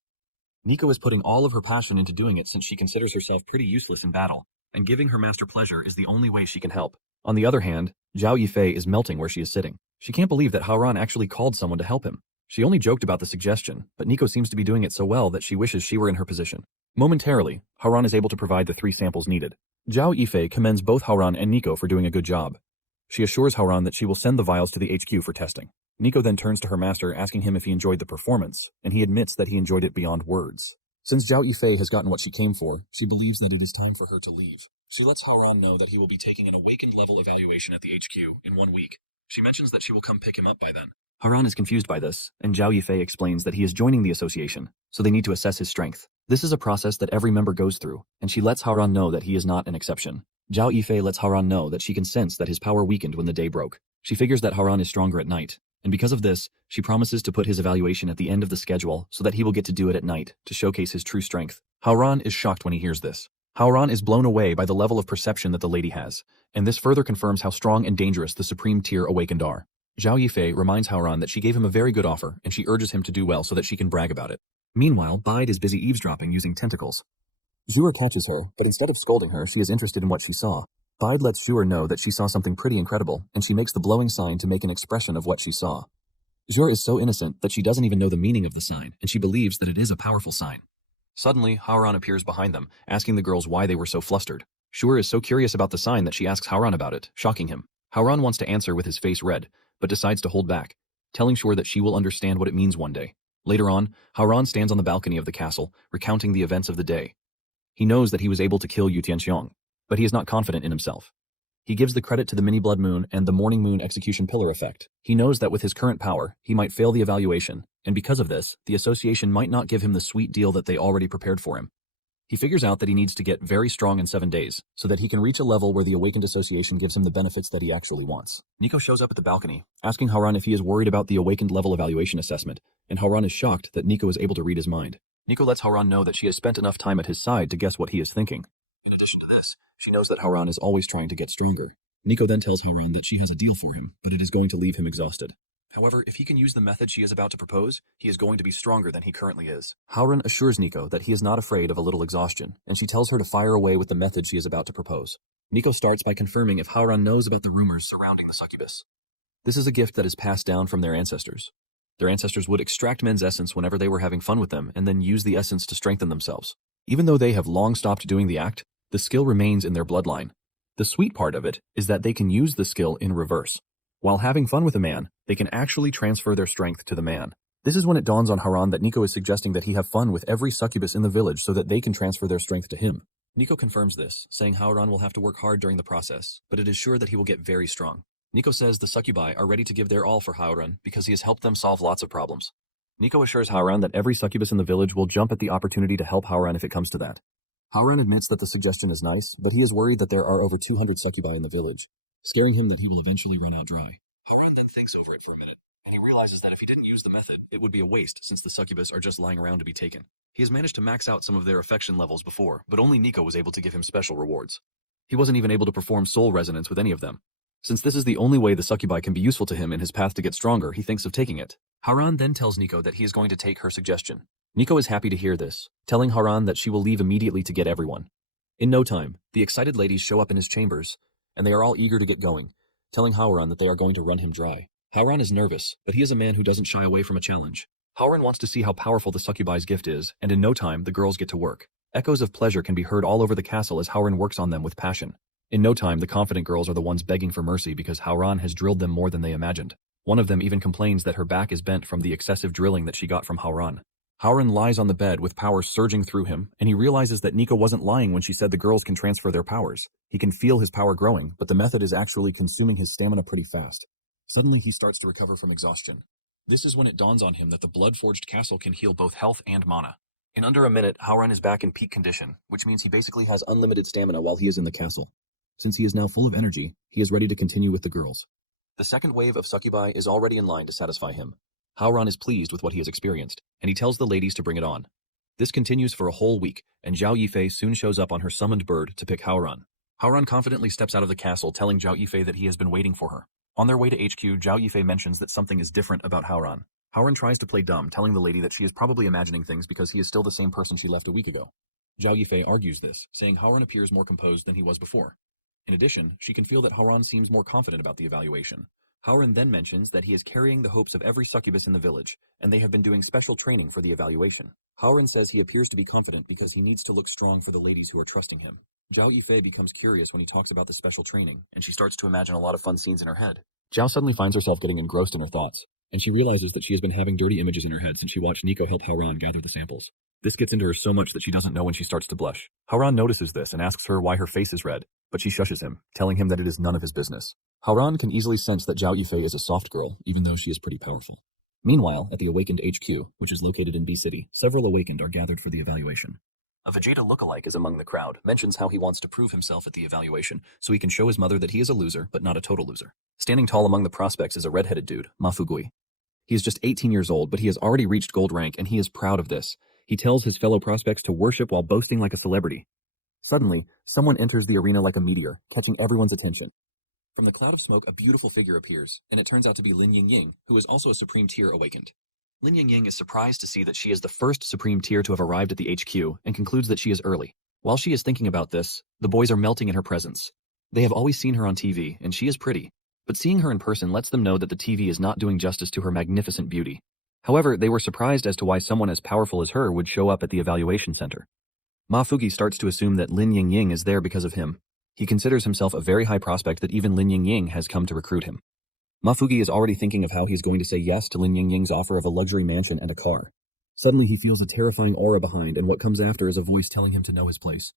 Nico is putting all of her passion into doing it since she considers herself pretty useless in battle, and giving her master pleasure is the only way she can help. On the other hand, Zhao Yifei is melting where she is sitting. She can't believe that Haoran actually called someone to help him. She only joked about the suggestion, but Nico seems to be doing it so well that she wishes she were in her position. Momentarily, Haoran is able to provide the 3 samples needed. Zhao Yifei commends both Haoran and Nico for doing a good job. She assures Haoran that she will send the vials to the HQ for testing. Nico then turns to her master asking him if he enjoyed the performance, and he admits that he enjoyed it beyond words. Since Zhao Yifei has gotten what she came for, she believes that it is time for her to leave. She lets Haoran know that he will be taking an awakened level evaluation at the HQ in 1 week. She mentions that she will come pick him up by then. Haoran is confused by this, and Zhao Yifei explains that he is joining the association, so they need to assess his strength. This is a process that every member goes through, and she lets Haoran know that he is not an exception. Zhao Yifei lets Haoran know that she can sense that his power weakened when the day broke. She figures that Haoran is stronger at night, and because of this, she promises to put his evaluation at the end of the schedule so that he will get to do it at night to showcase his true strength. Haoran is shocked when he hears this. Haoran is blown away by the level of perception that the lady has, and this further confirms how strong and dangerous the Supreme Tier Awakened are. Zhao Yifei reminds Haoran that she gave him a very good offer and she urges him to do well so that she can brag about it. Meanwhile, Bide is busy eavesdropping using tentacles. Zhuer catches her, but instead of scolding her, she is interested in what she saw. Bide lets Zhuer know that she saw something pretty incredible, and she makes the blowing sign to make an expression of what she saw. Zhuer is so innocent that she doesn't even know the meaning of the sign, and she believes that it is a powerful sign. Suddenly, Haoran appears behind them, asking the girls why they were so flustered. Zhuer is so curious about the sign that she asks Haoran about it, shocking him. Haoran wants to answer with his face red, but decides to hold back, telling Zhuer that she will understand what it means one day. Later on, Haoran stands on the balcony of the castle, recounting the events of the day. He knows that he was able to kill Yu Tianxiong, but he is not confident in himself. He gives the credit to the mini-blood moon and the morning moon execution pillar effect. He knows that with his current power, he might fail the evaluation, and because of this, the association might not give him the sweet deal that they already prepared for him. He figures out that he needs to get very strong in 7 days, so that he can reach a level where the Awakened Association gives him the benefits that he actually wants. Nico shows up at the balcony, asking Haoran if he is worried about the Awakened level evaluation assessment, and Haoran is shocked that Nico is able to read his mind. Nico lets Haoran know that she has spent enough time at his side to guess what he is thinking. In addition to this, she knows that Haoran is always trying to get stronger. Nico then tells Haoran that she has a deal for him, but it is going to leave him exhausted. However, if he can use the method she is about to propose, he is going to be stronger than he currently is. Haoran assures Nico that he is not afraid of a little exhaustion, and she tells her to fire away with the method she is about to propose. Nico starts by confirming if Haoran knows about the rumors surrounding the succubus. This is a gift that is passed down from their ancestors. Their ancestors would extract men's essence whenever they were having fun with them and then use the essence to strengthen themselves. Even though they have long stopped doing the act, the skill remains in their bloodline. The sweet part of it is that they can use the skill in reverse. While having fun with a man, they can actually transfer their strength to the man. This is when it dawns on Haoran that Nico is suggesting that he have fun with every succubus in the village so that they can transfer their strength to him. Nico confirms this, saying Haoran will have to work hard during the process, but it is sure that he will get very strong. Nico says the succubi are ready to give their all for Haoran because he has helped them solve lots of problems. Nico assures Haoran that every succubus in the village will jump at the opportunity to help Haoran if it comes to that. Haoran admits that the suggestion is nice, but he is worried that there are over 200 succubi in the village, scaring him that he will eventually run out dry. Haoran then thinks over it for a minute, and he realizes that if he didn't use the method, it would be a waste since the succubus are just lying around to be taken. He has managed to max out some of their affection levels before, but only Nico was able to give him special rewards. He wasn't even able to perform soul resonance with any of them. Since this is the only way the succubi can be useful to him in his path to get stronger, he thinks of taking it. Haoran then tells Nico that he is going to take her suggestion. Nico is happy to hear this, telling Haoran that she will leave immediately to get everyone. In no time, the excited ladies show up in his chambers, and they are all eager to get going, telling Haoran that they are going to run him dry. Haoran is nervous, but he is a man who doesn't shy away from a challenge. Haoran wants to see how powerful the succubi's gift is, and in no time, the girls get to work. Echoes of pleasure can be heard all over the castle as Haoran works on them with passion. In no time, the confident girls are the ones begging for mercy because Haoran has drilled them more than they imagined. One of them even complains that her back is bent from the excessive drilling that she got from Haoran. Haoran lies on the bed with power surging through him, and he realizes that Nico wasn't lying when she said the girls can transfer their powers. He can feel his power growing, but the method is actually consuming his stamina pretty fast. Suddenly, he starts to recover from exhaustion. This is when it dawns on him that the blood-forged castle can heal both health and mana. In under a minute, Haoran is back in peak condition, which means he basically has unlimited stamina while he is in the castle. Since he is now full of energy, he is ready to continue with the girls. The second wave of succubi is already in line to satisfy him. Haoran is pleased with what he has experienced, and he tells the ladies to bring it on. This continues for a whole week, and Zhao Yifei soon shows up on her summoned bird to pick Haoran. Haoran confidently steps out of the castle, telling Zhao Yifei that he has been waiting for her. On their way to HQ, Zhao Yifei mentions that something is different about Haoran. Haoran tries to play dumb, telling the lady that she is probably imagining things because he is still the same person she left a week ago. Zhao Yifei argues this, saying Haoran appears more composed than he was before. In addition, she can feel that Haoran seems more confident about the evaluation. Haoran then mentions that he is carrying the hopes of every succubus in the village, and they have been doing special training for the evaluation. Haoran says he appears to be confident because he needs to look strong for the ladies who are trusting him. Zhao Yifei becomes curious when he talks about the special training, and she starts to imagine a lot of fun scenes in her head. Zhao suddenly finds herself getting engrossed in her thoughts, and she realizes that she has been having dirty images in her head since she watched Nico help Haoran gather the samples. This gets into her so much that she doesn't know when she starts to blush. Haoran notices this and asks her why her face is red, but she shushes him, telling him that it is none of his business. Haoran can easily sense that Zhao Yifei is a soft girl, even though she is pretty powerful. Meanwhile, at the Awakened HQ, which is located in B City, several Awakened are gathered for the evaluation. A Vegeta lookalike is among the crowd, mentions how he wants to prove himself at the evaluation, so he can show his mother that he is a loser, but not a total loser. Standing tall among the prospects is a red-headed dude, Mafugui. He is just 18 years old, but he has already reached gold rank, and he is proud of this. He tells his fellow prospects to worship while boasting like a celebrity. Suddenly, someone enters the arena like a meteor, catching everyone's attention. From the cloud of smoke, a beautiful figure appears, and it turns out to be Lin Yingying, who is also a Supreme Tier Awakened. Lin Yingying is surprised to see that she is the first Supreme Tier to have arrived at the HQ, and concludes that she is early. While she is thinking about this, the boys are melting in her presence. They have always seen her on TV, and she is pretty, but seeing her in person lets them know that the TV is not doing justice to her magnificent beauty. However, they were surprised as to why someone as powerful as her would show up at the evaluation center. Ma Fugi starts to assume that Lin Yingying is there because of him. He considers himself a very high prospect that even Lin Yingying has come to recruit him. Ma Fugi is already thinking of how he's going to say yes to Lin Yingying's offer of a luxury mansion and a car. Suddenly he feels a terrifying aura behind, and what comes after is a voice telling him to know his place.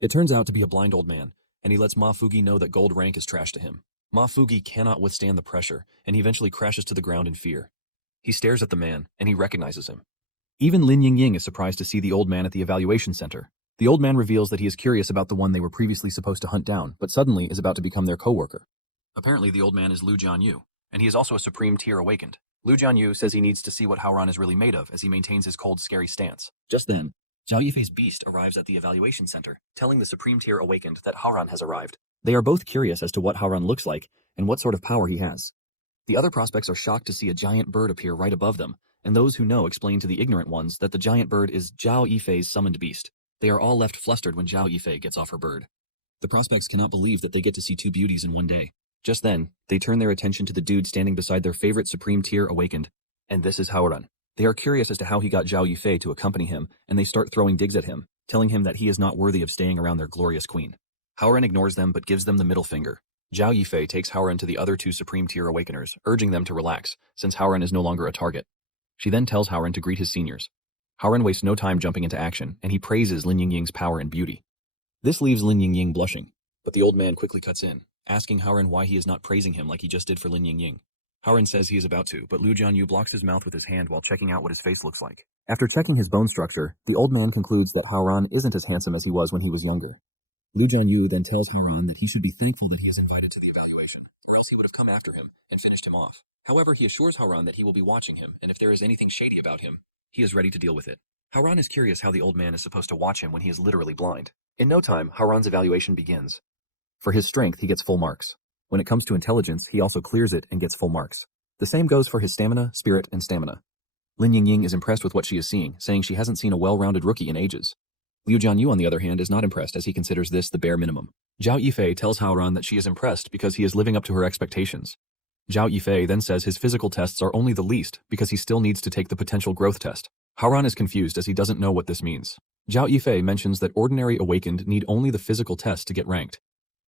It turns out to be a blind old man, and he lets Ma Fugi know that gold rank is trash to him. Ma Fugi cannot withstand the pressure, and he eventually crashes to the ground in fear. He stares at the man, and he recognizes him. Even Lin Yingying is surprised to see the old man at the evaluation center. The old man reveals that he is curious about the one they were previously supposed to hunt down, but suddenly is about to become their co-worker. Apparently the old man is Lu Jianyu, and he is also a Supreme Tier Awakened. Lu Jianyu says he needs to see what Haoran is really made of as he maintains his cold, scary stance. Just then, Zhao Yifei's beast arrives at the evaluation center, telling the Supreme Tier Awakened that Haoran has arrived. They are both curious as to what Haoran looks like and what sort of power he has. The other prospects are shocked to see a giant bird appear right above them, and those who know explain to the ignorant ones that the giant bird is Zhao Yifei's summoned beast. They are all left flustered when Zhao Yifei gets off her bird. The prospects cannot believe that they get to see two beauties in one day. Just then, they turn their attention to the dude standing beside their favorite Supreme Tier Awakened, and this is Haoran. They are curious as to how he got Zhao Yifei to accompany him, and they start throwing digs at him, telling him that he is not worthy of staying around their glorious queen. Haoran ignores them but gives them the middle finger. Zhao Yifei takes Haoran to the other two Supreme Tier Awakeners, urging them to relax, since Haoran is no longer a target. She then tells Haoran to greet his seniors. Haoran wastes no time jumping into action, and he praises Lin Yingying's power and beauty. This leaves Lin Yingying blushing, but the old man quickly cuts in, asking Haoran why he is not praising him like he just did for Lin Yingying. Haoran says he is about to, but Lu Jianyu blocks his mouth with his hand while checking out what his face looks like. After checking his bone structure, the old man concludes that Haoran isn't as handsome as he was when he was younger. Lu Jianyu then tells Haoran that he should be thankful that he is invited to the evaluation, or else he would have come after him and finished him off. However, he assures Haoran that he will be watching him, and if there is anything shady about him, he is ready to deal with it. Haoran is curious how the old man is supposed to watch him when he is literally blind. In no time, Haoran's evaluation begins. For his strength, he gets full marks. When it comes to intelligence, he also clears it and gets full marks. The same goes for his stamina, spirit, and stamina. Lin Yingying is impressed with what she is seeing, saying she hasn't seen a well-rounded rookie in ages. Liu Jianyu, on the other hand, is not impressed as he considers this the bare minimum. Zhao Yifei tells Haoran that she is impressed because he is living up to her expectations. Zhao Yifei then says his physical tests are only the least because he still needs to take the potential growth test. Haoran is confused as he doesn't know what this means. Zhao Yifei mentions that ordinary awakened need only the physical test to get ranked.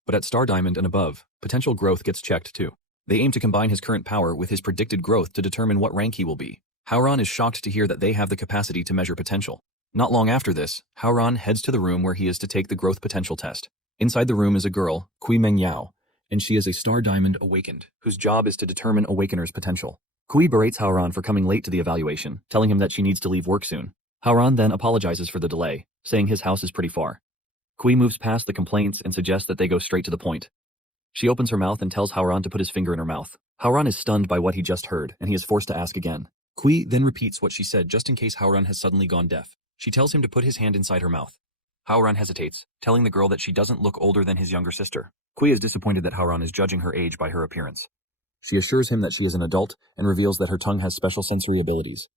But at Star Diamond and above, potential growth gets checked too. They aim to combine his current power with his predicted growth to determine what rank he will be. Haoran is shocked to hear that they have the capacity to measure potential. Not long after this, Haoran heads to the room where he is to take the growth potential test. Inside the room is a girl, Kui Meng Yao, and she is a Star Diamond Awakened, whose job is to determine Awakener's potential. Kui berates Haoran for coming late to the evaluation, telling him that she needs to leave work soon. Haoran then apologizes for the delay, saying his house is pretty far. Kui moves past the complaints and suggests that they go straight to the point. She opens her mouth and tells Haoran to put his finger in her mouth. Haoran is stunned by what he just heard, and he is forced to ask again. Kui then repeats what she said just in case Haoran has suddenly gone deaf. She tells him to put his hand inside her mouth. Haoran hesitates, telling the girl that she doesn't look older than his younger sister. Kui is disappointed that Haoran is judging her age by her appearance. She assures him that she is an adult and reveals that her tongue has special sensory abilities.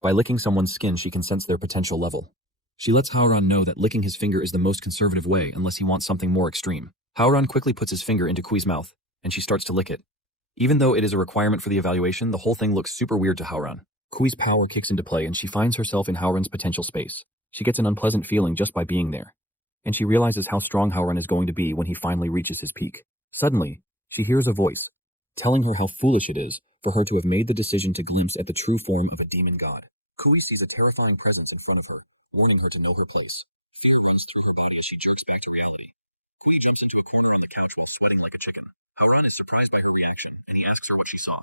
By licking someone's skin, she can sense their potential level. She lets Haoran know that licking his finger is the most conservative way unless he wants something more extreme. Haoran quickly puts his finger into Kui's mouth, and she starts to lick it. Even though it is a requirement for the evaluation, the whole thing looks super weird to Haoran. Kui's power kicks into play and she finds herself in Haoran's potential space. She gets an unpleasant feeling just by being there. And she realizes how strong Haoran is going to be when he finally reaches his peak. Suddenly, she hears a voice, telling her how foolish it is for her to have made the decision to glimpse at the true form of a demon god. Kui sees a terrifying presence in front of her, warning her to know her place. Fear runs through her body as she jerks back to reality. Kui jumps into a corner on the couch while sweating like a chicken. Haoran is surprised by her reaction, and he asks her what she saw.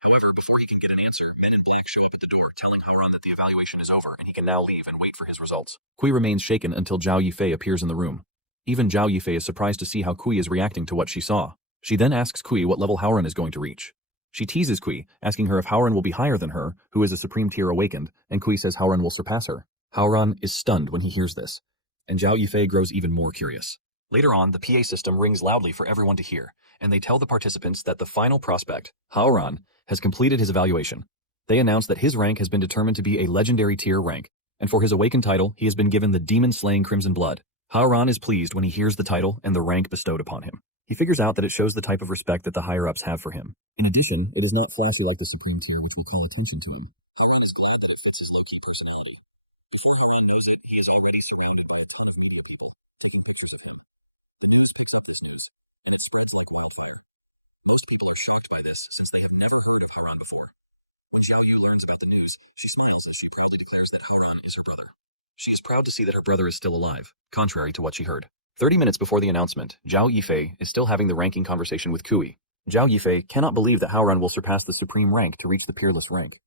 However, before he can get an answer, men in black show up at the door, telling Haoran that the evaluation is over and he can now leave and wait for his results. Kui remains shaken until Zhao Yifei appears in the room. Even Zhao Yifei is surprised to see how Kui is reacting to what she saw. She then asks Kui what level Haoran is going to reach. She teases Kui, asking her if Haoran will be higher than her, who is a supreme tier awakened, and Kui says Haoran will surpass her. Haoran is stunned when he hears this, and Zhao Yifei grows even more curious. Later on, the PA system rings loudly for everyone to hear, and they tell the participants that the final prospect, Haoran, has completed his evaluation. They announce that his rank has been determined to be a legendary tier rank, and for his awakened title, he has been given the demon-slaying Crimson Blood. Haoran is pleased when he hears the title and the rank bestowed upon him. He figures out that it shows the type of respect that the higher-ups have for him. In addition, it is not flashy like the supreme tier, which will call attention to him. Haoran is glad that it fits his low-key personality. Before Haoran knows it, he is already surrounded by a ton of media people, taking pictures of him. The news picks up this news, and it spreads like wildfire. Most people are shocked by this, since they have never heard of Haoran before. When Xiaoyu learns about the news, she smiles as she proudly declares that Haoran is her brother. She is proud to see that her brother is still alive, contrary to what she heard. 30 minutes before the announcement, Zhao Yifei is still having the ranking conversation with Kui. Zhao Yifei cannot believe that Haoran will surpass the supreme rank to reach the peerless rank.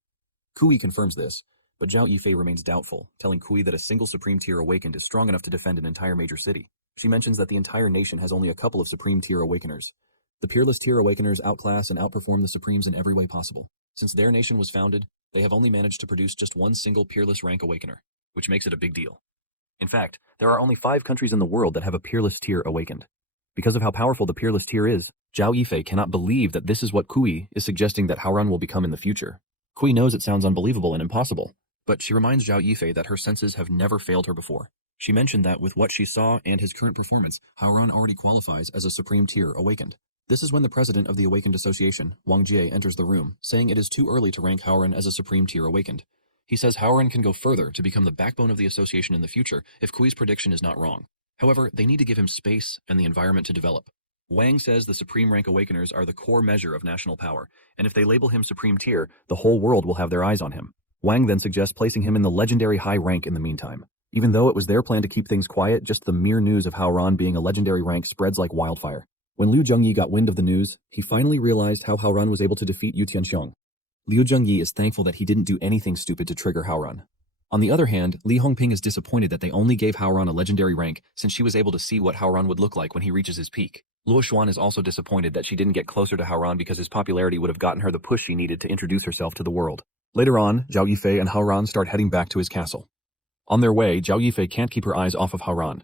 Kui confirms this, but Zhao Yifei remains doubtful, telling Kui that a single supreme tier awakened is strong enough to defend an entire major city. She mentions that the entire nation has only a couple of supreme tier awakeners. The peerless tier awakeners outclass and outperform the supremes in every way possible. Since their nation was founded, they have only managed to produce just one single peerless rank awakener, which makes it a big deal. In fact, there are only 5 countries in the world that have a peerless tier awakened. Because of how powerful the peerless tier is, Zhao Yifei cannot believe that this is what Kui is suggesting that Haoran will become in the future. Kui knows it sounds unbelievable and impossible, but she reminds Zhao Yifei that her senses have never failed her before. She mentioned that with what she saw and his current performance, Haoran already qualifies as a supreme tier awakened. This is when the president of the Awakened Association, Wang Jie, enters the room, saying it is too early to rank Haoran as a supreme tier awakened. He says Haoran can go further to become the backbone of the association in the future if Kui's prediction is not wrong. However, they need to give him space and the environment to develop. Wang says the supreme rank awakeners are the core measure of national power, and if they label him supreme tier, the whole world will have their eyes on him. Wang then suggests placing him in the legendary high rank in the meantime. Even though it was their plan to keep things quiet, just the mere news of Haoran being a legendary rank spreads like wildfire. When Liu Zhengyi got wind of the news, he finally realized how Haoran was able to defeat Yu Tianxiong. Liu Zhengyi is thankful that he didn't do anything stupid to trigger Haoran. On the other hand, Li Hongping is disappointed that they only gave Haoran a legendary rank since she was able to see what Haoran would look like when he reaches his peak. Luo Xuan is also disappointed that she didn't get closer to Haoran because his popularity would have gotten her the push she needed to introduce herself to the world. Later on, Zhao Yifei and Haoran start heading back to his castle. On their way, Zhao Yifei can't keep her eyes off of Haoran.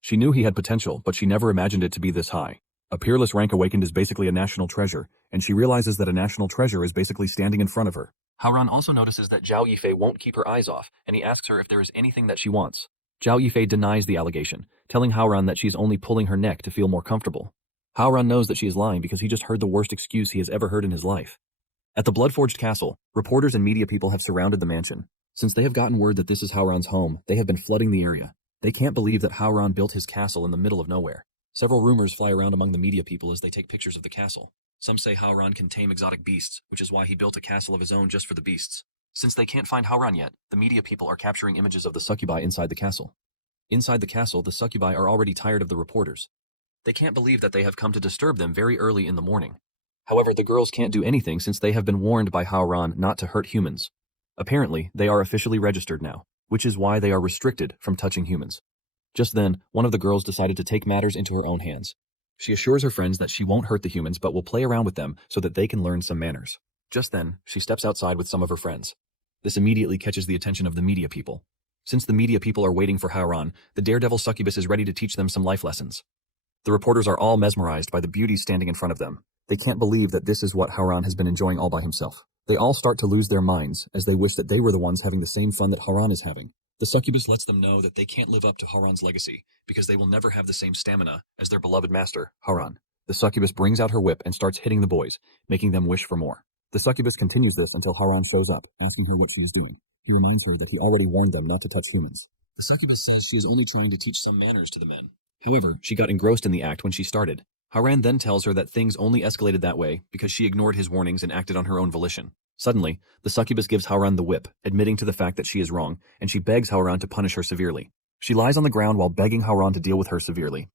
She knew he had potential, but she never imagined it to be this high. A peerless rank awakened is basically a national treasure, and she realizes that a national treasure is basically standing in front of her. Haoran also notices that Zhao Yifei won't keep her eyes off, and he asks her if there is anything that she wants. Zhao Yifei denies the allegation, telling Haoran that she's only pulling her neck to feel more comfortable. Haoran knows that she is lying because he just heard the worst excuse he has ever heard in his life. At the Bloodforged Castle, reporters and media people have surrounded the mansion. Since they have gotten word that this is Haoran's home, they have been flooding the area. They can't believe that Haoran built his castle in the middle of nowhere. Several rumors fly around among the media people as they take pictures of the castle. Some say Haoran can tame exotic beasts, which is why he built a castle of his own just for the beasts. Since they can't find Haoran yet, the media people are capturing images of the succubi inside the castle. Inside the castle, the succubi are already tired of the reporters. They can't believe that they have come to disturb them very early in the morning. However, the girls can't do anything since they have been warned by Haoran not to hurt humans. Apparently, they are officially registered now, which is why they are restricted from touching humans. Just then, one of the girls decided to take matters into her own hands. She assures her friends that she won't hurt the humans but will play around with them so that they can learn some manners. Just then, she steps outside with some of her friends. This immediately catches the attention of the media people. Since the media people are waiting for Howran, the daredevil succubus is ready to teach them some life lessons. The reporters are all mesmerized by the beauty standing in front of them. They can't believe that this is what Howran has been enjoying all by himself. They all start to lose their minds as they wish that they were the ones having the same fun that Howran is having. The succubus lets them know that they can't live up to Howran's legacy because they will never have the same stamina as their beloved master, Howran. The succubus brings out her whip and starts hitting the boys, making them wish for more. The succubus continues this until Howran shows up, asking her what she is doing. He reminds her that he already warned them not to touch humans. The succubus says she is only trying to teach some manners to the men. However, she got engrossed in the act when she started. Howran then tells her that things only escalated that way because she ignored his warnings and acted on her own volition. Suddenly, the succubus gives Howran the whip, admitting to the fact that she is wrong, and she begs Howran to punish her severely. She lies on the ground while begging Howran to deal with her severely.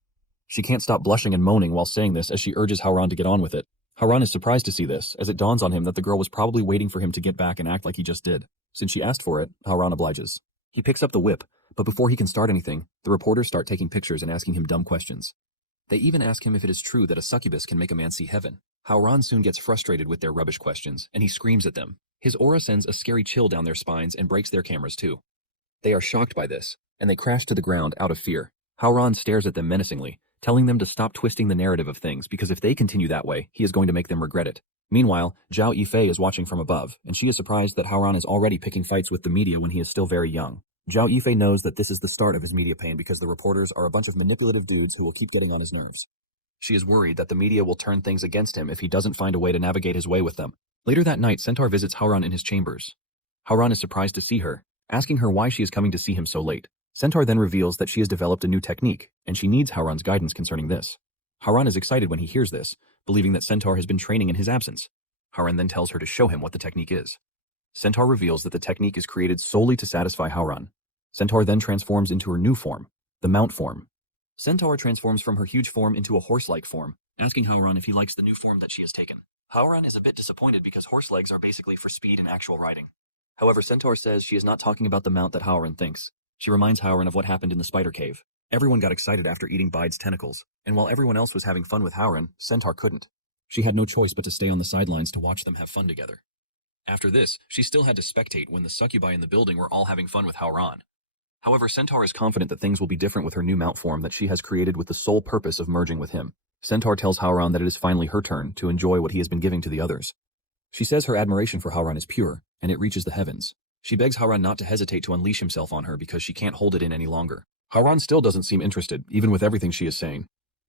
She can't stop blushing and moaning while saying this as she urges Howran to get on with it. Howran is surprised to see this, as it dawns on him that the girl was probably waiting for him to get back and act like he just did. Since she asked for it, Howran obliges. He picks up the whip, but before he can start anything, the reporters start taking pictures and asking him dumb questions. They even ask him if it is true that a succubus can make a man see heaven. Howran soon gets frustrated with their rubbish questions, and he screams at them. His aura sends a scary chill down their spines and breaks their cameras too. They are shocked by this, and they crash to the ground out of fear. Howran stares at them menacingly, telling them to stop twisting the narrative of things because if they continue that way, he is going to make them regret it. Meanwhile, Zhao Yifei is watching from above, and she is surprised that Howran is already picking fights with the media when he is still very young. Zhao Yifei knows that this is the start of his media pain because the reporters are a bunch of manipulative dudes who will keep getting on his nerves. She is worried that the media will turn things against him if he doesn't find a way to navigate his way with them. Later that night, Centaur visits Howran in his chambers. Howran is surprised to see her, asking her why she is coming to see him so late. Centaur then reveals that she has developed a new technique, and she needs Howran's guidance concerning this. Howran is excited when he hears this, believing that Centaur has been training in his absence. Howran then tells her to show him what the technique is. Centaur reveals that the technique is created solely to satisfy Howran. Centaur then transforms into her new form, the mount form. Centaur transforms from her huge form into a horse-like form, asking Howran if he likes the new form that she has taken. Howran is a bit disappointed because horse legs are basically for speed and actual riding. However, Centaur says she is not talking about the mount that Howran thinks. She reminds Howran of what happened in the spider cave. Everyone got excited after eating Bide's tentacles, and while everyone else was having fun with Howran, Centaur couldn't. She had no choice but to stay on the sidelines to watch them have fun together. After this, she still had to spectate when the succubi in the building were all having fun with Howran. However, Centaur is confident that things will be different with her new mount form that she has created with the sole purpose of merging with him. Centaur tells Howran that it is finally her turn to enjoy what he has been giving to the others. She says her admiration for Howran is pure, and it reaches the heavens. She begs Howran not to hesitate to unleash himself on her because she can't hold it in any longer. Howran still doesn't seem interested, even with everything she is saying.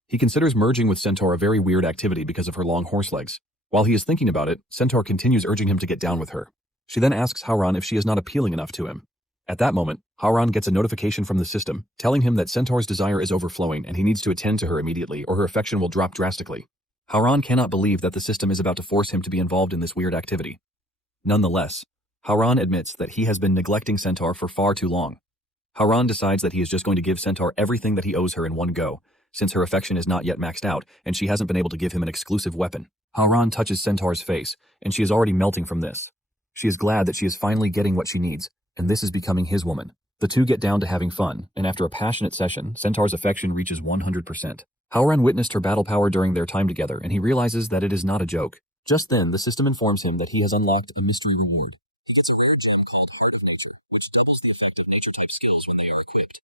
He considers merging with Centaur a very weird activity because of her long horse legs. While he is thinking about it, Centaur continues urging him to get down with her. She then asks Howran if she is not appealing enough to him. At that moment, Howran gets a notification from the system, telling him that Centaur's desire is overflowing and he needs to attend to her immediately or her affection will drop drastically. Howran cannot believe that the system is about to force him to be involved in this weird activity. Nonetheless, Howran admits that he has been neglecting Centaur for far too long. Howran decides that he is just going to give Centaur everything that he owes her in one go, since her affection is not yet maxed out and she hasn't been able to give him an exclusive weapon. Howran touches Centaur's face, and she is already melting from this. She is glad that she is finally getting what she needs, and this is becoming his woman. The two get down to having fun, and after a passionate session, Centaur's affection reaches 100%. Howran witnessed her battle power during their time together, and he realizes that it is not a joke. Just then, the system informs him that he has unlocked a mystery reward. He gets a rare gem called Heart of Nature, which doubles the effect of nature-type skills when they are equipped.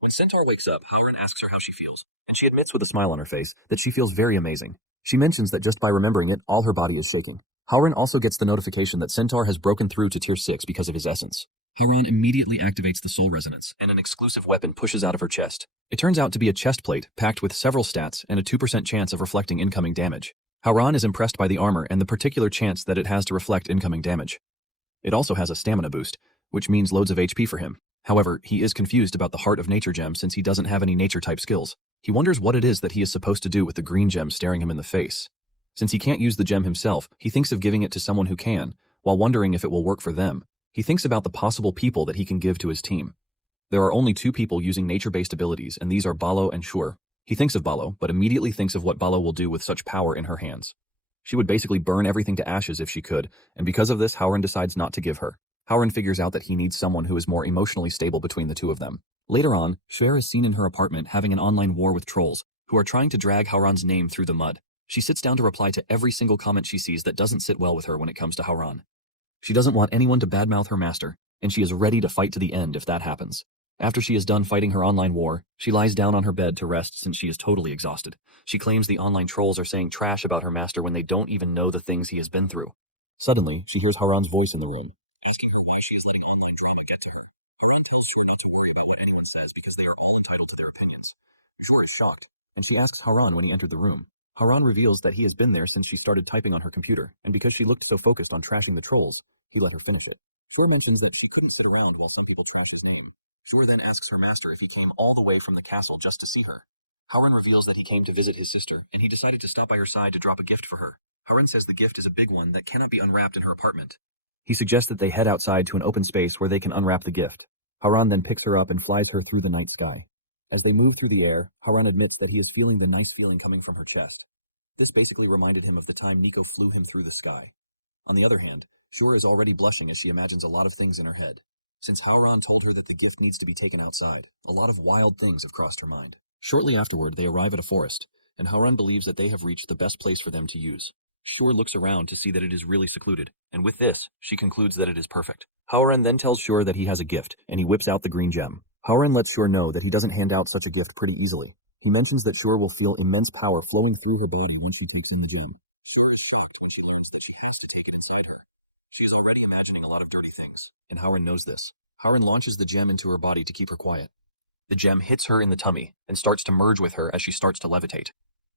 When Centaur wakes up, Howran asks her how she feels, and she admits with a smile on her face that she feels very amazing. She mentions that just by remembering it, all her body is shaking. Howran also gets the notification that Centaur has broken through to Tier 6 because of his essence. Howran immediately activates the soul resonance, and an exclusive weapon pushes out of her chest. It turns out to be a chest plate packed with several stats and a 2% chance of reflecting incoming damage. Howran is impressed by the armor and the particular chance that it has to reflect incoming damage. It also has a stamina boost, which means loads of HP for him. However, he is confused about the Heart of Nature gem since he doesn't have any nature-type skills. He wonders what it is that he is supposed to do with the green gem staring him in the face. Since he can't use the gem himself, he thinks of giving it to someone who can, while wondering if it will work for them. He thinks about the possible people that he can give to his team. There are only two people using nature-based abilities, and these are Balo and Shur. He thinks of Balo, but immediately thinks of what Balo will do with such power in her hands. She would basically burn everything to ashes if she could, and because of this, Howran decides not to give her. Howran figures out that he needs someone who is more emotionally stable between the two of them. Later on, Shur is seen in her apartment having an online war with trolls, who are trying to drag Howran's name through the mud. She sits down to reply to every single comment she sees that doesn't sit well with her when it comes to Howran. She doesn't want anyone to badmouth her master, and she is ready to fight to the end if that happens. After she is done fighting her online war, she lies down on her bed to rest since she is totally exhausted. She claims the online trolls are saying trash about her master when they don't even know the things he has been through. Suddenly, she hears Haran's voice in the room, asking her why she is letting online drama get to her. Haran tells Shur not to worry about what anyone says because they are all entitled to their opinions. Shur is shocked, and she asks Haran when he entered the room. Haran reveals that he has been there since she started typing on her computer, and because she looked so focused on trashing the trolls, he let her finish it. Shur mentions that she couldn't sit around while some people trash his name. Shur then asks her master if he came all the way from the castle just to see her. Haran reveals that he came to visit his sister, and he decided to stop by her side to drop a gift for her. Haran says the gift is a big one that cannot be unwrapped in her apartment. He suggests that they head outside to an open space where they can unwrap the gift. Haran then picks her up and flies her through the night sky. As they move through the air, Haran admits that he is feeling the nice feeling coming from her chest. This basically reminded him of the time Nico flew him through the sky. On the other hand, Shur is already blushing as she imagines a lot of things in her head. Since Haran told her that the gift needs to be taken outside, a lot of wild things have crossed her mind. Shortly afterward, they arrive at a forest, and Haran believes that they have reached the best place for them to use. Shur looks around to see that it is really secluded, and with this, she concludes that it is perfect. Haran then tells Shur that he has a gift, and he whips out the green gem. Haran lets Shur know that he doesn't hand out such a gift pretty easily. He mentions that Shur will feel immense power flowing through her body once she takes in the gem. Shur is shocked when she learns that she has to take it inside her. She is already imagining a lot of dirty things, and Haran knows this. Haran launches the gem into her body to keep her quiet. The gem hits her in the tummy and starts to merge with her as she starts to levitate.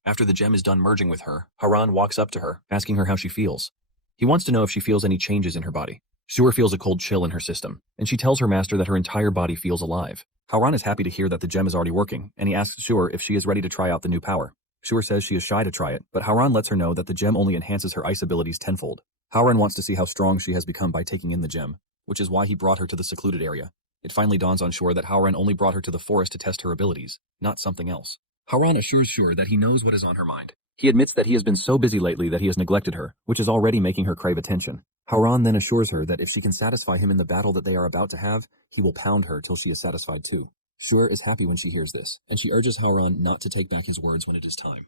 After the gem is done merging with her, Haran walks up to her, asking her how she feels. He wants to know if she feels any changes in her body. Shur feels a cold chill in her system, and she tells her master that her entire body feels alive. Haran is happy to hear that the gem is already working, and he asks Shur if she is ready to try out the new power. Shur says she is shy to try it, but Haran lets her know that the gem only enhances her ice abilities tenfold. Haran wants to see how strong she has become by taking in the gem, which is why he brought her to the secluded area. It finally dawns on Shur that Haran only brought her to the forest to test her abilities, not something else. Haran assures Shur that he knows what is on her mind. He admits that he has been so busy lately that he has neglected her, which is already making her crave attention. Haran then assures her that if she can satisfy him in the battle that they are about to have, he will pound her till she is satisfied too. Shur is happy when she hears this, and she urges Haran not to take back his words when it is time.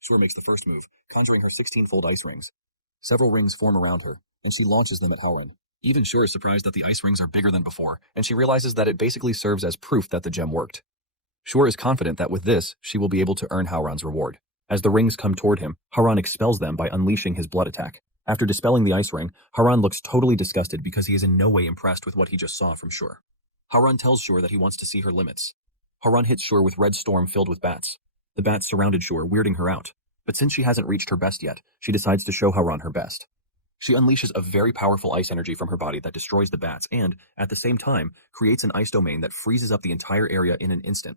Shur makes the first move, conjuring her 16-fold ice rings. Several rings form around her, and she launches them at Haran. Even Shur is surprised that the ice rings are bigger than before, and she realizes that it basically serves as proof that the gem worked. Shur is confident that with this, she will be able to earn Haran's reward. As the rings come toward him, Haran expels them by unleashing his blood attack. After dispelling the ice ring, Haran looks totally disgusted because he is in no way impressed with what he just saw from Shur. Haran tells Shur that he wants to see her limits. Haran hits Shur with red storm filled with bats. The bats surrounded Shur, weirding her out. But since she hasn't reached her best yet, she decides to show Haran her best. She unleashes a very powerful ice energy from her body that destroys the bats and, at the same time, creates an ice domain that freezes up the entire area in an instant.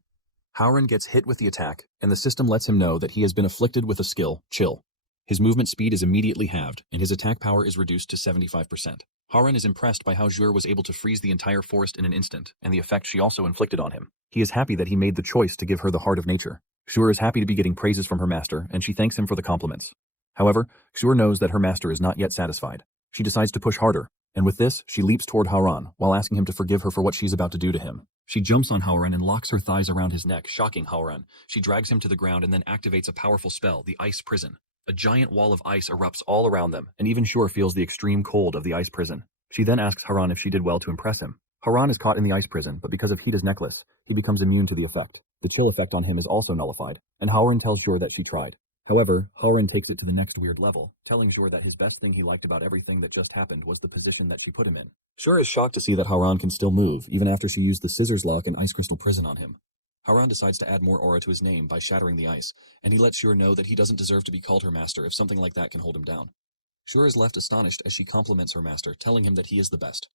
Haran gets hit with the attack, and the system lets him know that he has been afflicted with a skill, Chill. His movement speed is immediately halved, and his attack power is reduced to 75%. Haran is impressed by how Shur was able to freeze the entire forest in an instant, and the effect she also inflicted on him. He is happy that he made the choice to give her the heart of nature. Shur is happy to be getting praises from her master, and she thanks him for the compliments. However, Shur knows that her master is not yet satisfied. She decides to push harder, and with this, she leaps toward Haran, while asking him to forgive her for what she's about to do to him. She jumps on Haran and locks her thighs around his neck, shocking Haran. She drags him to the ground and then activates a powerful spell, the Ice Prison. A giant wall of ice erupts all around them, and even Shur feels the extreme cold of the ice prison. She then asks Haran if she did well to impress him. Haran is caught in the ice prison, but because of Hita's necklace, he becomes immune to the effect. The chill effect on him is also nullified, and Haran tells Shur that she tried. However, Haran takes it to the next weird level, telling Shur that his best thing he liked about everything that just happened was the position that she put him in. Shur is shocked to see that Haran can still move, even after she used the scissors lock and ice crystal prison on him. Haran decides to add more aura to his name by shattering the ice, and he lets Shur know that he doesn't deserve to be called her master if something like that can hold him down. Shur is left astonished as she compliments her master, telling him that he is the best.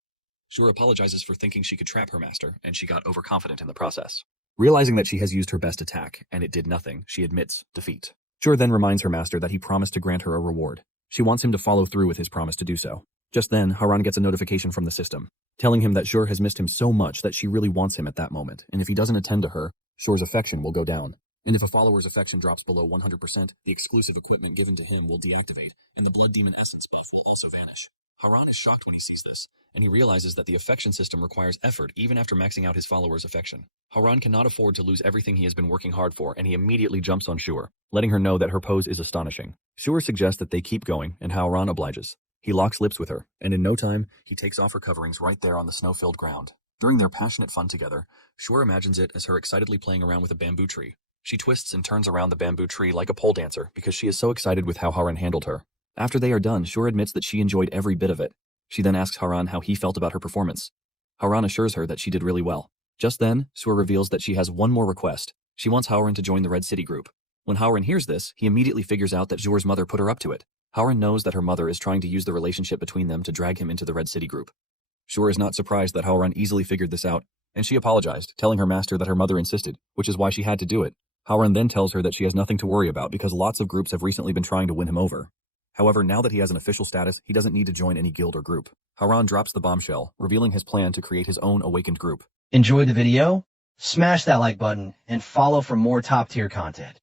Shur apologizes for thinking she could trap her master, and she got overconfident in the process. Realizing that she has used her best attack, and it did nothing, she admits defeat. Shur then reminds her master that he promised to grant her a reward. She wants him to follow through with his promise to do so. Just then, Haran gets a notification from the system, telling him that Shur has missed him so much that she really wants him at that moment, and if he doesn't attend to her, Shur's affection will go down. And if a follower's affection drops below 100%, the exclusive equipment given to him will deactivate, and the Blood Demon Essence buff will also vanish. Haran is shocked when he sees this, and he realizes that the affection system requires effort even after maxing out his followers' affection. Haran cannot afford to lose everything he has been working hard for, and he immediately jumps on Shur, letting her know that her pose is astonishing. Shur suggests that they keep going, and Haran obliges. He locks lips with her, and in no time, he takes off her coverings right there on the snow-filled ground. During their passionate fun together, Shur imagines it as her excitedly playing around with a bamboo tree. She twists and turns around the bamboo tree like a pole dancer because she is so excited with how Haran handled her. After they are done, Shur admits that she enjoyed every bit of it. She then asks Haran how he felt about her performance. Haran assures her that she did really well. Just then, Shur reveals that she has one more request. She wants Haran to join the Red City group. When Haran hears this, he immediately figures out that Shur's mother put her up to it. Haran knows that her mother is trying to use the relationship between them to drag him into the Red City group. Shur is not surprised that Haran easily figured this out, and she apologized, telling her master that her mother insisted, which is why she had to do it. Haran then tells her that she has nothing to worry about because lots of groups have recently been trying to win him over. However, now that he has an official status, he doesn't need to join any guild or group. Haran drops the bombshell, revealing his plan to create his own awakened group. Enjoyed the video? Smash that like button and follow for more top tier content.